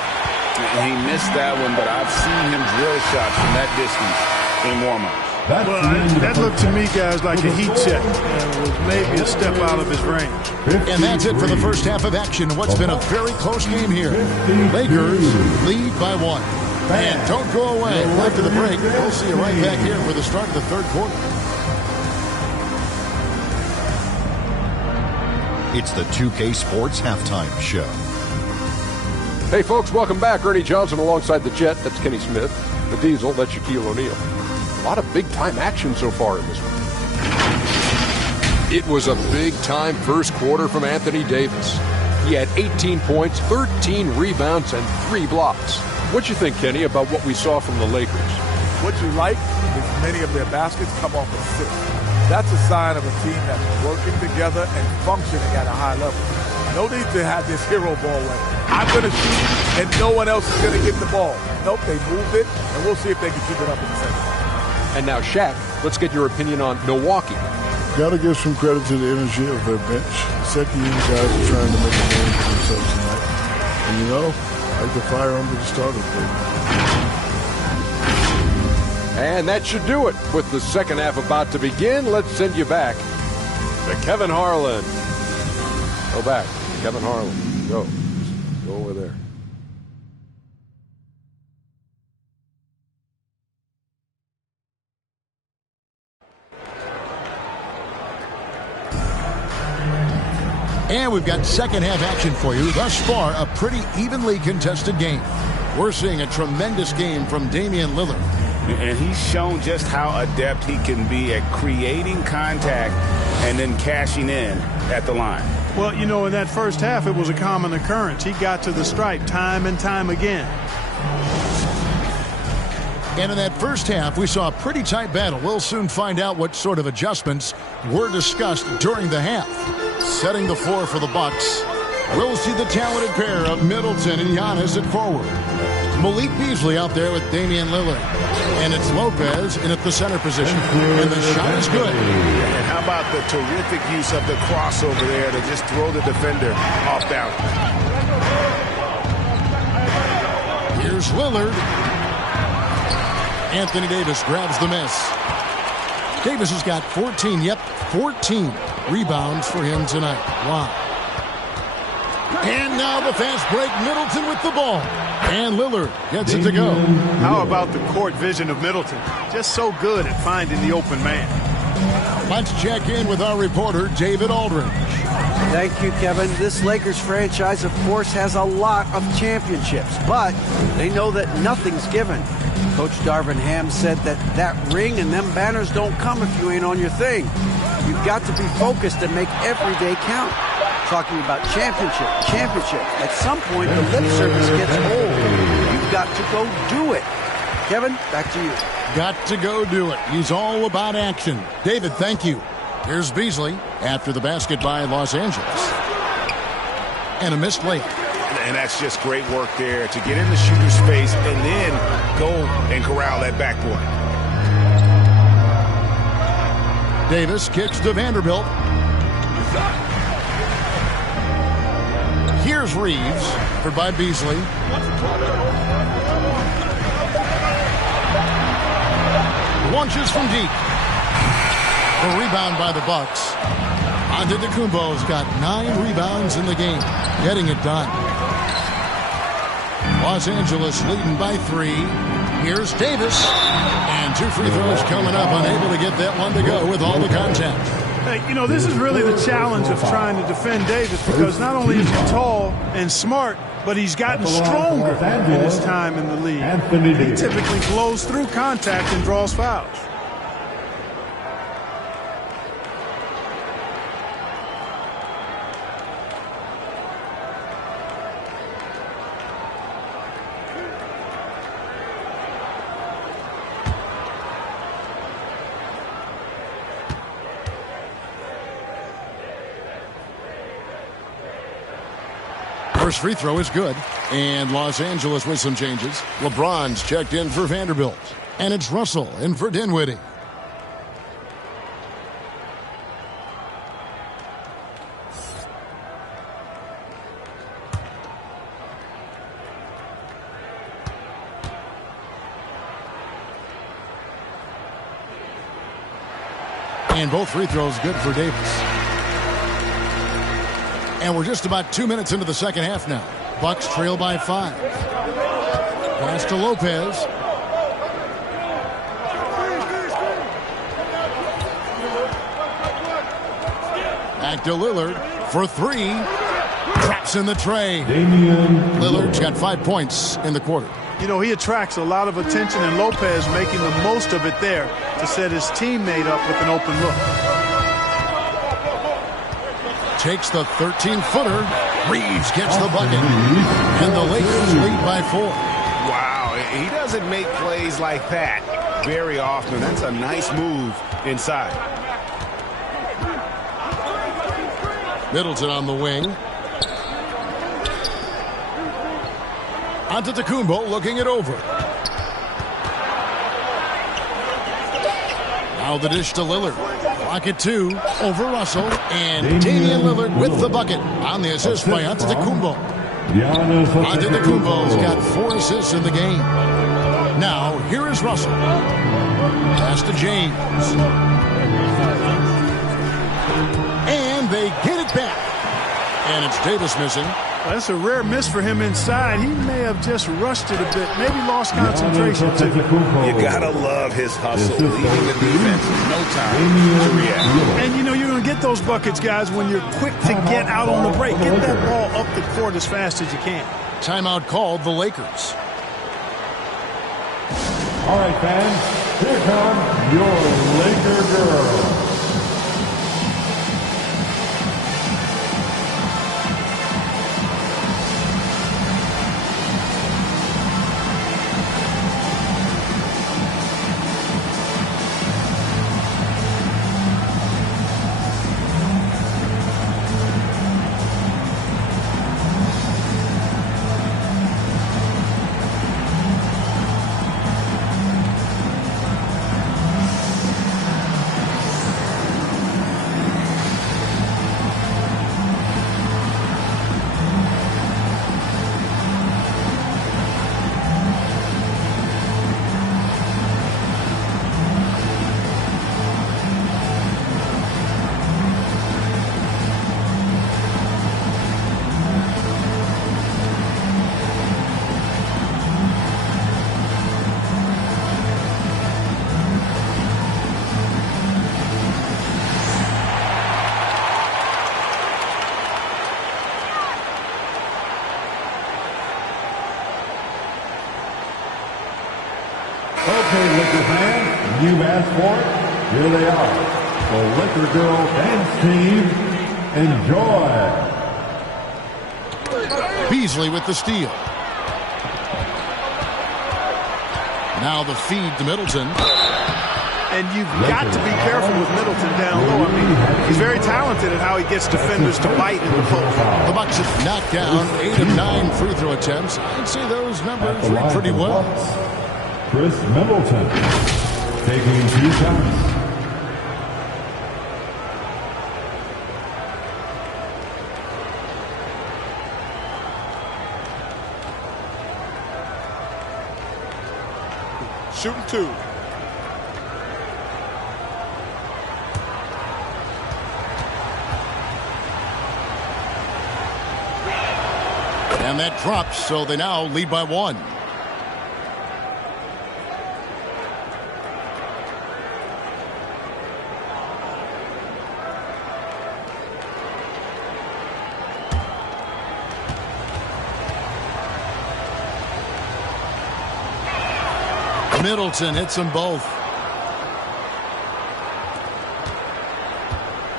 He missed that one, but I've seen him drill shots from that distance in warm-ups. Well, that looked to me, guys, like a heat check. And was maybe a step out of his range. And that's it for the first half of action. What's been a very close game here. Lakers lead by 1. And don't go away. After the break, we'll see you right back here for the start of the third quarter. It's the 2K Sports Halftime Show. Hey, folks, welcome back. Ernie Johnson alongside the Jet. That's Kenny Smith. The Diesel, that's Shaquille O'Neal. A lot of big-time action so far in this one. It was a big-time first quarter from Anthony Davis. He had 18 points, 13 rebounds, and 3 blocks. What you think, Kenny, about what we saw from the Lakers? What you like is many of their baskets come off assists. That's a sign of a team that's working together and functioning at a high level. No need to have this hero ball way. I'm going to shoot, and no one else is going to get the ball. Nope, they moved it, and we'll see if they can keep it up in the second. And now, Shaq, let's get your opinion on Milwaukee. Got to give some credit to the energy of their bench. Second-unit guys are trying to make a name for themselves tonight. And, you know, I like to fire under the starter plate. And that should do it. With the second half about to begin, let's send you back to Kevin Harlan. Go back. Kevin Harlan. Go over there. And we've got second half action for you. Thus far, a pretty evenly contested game. We're seeing a tremendous game from Damian Lillard. And he's shown just how adept he can be at creating contact and then cashing in at the line. Well, you know, in that first half, it was a common occurrence. He got to the stripe time and time again. And in that first half, we saw a pretty tight battle. We'll soon find out what sort of adjustments were discussed during the half. Setting the floor for the Bucks, we'll see the talented pair of Middleton and Giannis at forward. Malik Beasley out there with Damian Lillard. And it's Lopez in at the center position. And the shot is good. And how about the terrific use of the crossover there to just throw the defender off balance. Here's Lillard. Anthony Davis grabs the miss. Davis has got 14 rebounds for him tonight. Wow. And now the fast break. Middleton with the ball. And Lillard gets it to go. How about the court vision of Middleton? Just so good at finding the open man. Let's check in with our reporter, David Aldridge. Thank you, Kevin. This Lakers franchise, of course, has a lot of championships, but they know that nothing's given. Coach Darvin Ham said that ring and them banners don't come if you ain't on your thing. You've got to be focused and make every day count. Talking about championship. At some point, the lip service gets old. You've got to go do it. Kevin, back to you. Got to go do it. He's all about action. David, thank you. Here's Beasley after the basket by Los Angeles. And a missed layup. And that's just great work there to get in the shooter's space and then go and corral that backboard. Davis kicks to Vanderbilt. Here's Reeves, covered by Beasley. Launches from deep. A rebound by the Bucks. Antetokounmpo's got 9 rebounds in the game, getting it done. Los Angeles leading by 3. Here's Davis. And 2 free throws coming up, unable to get that one to go with all the contact. Hey, you know, this is really the challenge of trying to defend Davis, because not only is he tall and smart, but he's gotten stronger in his time in the league. He typically blows through contact and draws fouls. First free throw is good. And Los Angeles with some changes. LeBron's checked in for Vanderbilt. And it's Russell in for Dinwiddie. And both free throws good for Davis. And we're just about 2 minutes into the second half now. Bucks trail by 5. Pass to Lopez. Back to Lillard for 3. Traps in the tray. Lillard's got 5 points in the quarter. You know, he attracts a lot of attention, and Lopez making the most of it there to set his teammate up with an open look. Takes the 13-footer. Reeves gets the bucket. And the Lakers lead by 4. Wow, he doesn't make plays like that very often. That's a nice move inside. Middleton on the wing. Antetokounmpo looking it over. Now the dish to Lillard. Pocket 2 over Russell. And Damian Lillard with the bucket on the assist by Antetokounmpo. Antetokounmpo's got 4 assists in the game. Now here is Russell. Pass to James. And they get it back. And it's Davis missing. Well, that's a rare miss for him inside. He may have just rushed it a bit, maybe lost concentration too. You gotta love his hustle, leaving the defense no time to react. And you know, you're going to get those buckets, guys, when you're quick to get out on the break. Get that ball up the court as fast as you can. Timeout called the Lakers. All right, fans, here come your Laker girls. Okay, Laker fans, you've asked for it. Here they are. The Laker Girl Dance Team. Enjoy. Beasley with the steal. Now the feed to Middleton. And you've got to be careful with Middleton down low. I mean, he's very talented at how he gets defenders to bite in the post. The Bucks have knocked down 8 of 9 free throw attempts. I'd say those numbers read pretty well. Chris Middleton taking 2 shots. Shooting 2. And that drops, so they now lead by 1. Middleton hits them both.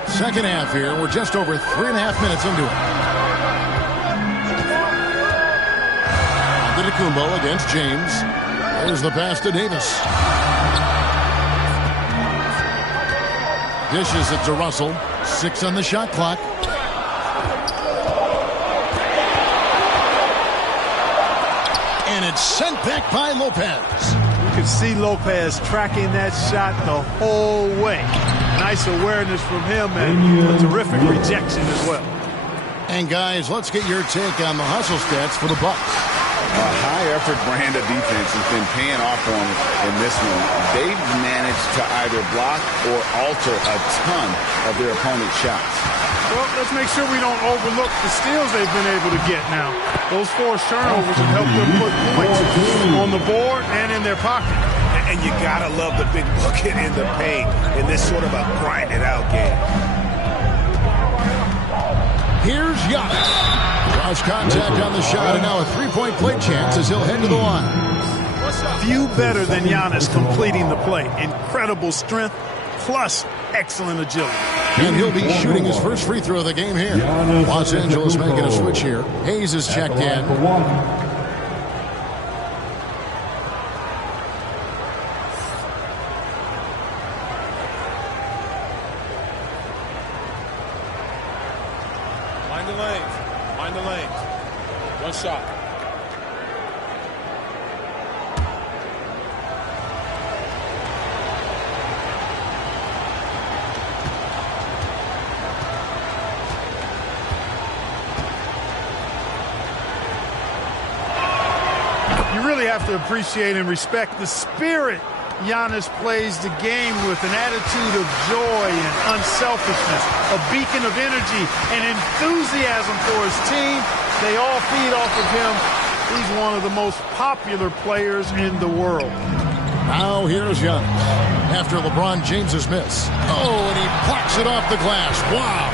Second half here. We're just over 3.5 minutes into it. Kumbo against James. There's the pass to Davis. Dishes it to Russell. 6 on the shot clock. And it's sent back by Lopez. You can see Lopez tracking that shot the whole way. Nice awareness from him and a terrific rejection as well. And guys, let's get your take on the hustle stats for the Bucks. A high-effort brand of defense has been paying off for them in this one. They've managed to either block or alter a ton of their opponent's shots. Well, let's make sure we don't overlook the steals they've been able to get now. Those forced turnovers have helped them put points on the board and in their pocket. And you got to love the big bucket in the paint in this sort of a grind-it-out game. Here's Giannis. Lost contact on the shot, and now a three-point play chance as he'll head to the line. Few better than Giannis completing the play. Incredible strength, plus excellent agility. And he'll be shooting his first free throw of the game here. Los Angeles making a switch here. Hayes is checked in. Mind the lanes. Mind the lanes. One shot. You really have to appreciate and respect the spirit Giannis plays the game with, an attitude of joy and unselfishness, a beacon of energy and enthusiasm for his team. They all feed off of him. He's one of the most popular players in the world. Now here's Giannis after LeBron James's miss. Oh, and he plucks it off the glass. Wow.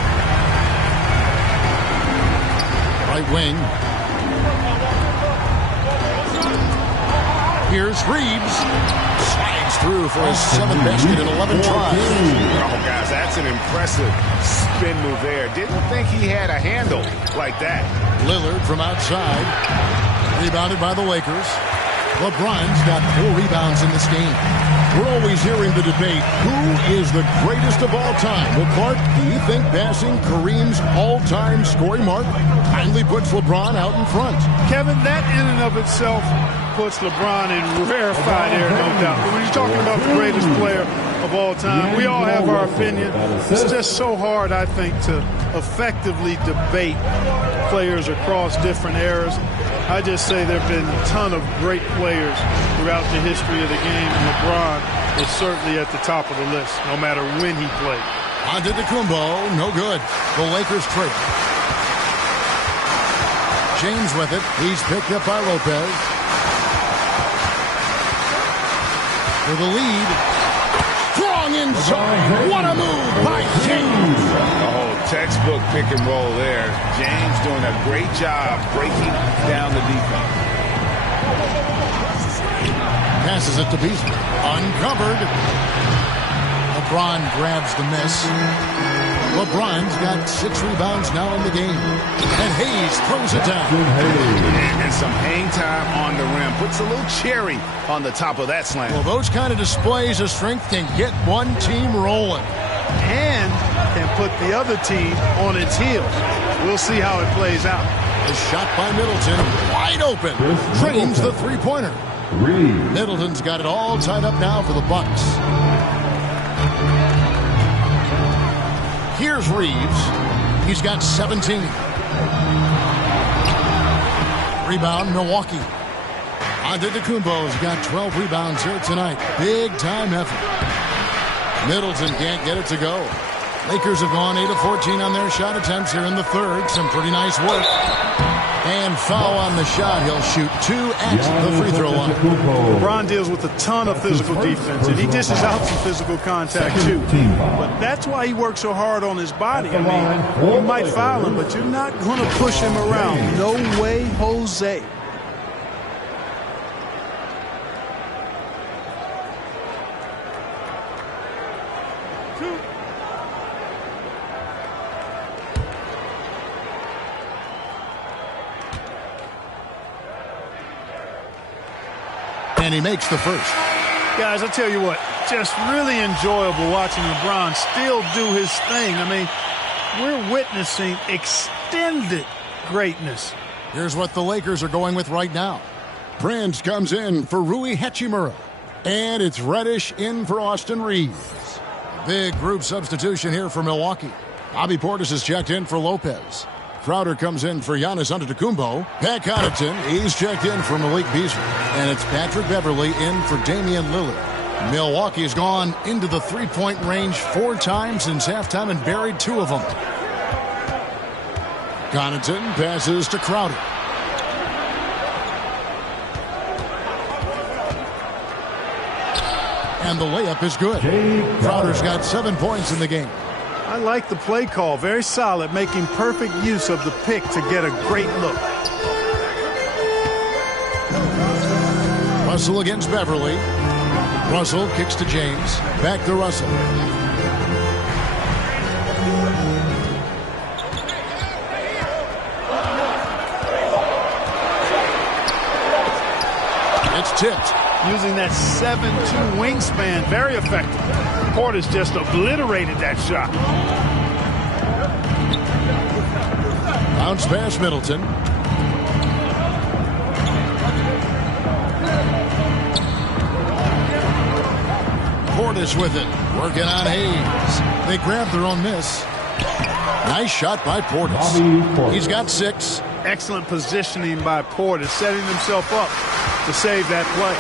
Right wing. Here's Reeves. Slides through for his 7th basket in 11 tries. Oh, guys, that's an impressive spin move there. Didn't think he had a handle like that. Lillard from outside. Rebounded by the Lakers. LeBron's got 4 rebounds in this game. We're always hearing the debate, who is the greatest of all time? Well, Clark, do you think passing Kareem's all-time scoring mark finally puts LeBron out in front? Kevin, that in and of itself puts LeBron in rarefied air, no doubt. But when you're talking about the greatest player of all time, we all have our opinion. It's just so hard, I think, to effectively debate players across different eras. I just say there have been a ton of great players throughout the history of the game, and LeBron is certainly at the top of the list, no matter when he played. Antetokounmpo, no good. The Lakers trail. James with it. He's picked up by Lopez. For the lead. Strong inside. What a move by James. Oh, textbook pick and roll there. James doing a great job breaking down the defense. Passes it to Beasley. Uncovered. LeBron grabs the miss. LeBron's got 6 rebounds now in the game. And Hayes throws it down. And some hang time on the rim. Puts a little cherry on the top of that slam. Well, those kind of displays of strength can get one team rolling. And can put the other team on its heels. We'll see how it plays out. A shot by Middleton. Wide open. Drains the three-pointer. Middleton's got it all tied up now for the Bucks. Here's Reeves. He's got 17. Rebound, Milwaukee. Antetokounmpo's got 12 rebounds here tonight. Big-time effort. Middleton can't get it to go. Lakers have gone 8 of 14 on their shot attempts here in the third. Some pretty nice work. And foul on the shot. He'll shoot 2 at the free throw line. LeBron deals with a ton of physical defense, and he dishes out some physical contact too. But that's why he works so hard on his body. I mean, you might foul him, but you're not going to push him around. No way, Jose. And he makes the first. Guys, I tell you what, just really enjoyable watching LeBron still do his thing. I mean, we're witnessing extended greatness. Here's what the Lakers are going with right now. Prince comes in for Rui Hachimura. And it's Reddish in for Austin Reeves. Big group substitution here for Milwaukee. Bobby Portis is checked in for Lopez. Crowder comes in for Giannis Antetokounmpo. Pat Connaughton, he's checked in for Malik Beasley. And it's Patrick Beverley in for Damian Lillard. Milwaukee's gone into the three-point range 4 times since halftime and buried 2 of them. Connaughton passes to Crowder. And the layup is good. Crowder's got 7 points in the game. I like the play call. Very solid, making perfect use of the pick to get a great look. Russell against Beverly. Russell kicks to James. Back to Russell. It's tipped. Using that 7'2" wingspan, very effective. Portis just obliterated that shot. Bounce pass Middleton. Portis with it. Working on Hayes. They grab their own miss. Nice shot by Portis. He's got 6. Excellent positioning by Portis, setting himself up to save that play.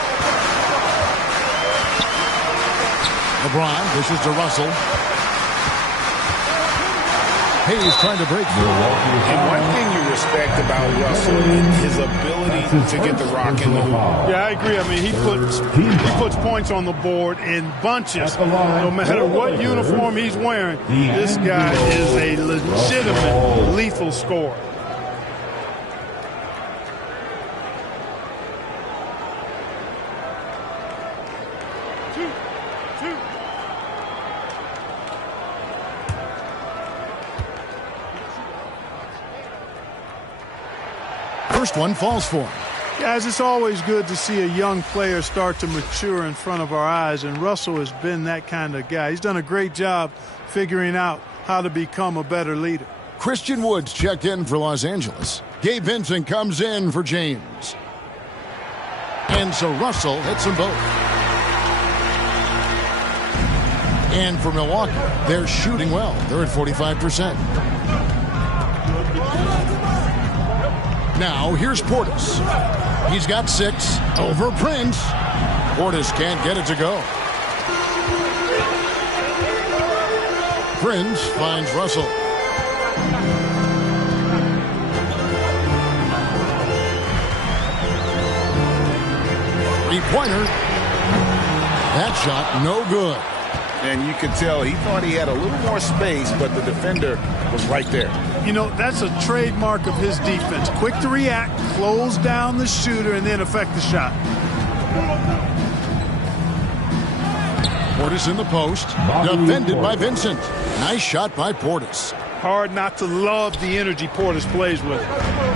LeBron dishes to Russell. Hayes trying to break through. And one thing you respect about Russell is his ability to get the rock in the hoop. Yeah, I agree. I mean, he puts points on the board in bunches. No matter what uniform he's wearing, this guy is a legitimate lethal scorer. First one falls for him. Guys, it's always good to see a young player start to mature in front of our eyes, and Russell has been that kind of guy. He's done a great job figuring out how to become a better leader. Christian Woods checked in for Los Angeles. Gabe Vincent comes in for James. And so Russell hits them both. And for Milwaukee, they're shooting well. They're at 45%. Now, here's Portis. He's got 6 over Prince. Portis can't get it to go. Prince finds Russell. Three-pointer. That shot, no good. And you could tell he thought he had a little more space, but the defender was right there. You know, that's a trademark of his defense. Quick to react, close down the shooter, and then affect the shot. Portis in the post. Defended by Vincent. Nice shot by Portis. Hard not to love the energy Portis plays with.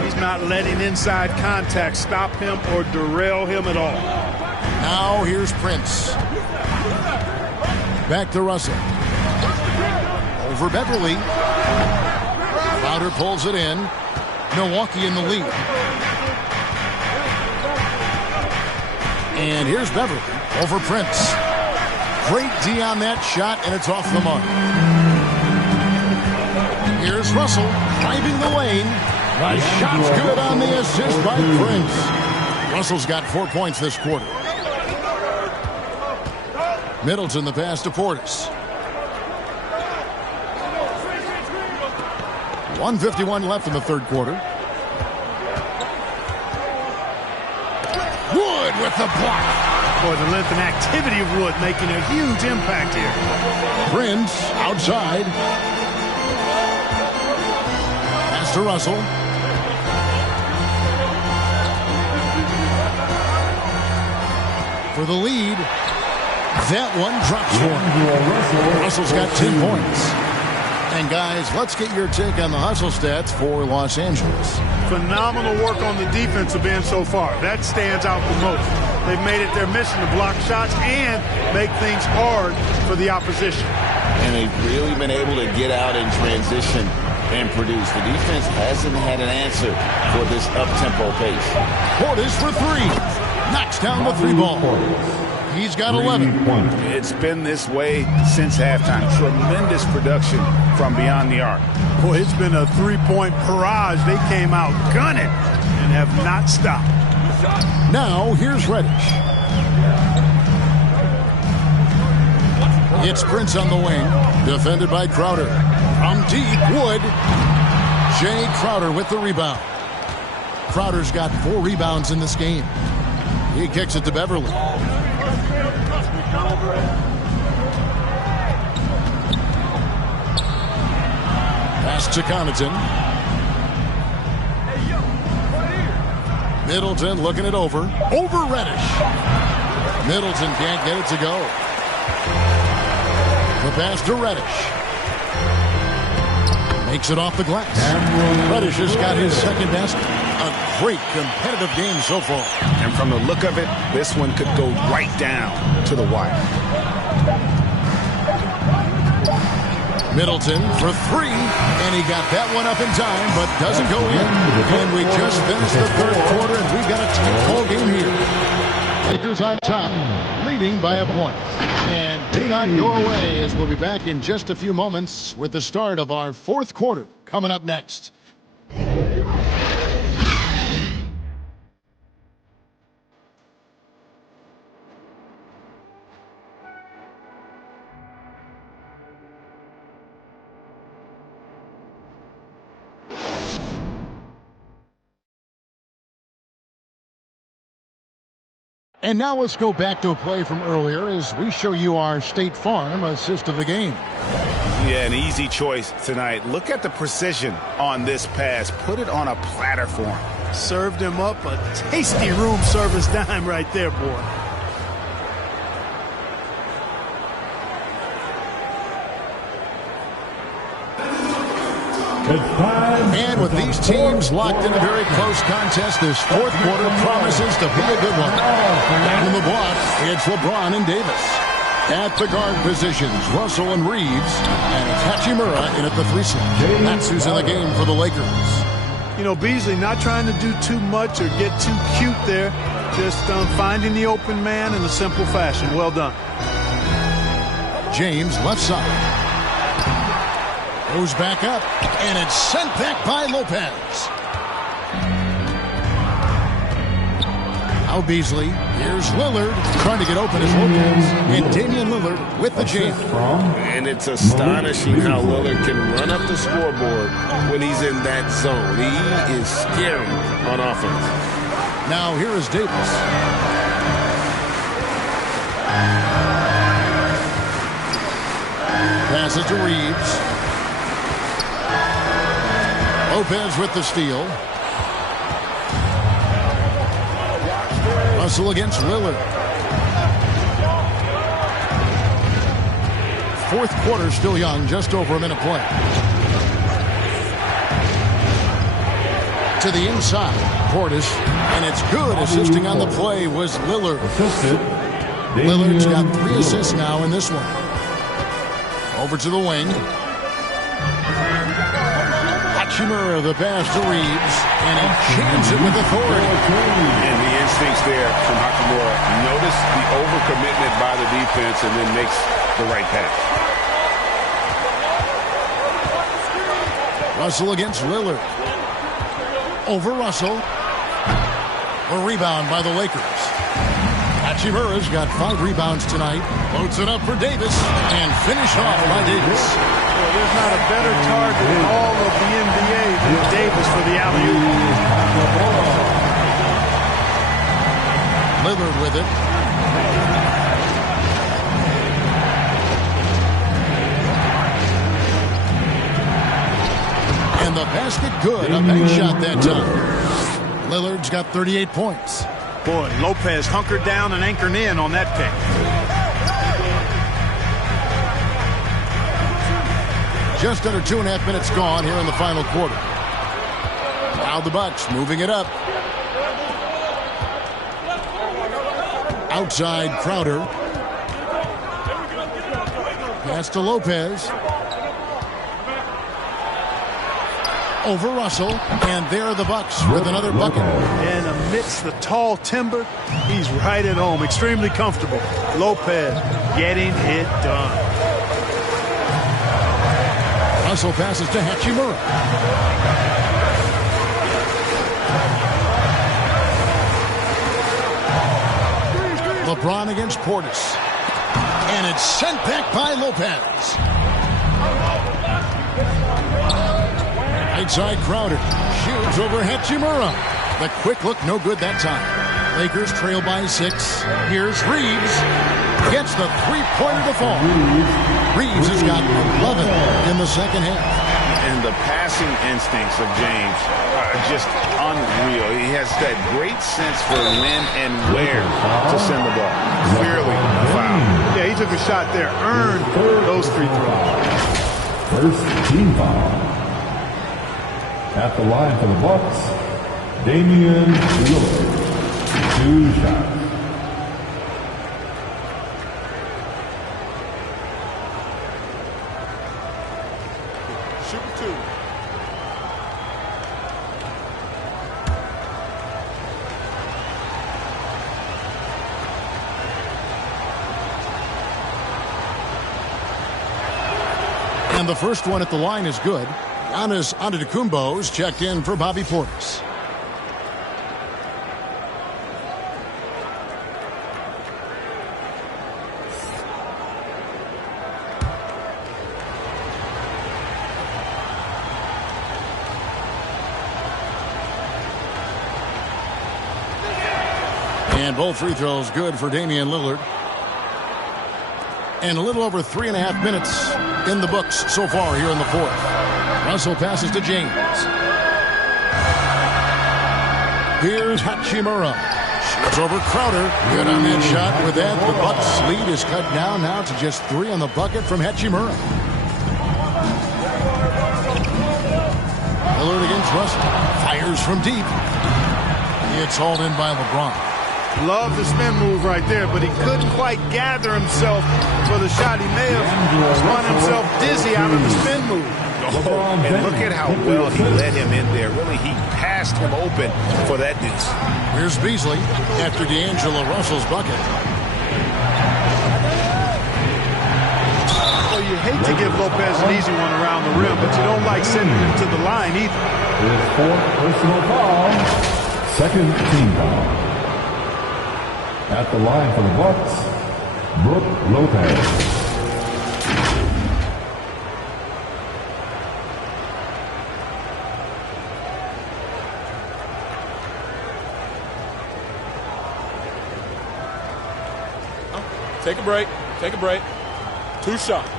He's not letting inside contact stop him or derail him at all. Now here's Prince. Back to Russell. Over Beverly. Crowder pulls it in. Milwaukee in the lead. And here's Beverly over Prince. Great D on that shot, and it's off the mark. Here's Russell driving the lane. The shot's good on the assist by Prince. Russell's got 4 points this quarter. Middleton the pass to Portis. 1:51 left in the third quarter. Wood with the block. Boy, the length and activity of Wood making a huge impact here. Prince outside. Pass to Russell. For the lead. That one drops one. Russell's got 10 points. And guys, let's get your take on the hustle stats for Los Angeles. Phenomenal work on the defensive end so far. That stands out the most. They've made it their mission to block shots and make things hard for the opposition. And they've really been able to get out in transition and produce. The defense hasn't had an answer for this up-tempo pace. Portis for three. Knocks down the three ball. He's got 11. It's been this way since halftime. Tremendous production from beyond the arc. Boy, it's been a three-point barrage. They came out gunning and have not stopped. Now, here's Reddish. It's Prince on the wing. Defended by Crowder. From deep, Wood. Jay Crowder with the rebound. Crowder's got 4 rebounds in this game. He kicks it to Beverly. Pass to Connaughton. Middleton looking it over. Over Reddish. Middleton can't get it to go. The pass to Reddish. Makes it off the glass. Reddish has got his second basket. A great competitive game so far. And from the look of it, this one could go right down to the wire. Middleton for three, and he got that one up in time, but doesn't go in. And we just finished the third quarter, and we've got a tight ball game here. Lakers on top, leading by a point. And take on your way as we'll be back in just a few moments with the start of our fourth quarter coming up next. And now let's go back to a play from earlier as we show you our State Farm assist of the game. Yeah, an easy choice tonight. Look at the precision on this pass. Put it on a platter for him. Served him up a tasty room service dime right there, boy. And with these teams locked in a very close contest, this fourth quarter promises to be a good one. Down in the block, it's LeBron and Davis. At the guard positions, Russell and Reeves. And it's Hachimura in at the three slot. That's who's in the game for the Lakers. You know, Beasley not trying to do too much or get too cute there. Just finding the open man in a simple fashion. Well done. James left side. Goes back up, and it's sent back by Lopez. Now Beasley. Here's Lillard trying to get open as Lopez. And Damian Lillard with the jam. And it's astonishing how Lillard can run up the scoreboard when he's in that zone. He is scary on offense. Now here is Davis. Passes to Reeves. Lopez with the steal. Russell against Lillard. fourth quarter still young, just over a minute play. To the inside, Portis, and it's good. Assisting on the play was Lillard. Lillard's got 3 assists now in this one. Over to the wing. Hachimura, the pass to Reeves, and he jams it with authority. And the instincts there from Hachimura. Notice the overcommitment by the defense and then makes the right pass. Russell against Lillard. Over Russell. A rebound by the Lakers. Hachimura's got 5 rebounds tonight. Loads it up for Davis and finished off by Davis. Well, there's not a better target in all of the NBA than Davis for the alley-oop. Lillard with it. And the basket good. A bank shot that time. Lillard's got 38 points. Boy, Lopez hunkered down and anchored in on that pick. Just under 2.5 minutes gone here in the final quarter. Now the Bucks moving it up. Outside Crowder. Pass to Lopez. Over Russell, and there are the Bucks with another bucket. And amidst the tall timber, he's right at home, extremely comfortable. Lopez getting it done. Russell passes to Hachimura. LeBron against Portis. And it's sent back by Lopez. Outside Crowder. Shoots over Hachimura. The quick look, no good that time. Lakers trail by 6. Here's Reeves. Gets the three-pointer to fall. Reeves has got 11 in the second half. And the passing instincts of James are just unreal. He has that great sense for when and where to send the ball. Clearly a foul. Yeah, he took a shot there. Earned those free throws. First team foul. At the line for the Bucks, Damian Lillard. 2 shots. Shoot 2. And the first one at the line is good. Giannis Antetokounmpo's checked in for Bobby Portis. And both free throws good for Damian Lillard. And a little over 3.5 minutes in the books so far here in the fourth. Russell passes to James. Here's Hachimura. Shoots over Crowder. Good on that shot. With that, the Bucks' lead is cut down now to just 3 on the bucket from Hachimura. Lillard against Russell. Fires from deep. It's hauled in by LeBron. Love the spin move right there, but he couldn't quite gather himself for the shot. He may have spun himself dizzy out of the spin move. Oh, and look at how well he led him in there. Really, he passed him open for that deuce. Here's Beasley after D'Angelo Russell's bucket. Well, you hate to give Lopez an easy one around the rim, but you don't like sending him to the line either. His 4th personal foul. Second team foul. At the line for the Bucks, Brook Lopez. Take a break. Take a break. 2 shots.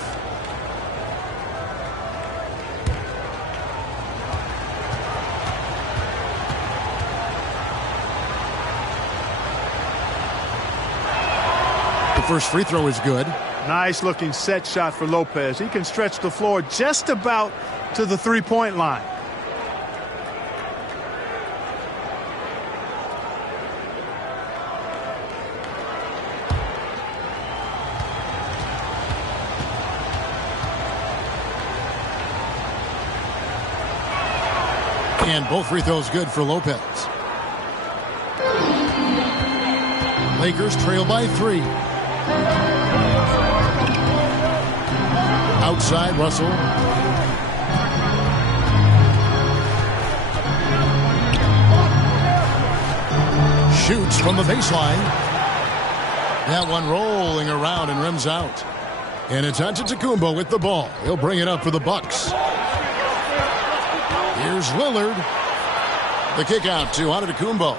The first free throw is good. Nice looking set shot for Lopez. He can stretch the floor just about to the three-point line. And both free throws good for Lopez. Lakers trail by 3. Outside, Russell. Shoots from the baseline. That one rolling around and rims out. And it's Antetokounmpo with the ball. He'll bring it up for the Bucks. Here's Lillard. The kick out to Antetokounmpo.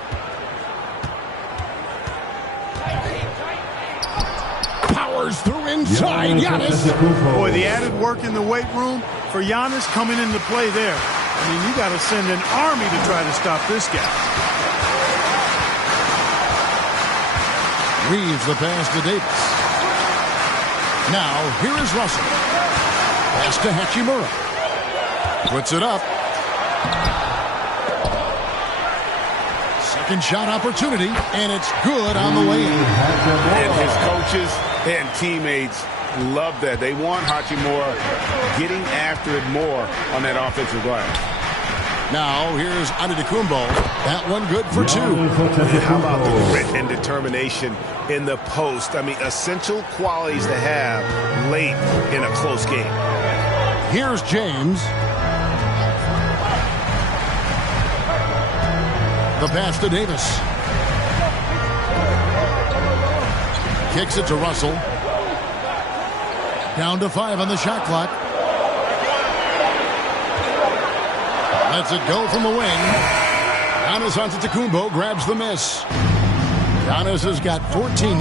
Powers through inside. Giannis. Boy, the added work in the weight room for Giannis coming into play there. I mean, you got to send an army to try to stop this guy. Reeves the pass to Davis. Now, here is Russell. Pass to Hachimura. Puts it up. Second shot opportunity, and it's good on the way in. And his coaches and teammates love that. They want Hachimura getting after it more on that offensive glass. Now, here's Antetokounmpo. That one good for 2. How about the grit and determination in the post? I mean, essential qualities to have late in a close game. Here's James. The pass to Davis. Kicks it to Russell. Down to 5 on the shot clock. Lets it go from the wing. Giannis Antetokounmpo grabs the miss. Giannis has got 14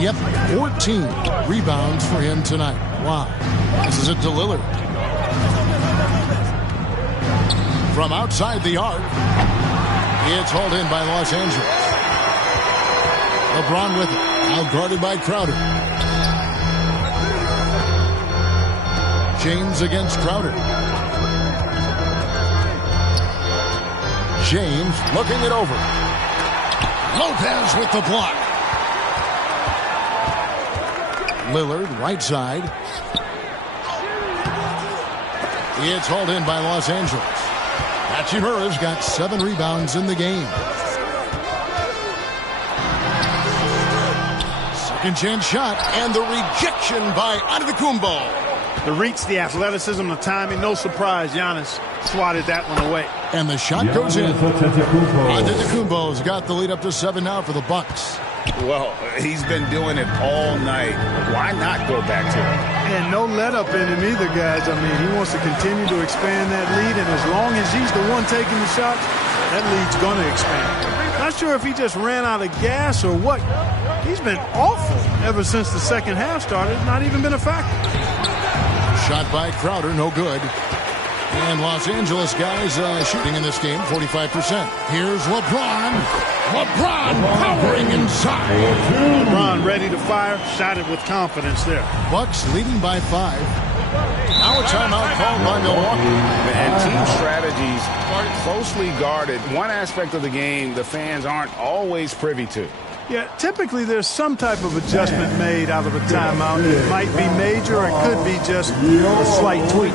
rebounds for him tonight. Wow. Passes it to Lillard. From outside the arc. It's hauled in by Los Angeles. LeBron with it. Now guarded by Crowder. James against Crowder. James looking it over. Lopez with the block. Lillard, right side. It's hauled in by Los Angeles. Hachimura's got 7 rebounds in the game. Second chance shot, and the rejection by Antetokounmpo. The reach, the athleticism, the timing, no surprise. Giannis swatted that one away. And the shot goes in. Antetokounmpo's got the lead up to 7 now for the Bucks. Well, he's been doing it all night. Why not go back to it? And no let up in him either, guys. I mean, he wants to continue to expand that lead, and as long as he's the one taking the shots, that lead's going to expand. Not sure if he just ran out of gas or what. He's been awful ever since the second half started. Not even been a factor. Shot by Crowder, no good. And Los Angeles guys shooting in this game, 45%. Here's LeBron. LeBron powering inside. LeBron ready to fire. Shot it with confidence there. Bucks leading by 5. Now a timeout called by Milwaukee. And team strategies are closely guarded. One aspect of the game the fans aren't always privy to. Yeah, typically there's some type of adjustment made out of a timeout. It might be major or it could be just a slight tweak.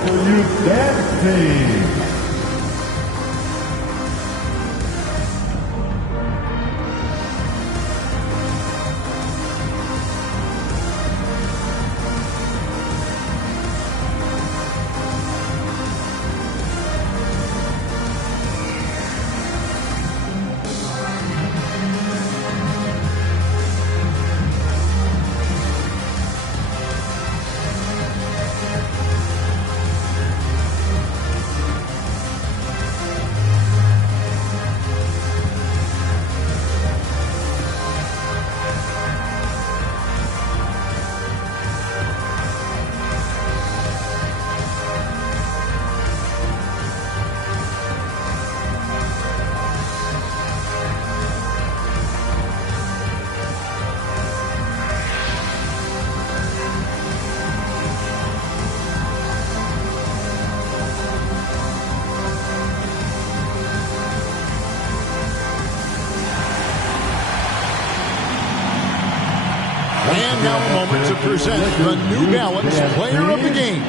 And now a moment to present the New Balance Player of the Game,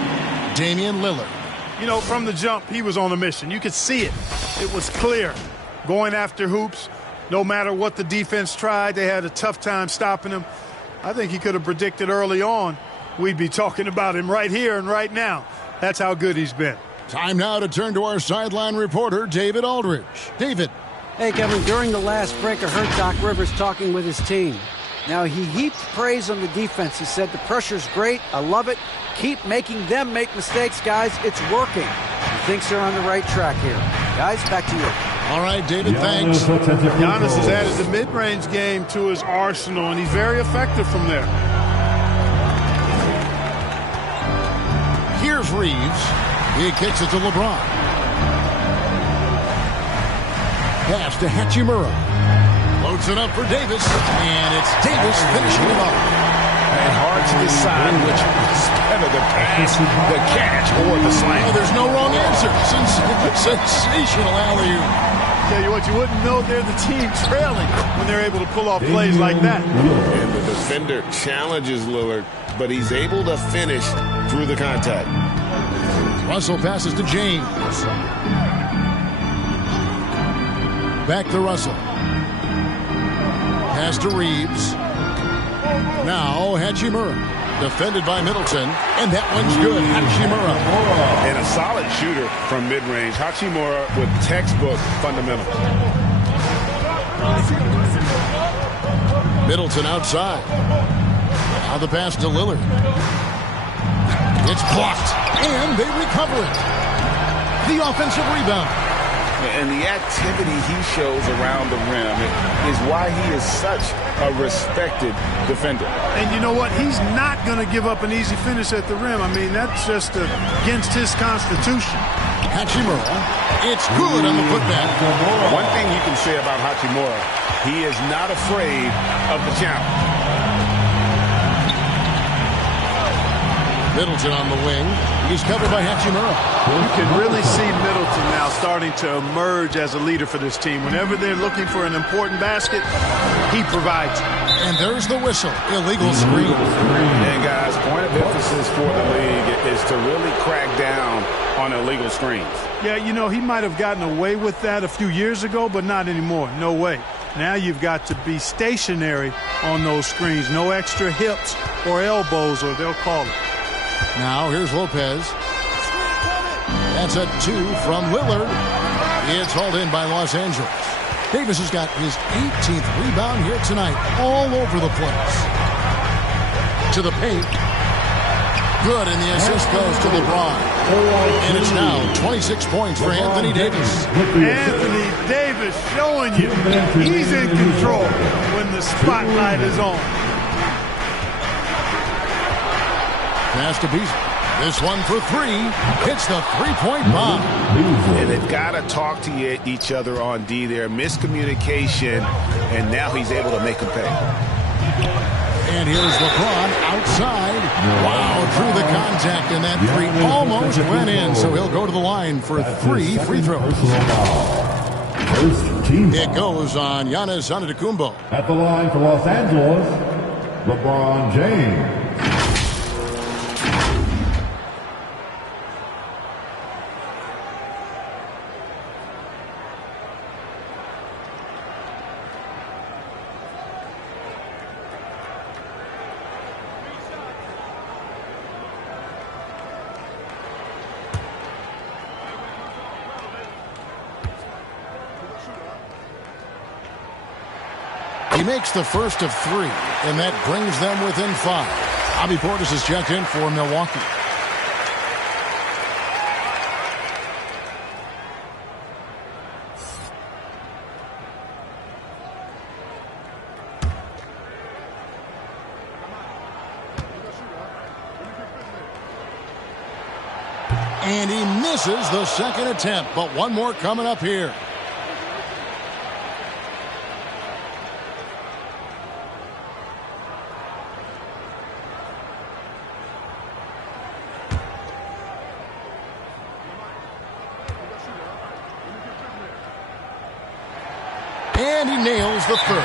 Damian Lillard. You know, from the jump, he was on a mission. You could see it. It was clear. Going after hoops, no matter what the defense tried, they had a tough time stopping him. I think he could have predicted early on we'd be talking about him right here and right now. That's how good he's been. Time now to turn to our sideline reporter, David Aldridge. David. Hey, Kevin, during the last break, I heard Doc Rivers talking with his team. Now, he heaped praise on the defense. He said, the pressure's great. I love it. Keep making them make mistakes, guys. It's working. He thinks they're on the right track here. Guys, back to you. All right, David, thanks. Giannis has added the mid-range game to his arsenal, and he's very effective from there. Here's Reeves. He kicks it to LeBron. Pass to Hachimura. Loads it up for Davis, and it's Davis finishing it off. And hard to decide which was better, the pass, the catch, or the slam. Oh, there's no wrong answer. Sensational alley-oop. Tell you what, you wouldn't know they're the team trailing when they're able to pull off plays like that. And the defender challenges Lillard, but he's able to finish through the contact. Russell passes to James. Back to Russell. Pass to Reeves. Now Hachimura. Defended by Middleton. And that one's good. Hachimura. And a solid shooter from mid-range. Hachimura with textbook fundamentals. Middleton outside. Now the pass to Lillard. It's blocked. And they recover it. The offensive rebound. And the activity he shows around the rim is why he is such a respected defender. And you know what? He's not going to give up an easy finish at the rim. I mean, that's just against his constitution. Hachimura. It's good on the putback. One thing you can say about Hachimura, he is not afraid of the challenge. Middleton on the wing. He's covered by Hachimura. You can really see Middleton now starting to emerge as a leader for this team. Whenever they're looking for an important basket, he provides it. And there's the whistle. Illegal screen. And guys, point of emphasis for the league is to really crack down on illegal screens. Yeah, you know, he might have gotten away with that a few years ago, but not anymore. No way. Now you've got to be stationary on those screens. No extra hips or elbows, or they'll call it. Now here's Lopez. That's a 2 from Lillard. It's hauled in by Los Angeles. Davis has got his 18th rebound here tonight, all over the place. To the paint. Good, and the assist goes to LeBron. And it's now 26 points for Anthony Davis. Anthony Davis showing you he's in control when the spotlight is on. Pass to Beasley. This one for 3. Hits the three-point bomb. And they've got to talk to each other on D there. Miscommunication, and now he's able to make them pay. And here's LeBron outside. Wow, through the contact, and that 3 almost went in, so he'll go to the line for 3 free throws. It goes on Giannis Antetokounmpo. At the line for Los Angeles, LeBron James. He makes the first of 3, and that brings them within 5. Bobby Portis is checked in for Milwaukee. And he misses the second attempt, but one more coming up here. And he nails the third.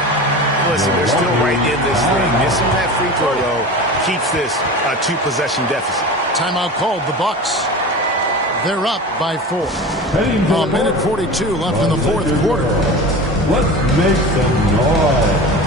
Listen, they're still right in this thing. Missing that free throw, though, keeps this a 2-possession deficit. Timeout called, the Bucks. They're up by 4. A minute 42 left in the fourth quarter. Let's make some noise.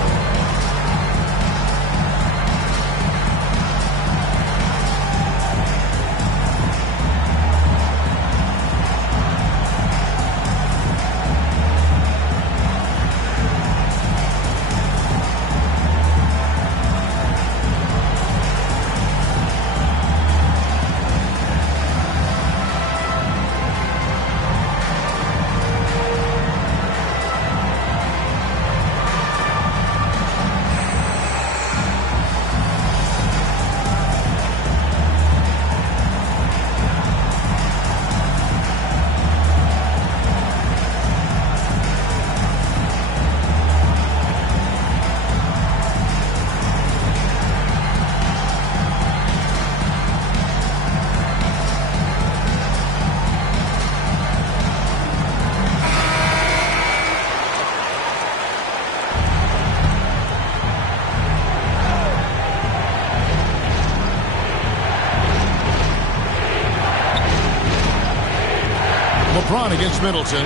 LeBron against Middleton.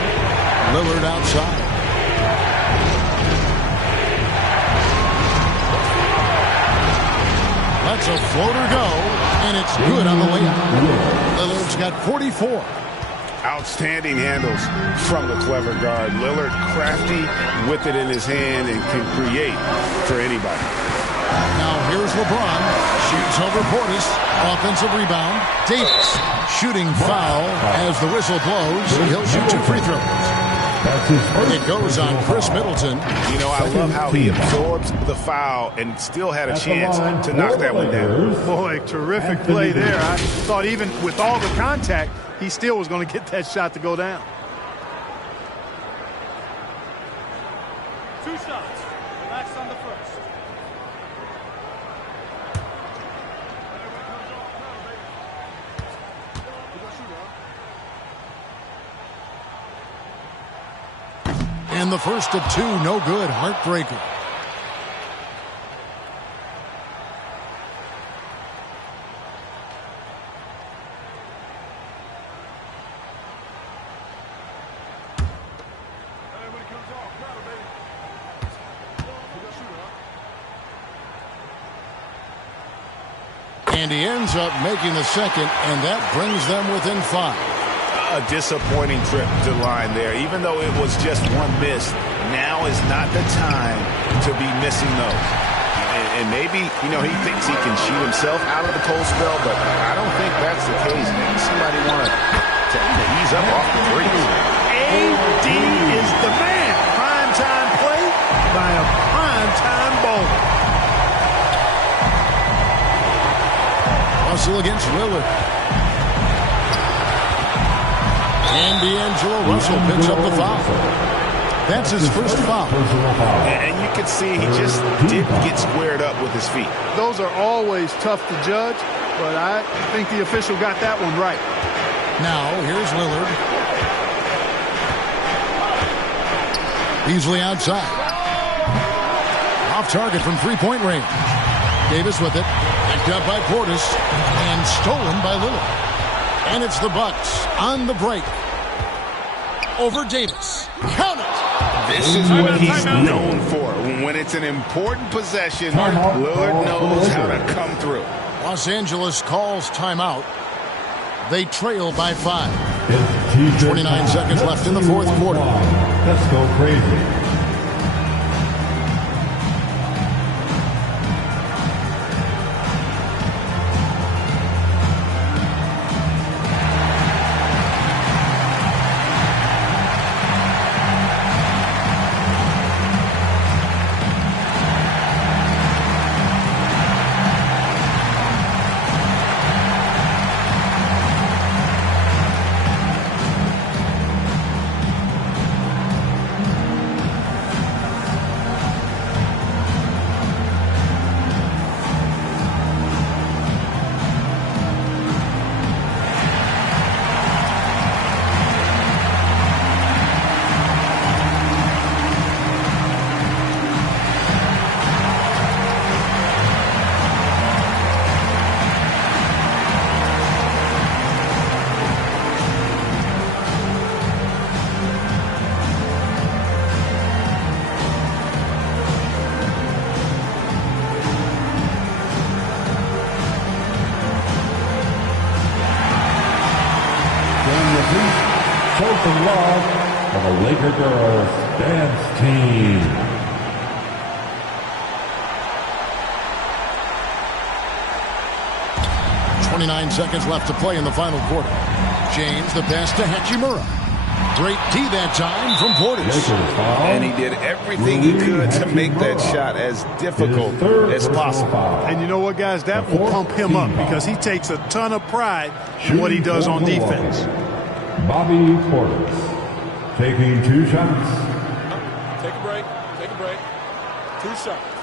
Lillard outside. Lets a floater go, and it's good on the layup. Lillard's got 44. Outstanding handles from the clever guard. Lillard crafty with it in his hand and can create for anybody. Now here's LeBron. Shoots over Portis. Offensive rebound. Davis. Shooting foul as the whistle blows. He'll shoot 2 free throws. It goes on Chris Middleton. You know, I love how he absorbs the foul and still had a chance to knock that one down. Boy, terrific play there. I thought even with all the contact, he still was going to get that shot to go down. 2 shots. Relax on the first. And the first of 2, no good. Heartbreaker. And he ends up making the second, and that brings them within 5. A disappointing trip to line there. Even though it was just one miss, now is not the time to be missing those. And maybe, you know, he thinks he can shoot himself out of the cold spell, but I don't think that's the case. Maybe somebody wanted to ease up off the threes. AD is the man. Primetime play by a primetime bowler. Russell against Lillard. And D'Angelo Russell picks up the foul. That's his first foul. And you can see he just didn't get squared up with his feet. Those are always tough to judge, but I think the official got that one right. Now, here's Lillard. Beasley outside. Off target from three-point range. Davis with it. Picked up by Portis. And stolen by Lillard. And it's the Bucks on the break. Over Davis. Count it. This is what he's known for. When it's an important possession, Lillard knows how to come through. Los Angeles calls timeout. They trail by 5. 29 seconds left in the fourth quarter. Let's go crazy. some love for the Laker girls dance team. 29 seconds left to play in the final quarter. James, the pass to Hachimura. Great D that time from Portis. And he did everything he could to make that shot as difficult as possible. And you know what, guys? That will pump him up because he takes a ton of pride in what he does on defense. Bobby Portis taking 2 shots. Take a break. Take a break. 2 shots.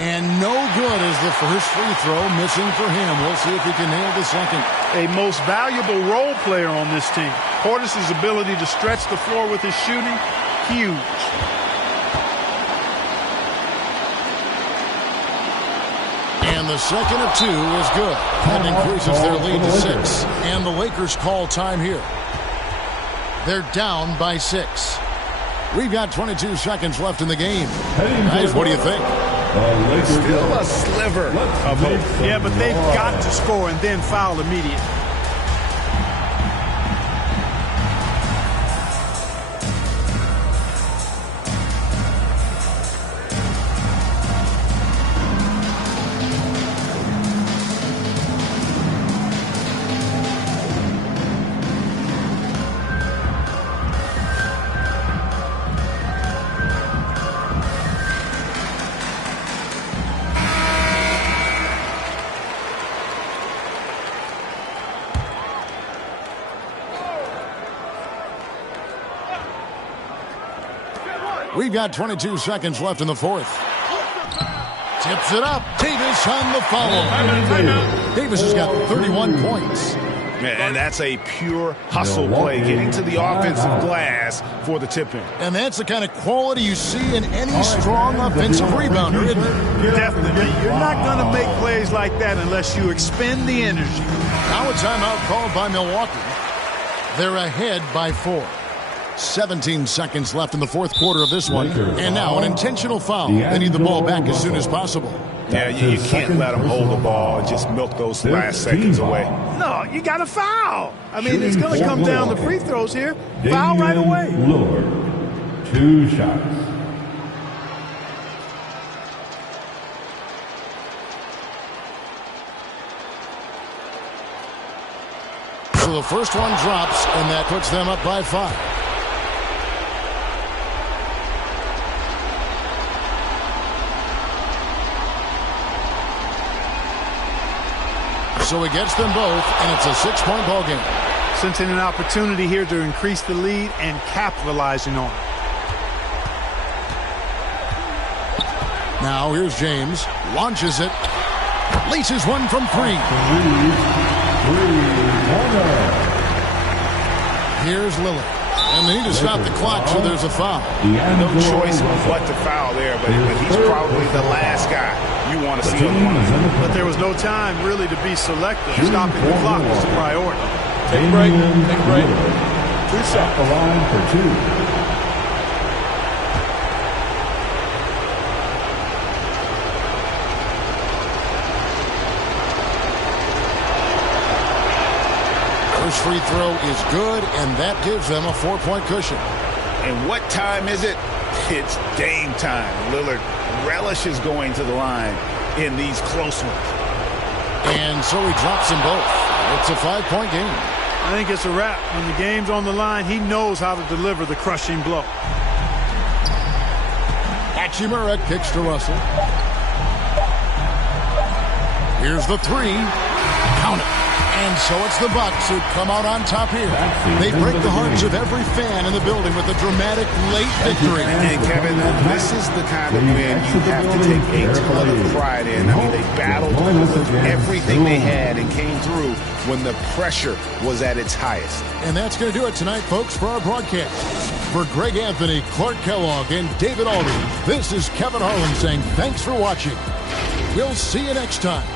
And no good as the first free throw missing for him. We'll see if he can nail the second. A most valuable role player on this team. Portis' ability to stretch the floor with his shooting, huge. And the second of 2 is good. That increases their lead to 6. And the Lakers call time here. They're down by 6. We've got 22 seconds left in the game. Guys, what do you think? Still a sliver of hope. Yeah, but they've got to score and then foul immediately. We've got 22 seconds left in the fourth. Tips it up. Davis on the follow. Davis has got 31 points. And that's a pure hustle play, getting to the offensive glass for the tip-in. And that's the kind of quality you see in any strong offensive rebounder, isn't it? Definitely. You're not going to make plays like that unless you expend the energy. Now a timeout called by Milwaukee. They're ahead by 4. 17 seconds left in the fourth quarter of this one. And now an intentional foul. They need the ball back as soon as possible. Yeah, you can't let them hold the ball and just milk those last seconds away. No, you got to foul. I mean, it's going to come down to free throws here. Foul right away. Lillard, 2 shots. So the first one drops, and that puts them up by 5. So he gets them both, and it's a 6-point ball game. Sensing an opportunity here to increase the lead and capitalizing on it. Now here's James. Launches it. Laces one from 3. Here's Lillard. And they need to stop the clock, so there's a foul. No choice but to foul there, but he's probably the last guy you want to see on the line. But there was no time really to be selective. Stopping the clock was the priority. Take a break. Take a break. 2 shots. The line for 2. First free throw is good, and that gives them a 4-point cushion. And what time is it? It's game time. Lillard relishes going to the line in these close ones. And so he drops them both. It's a 5-point game. I think it's a wrap. When the game's on the line, he knows how to deliver the crushing blow. Hachimura kicks to Russell. Here's the 3. Count it. And so it's the Bucks who come out on top here. They break the hearts of every fan in the building with a dramatic late victory. And Kevin, this is the kind of win you have to take a ton of pride in. I mean, they battled with everything they had and came through when the pressure was at its highest. And that's going to do it tonight, folks, for our broadcast. For Greg Anthony, Clark Kellogg, and David Aldridge, this is Kevin Harlan saying thanks for watching. We'll see you next time.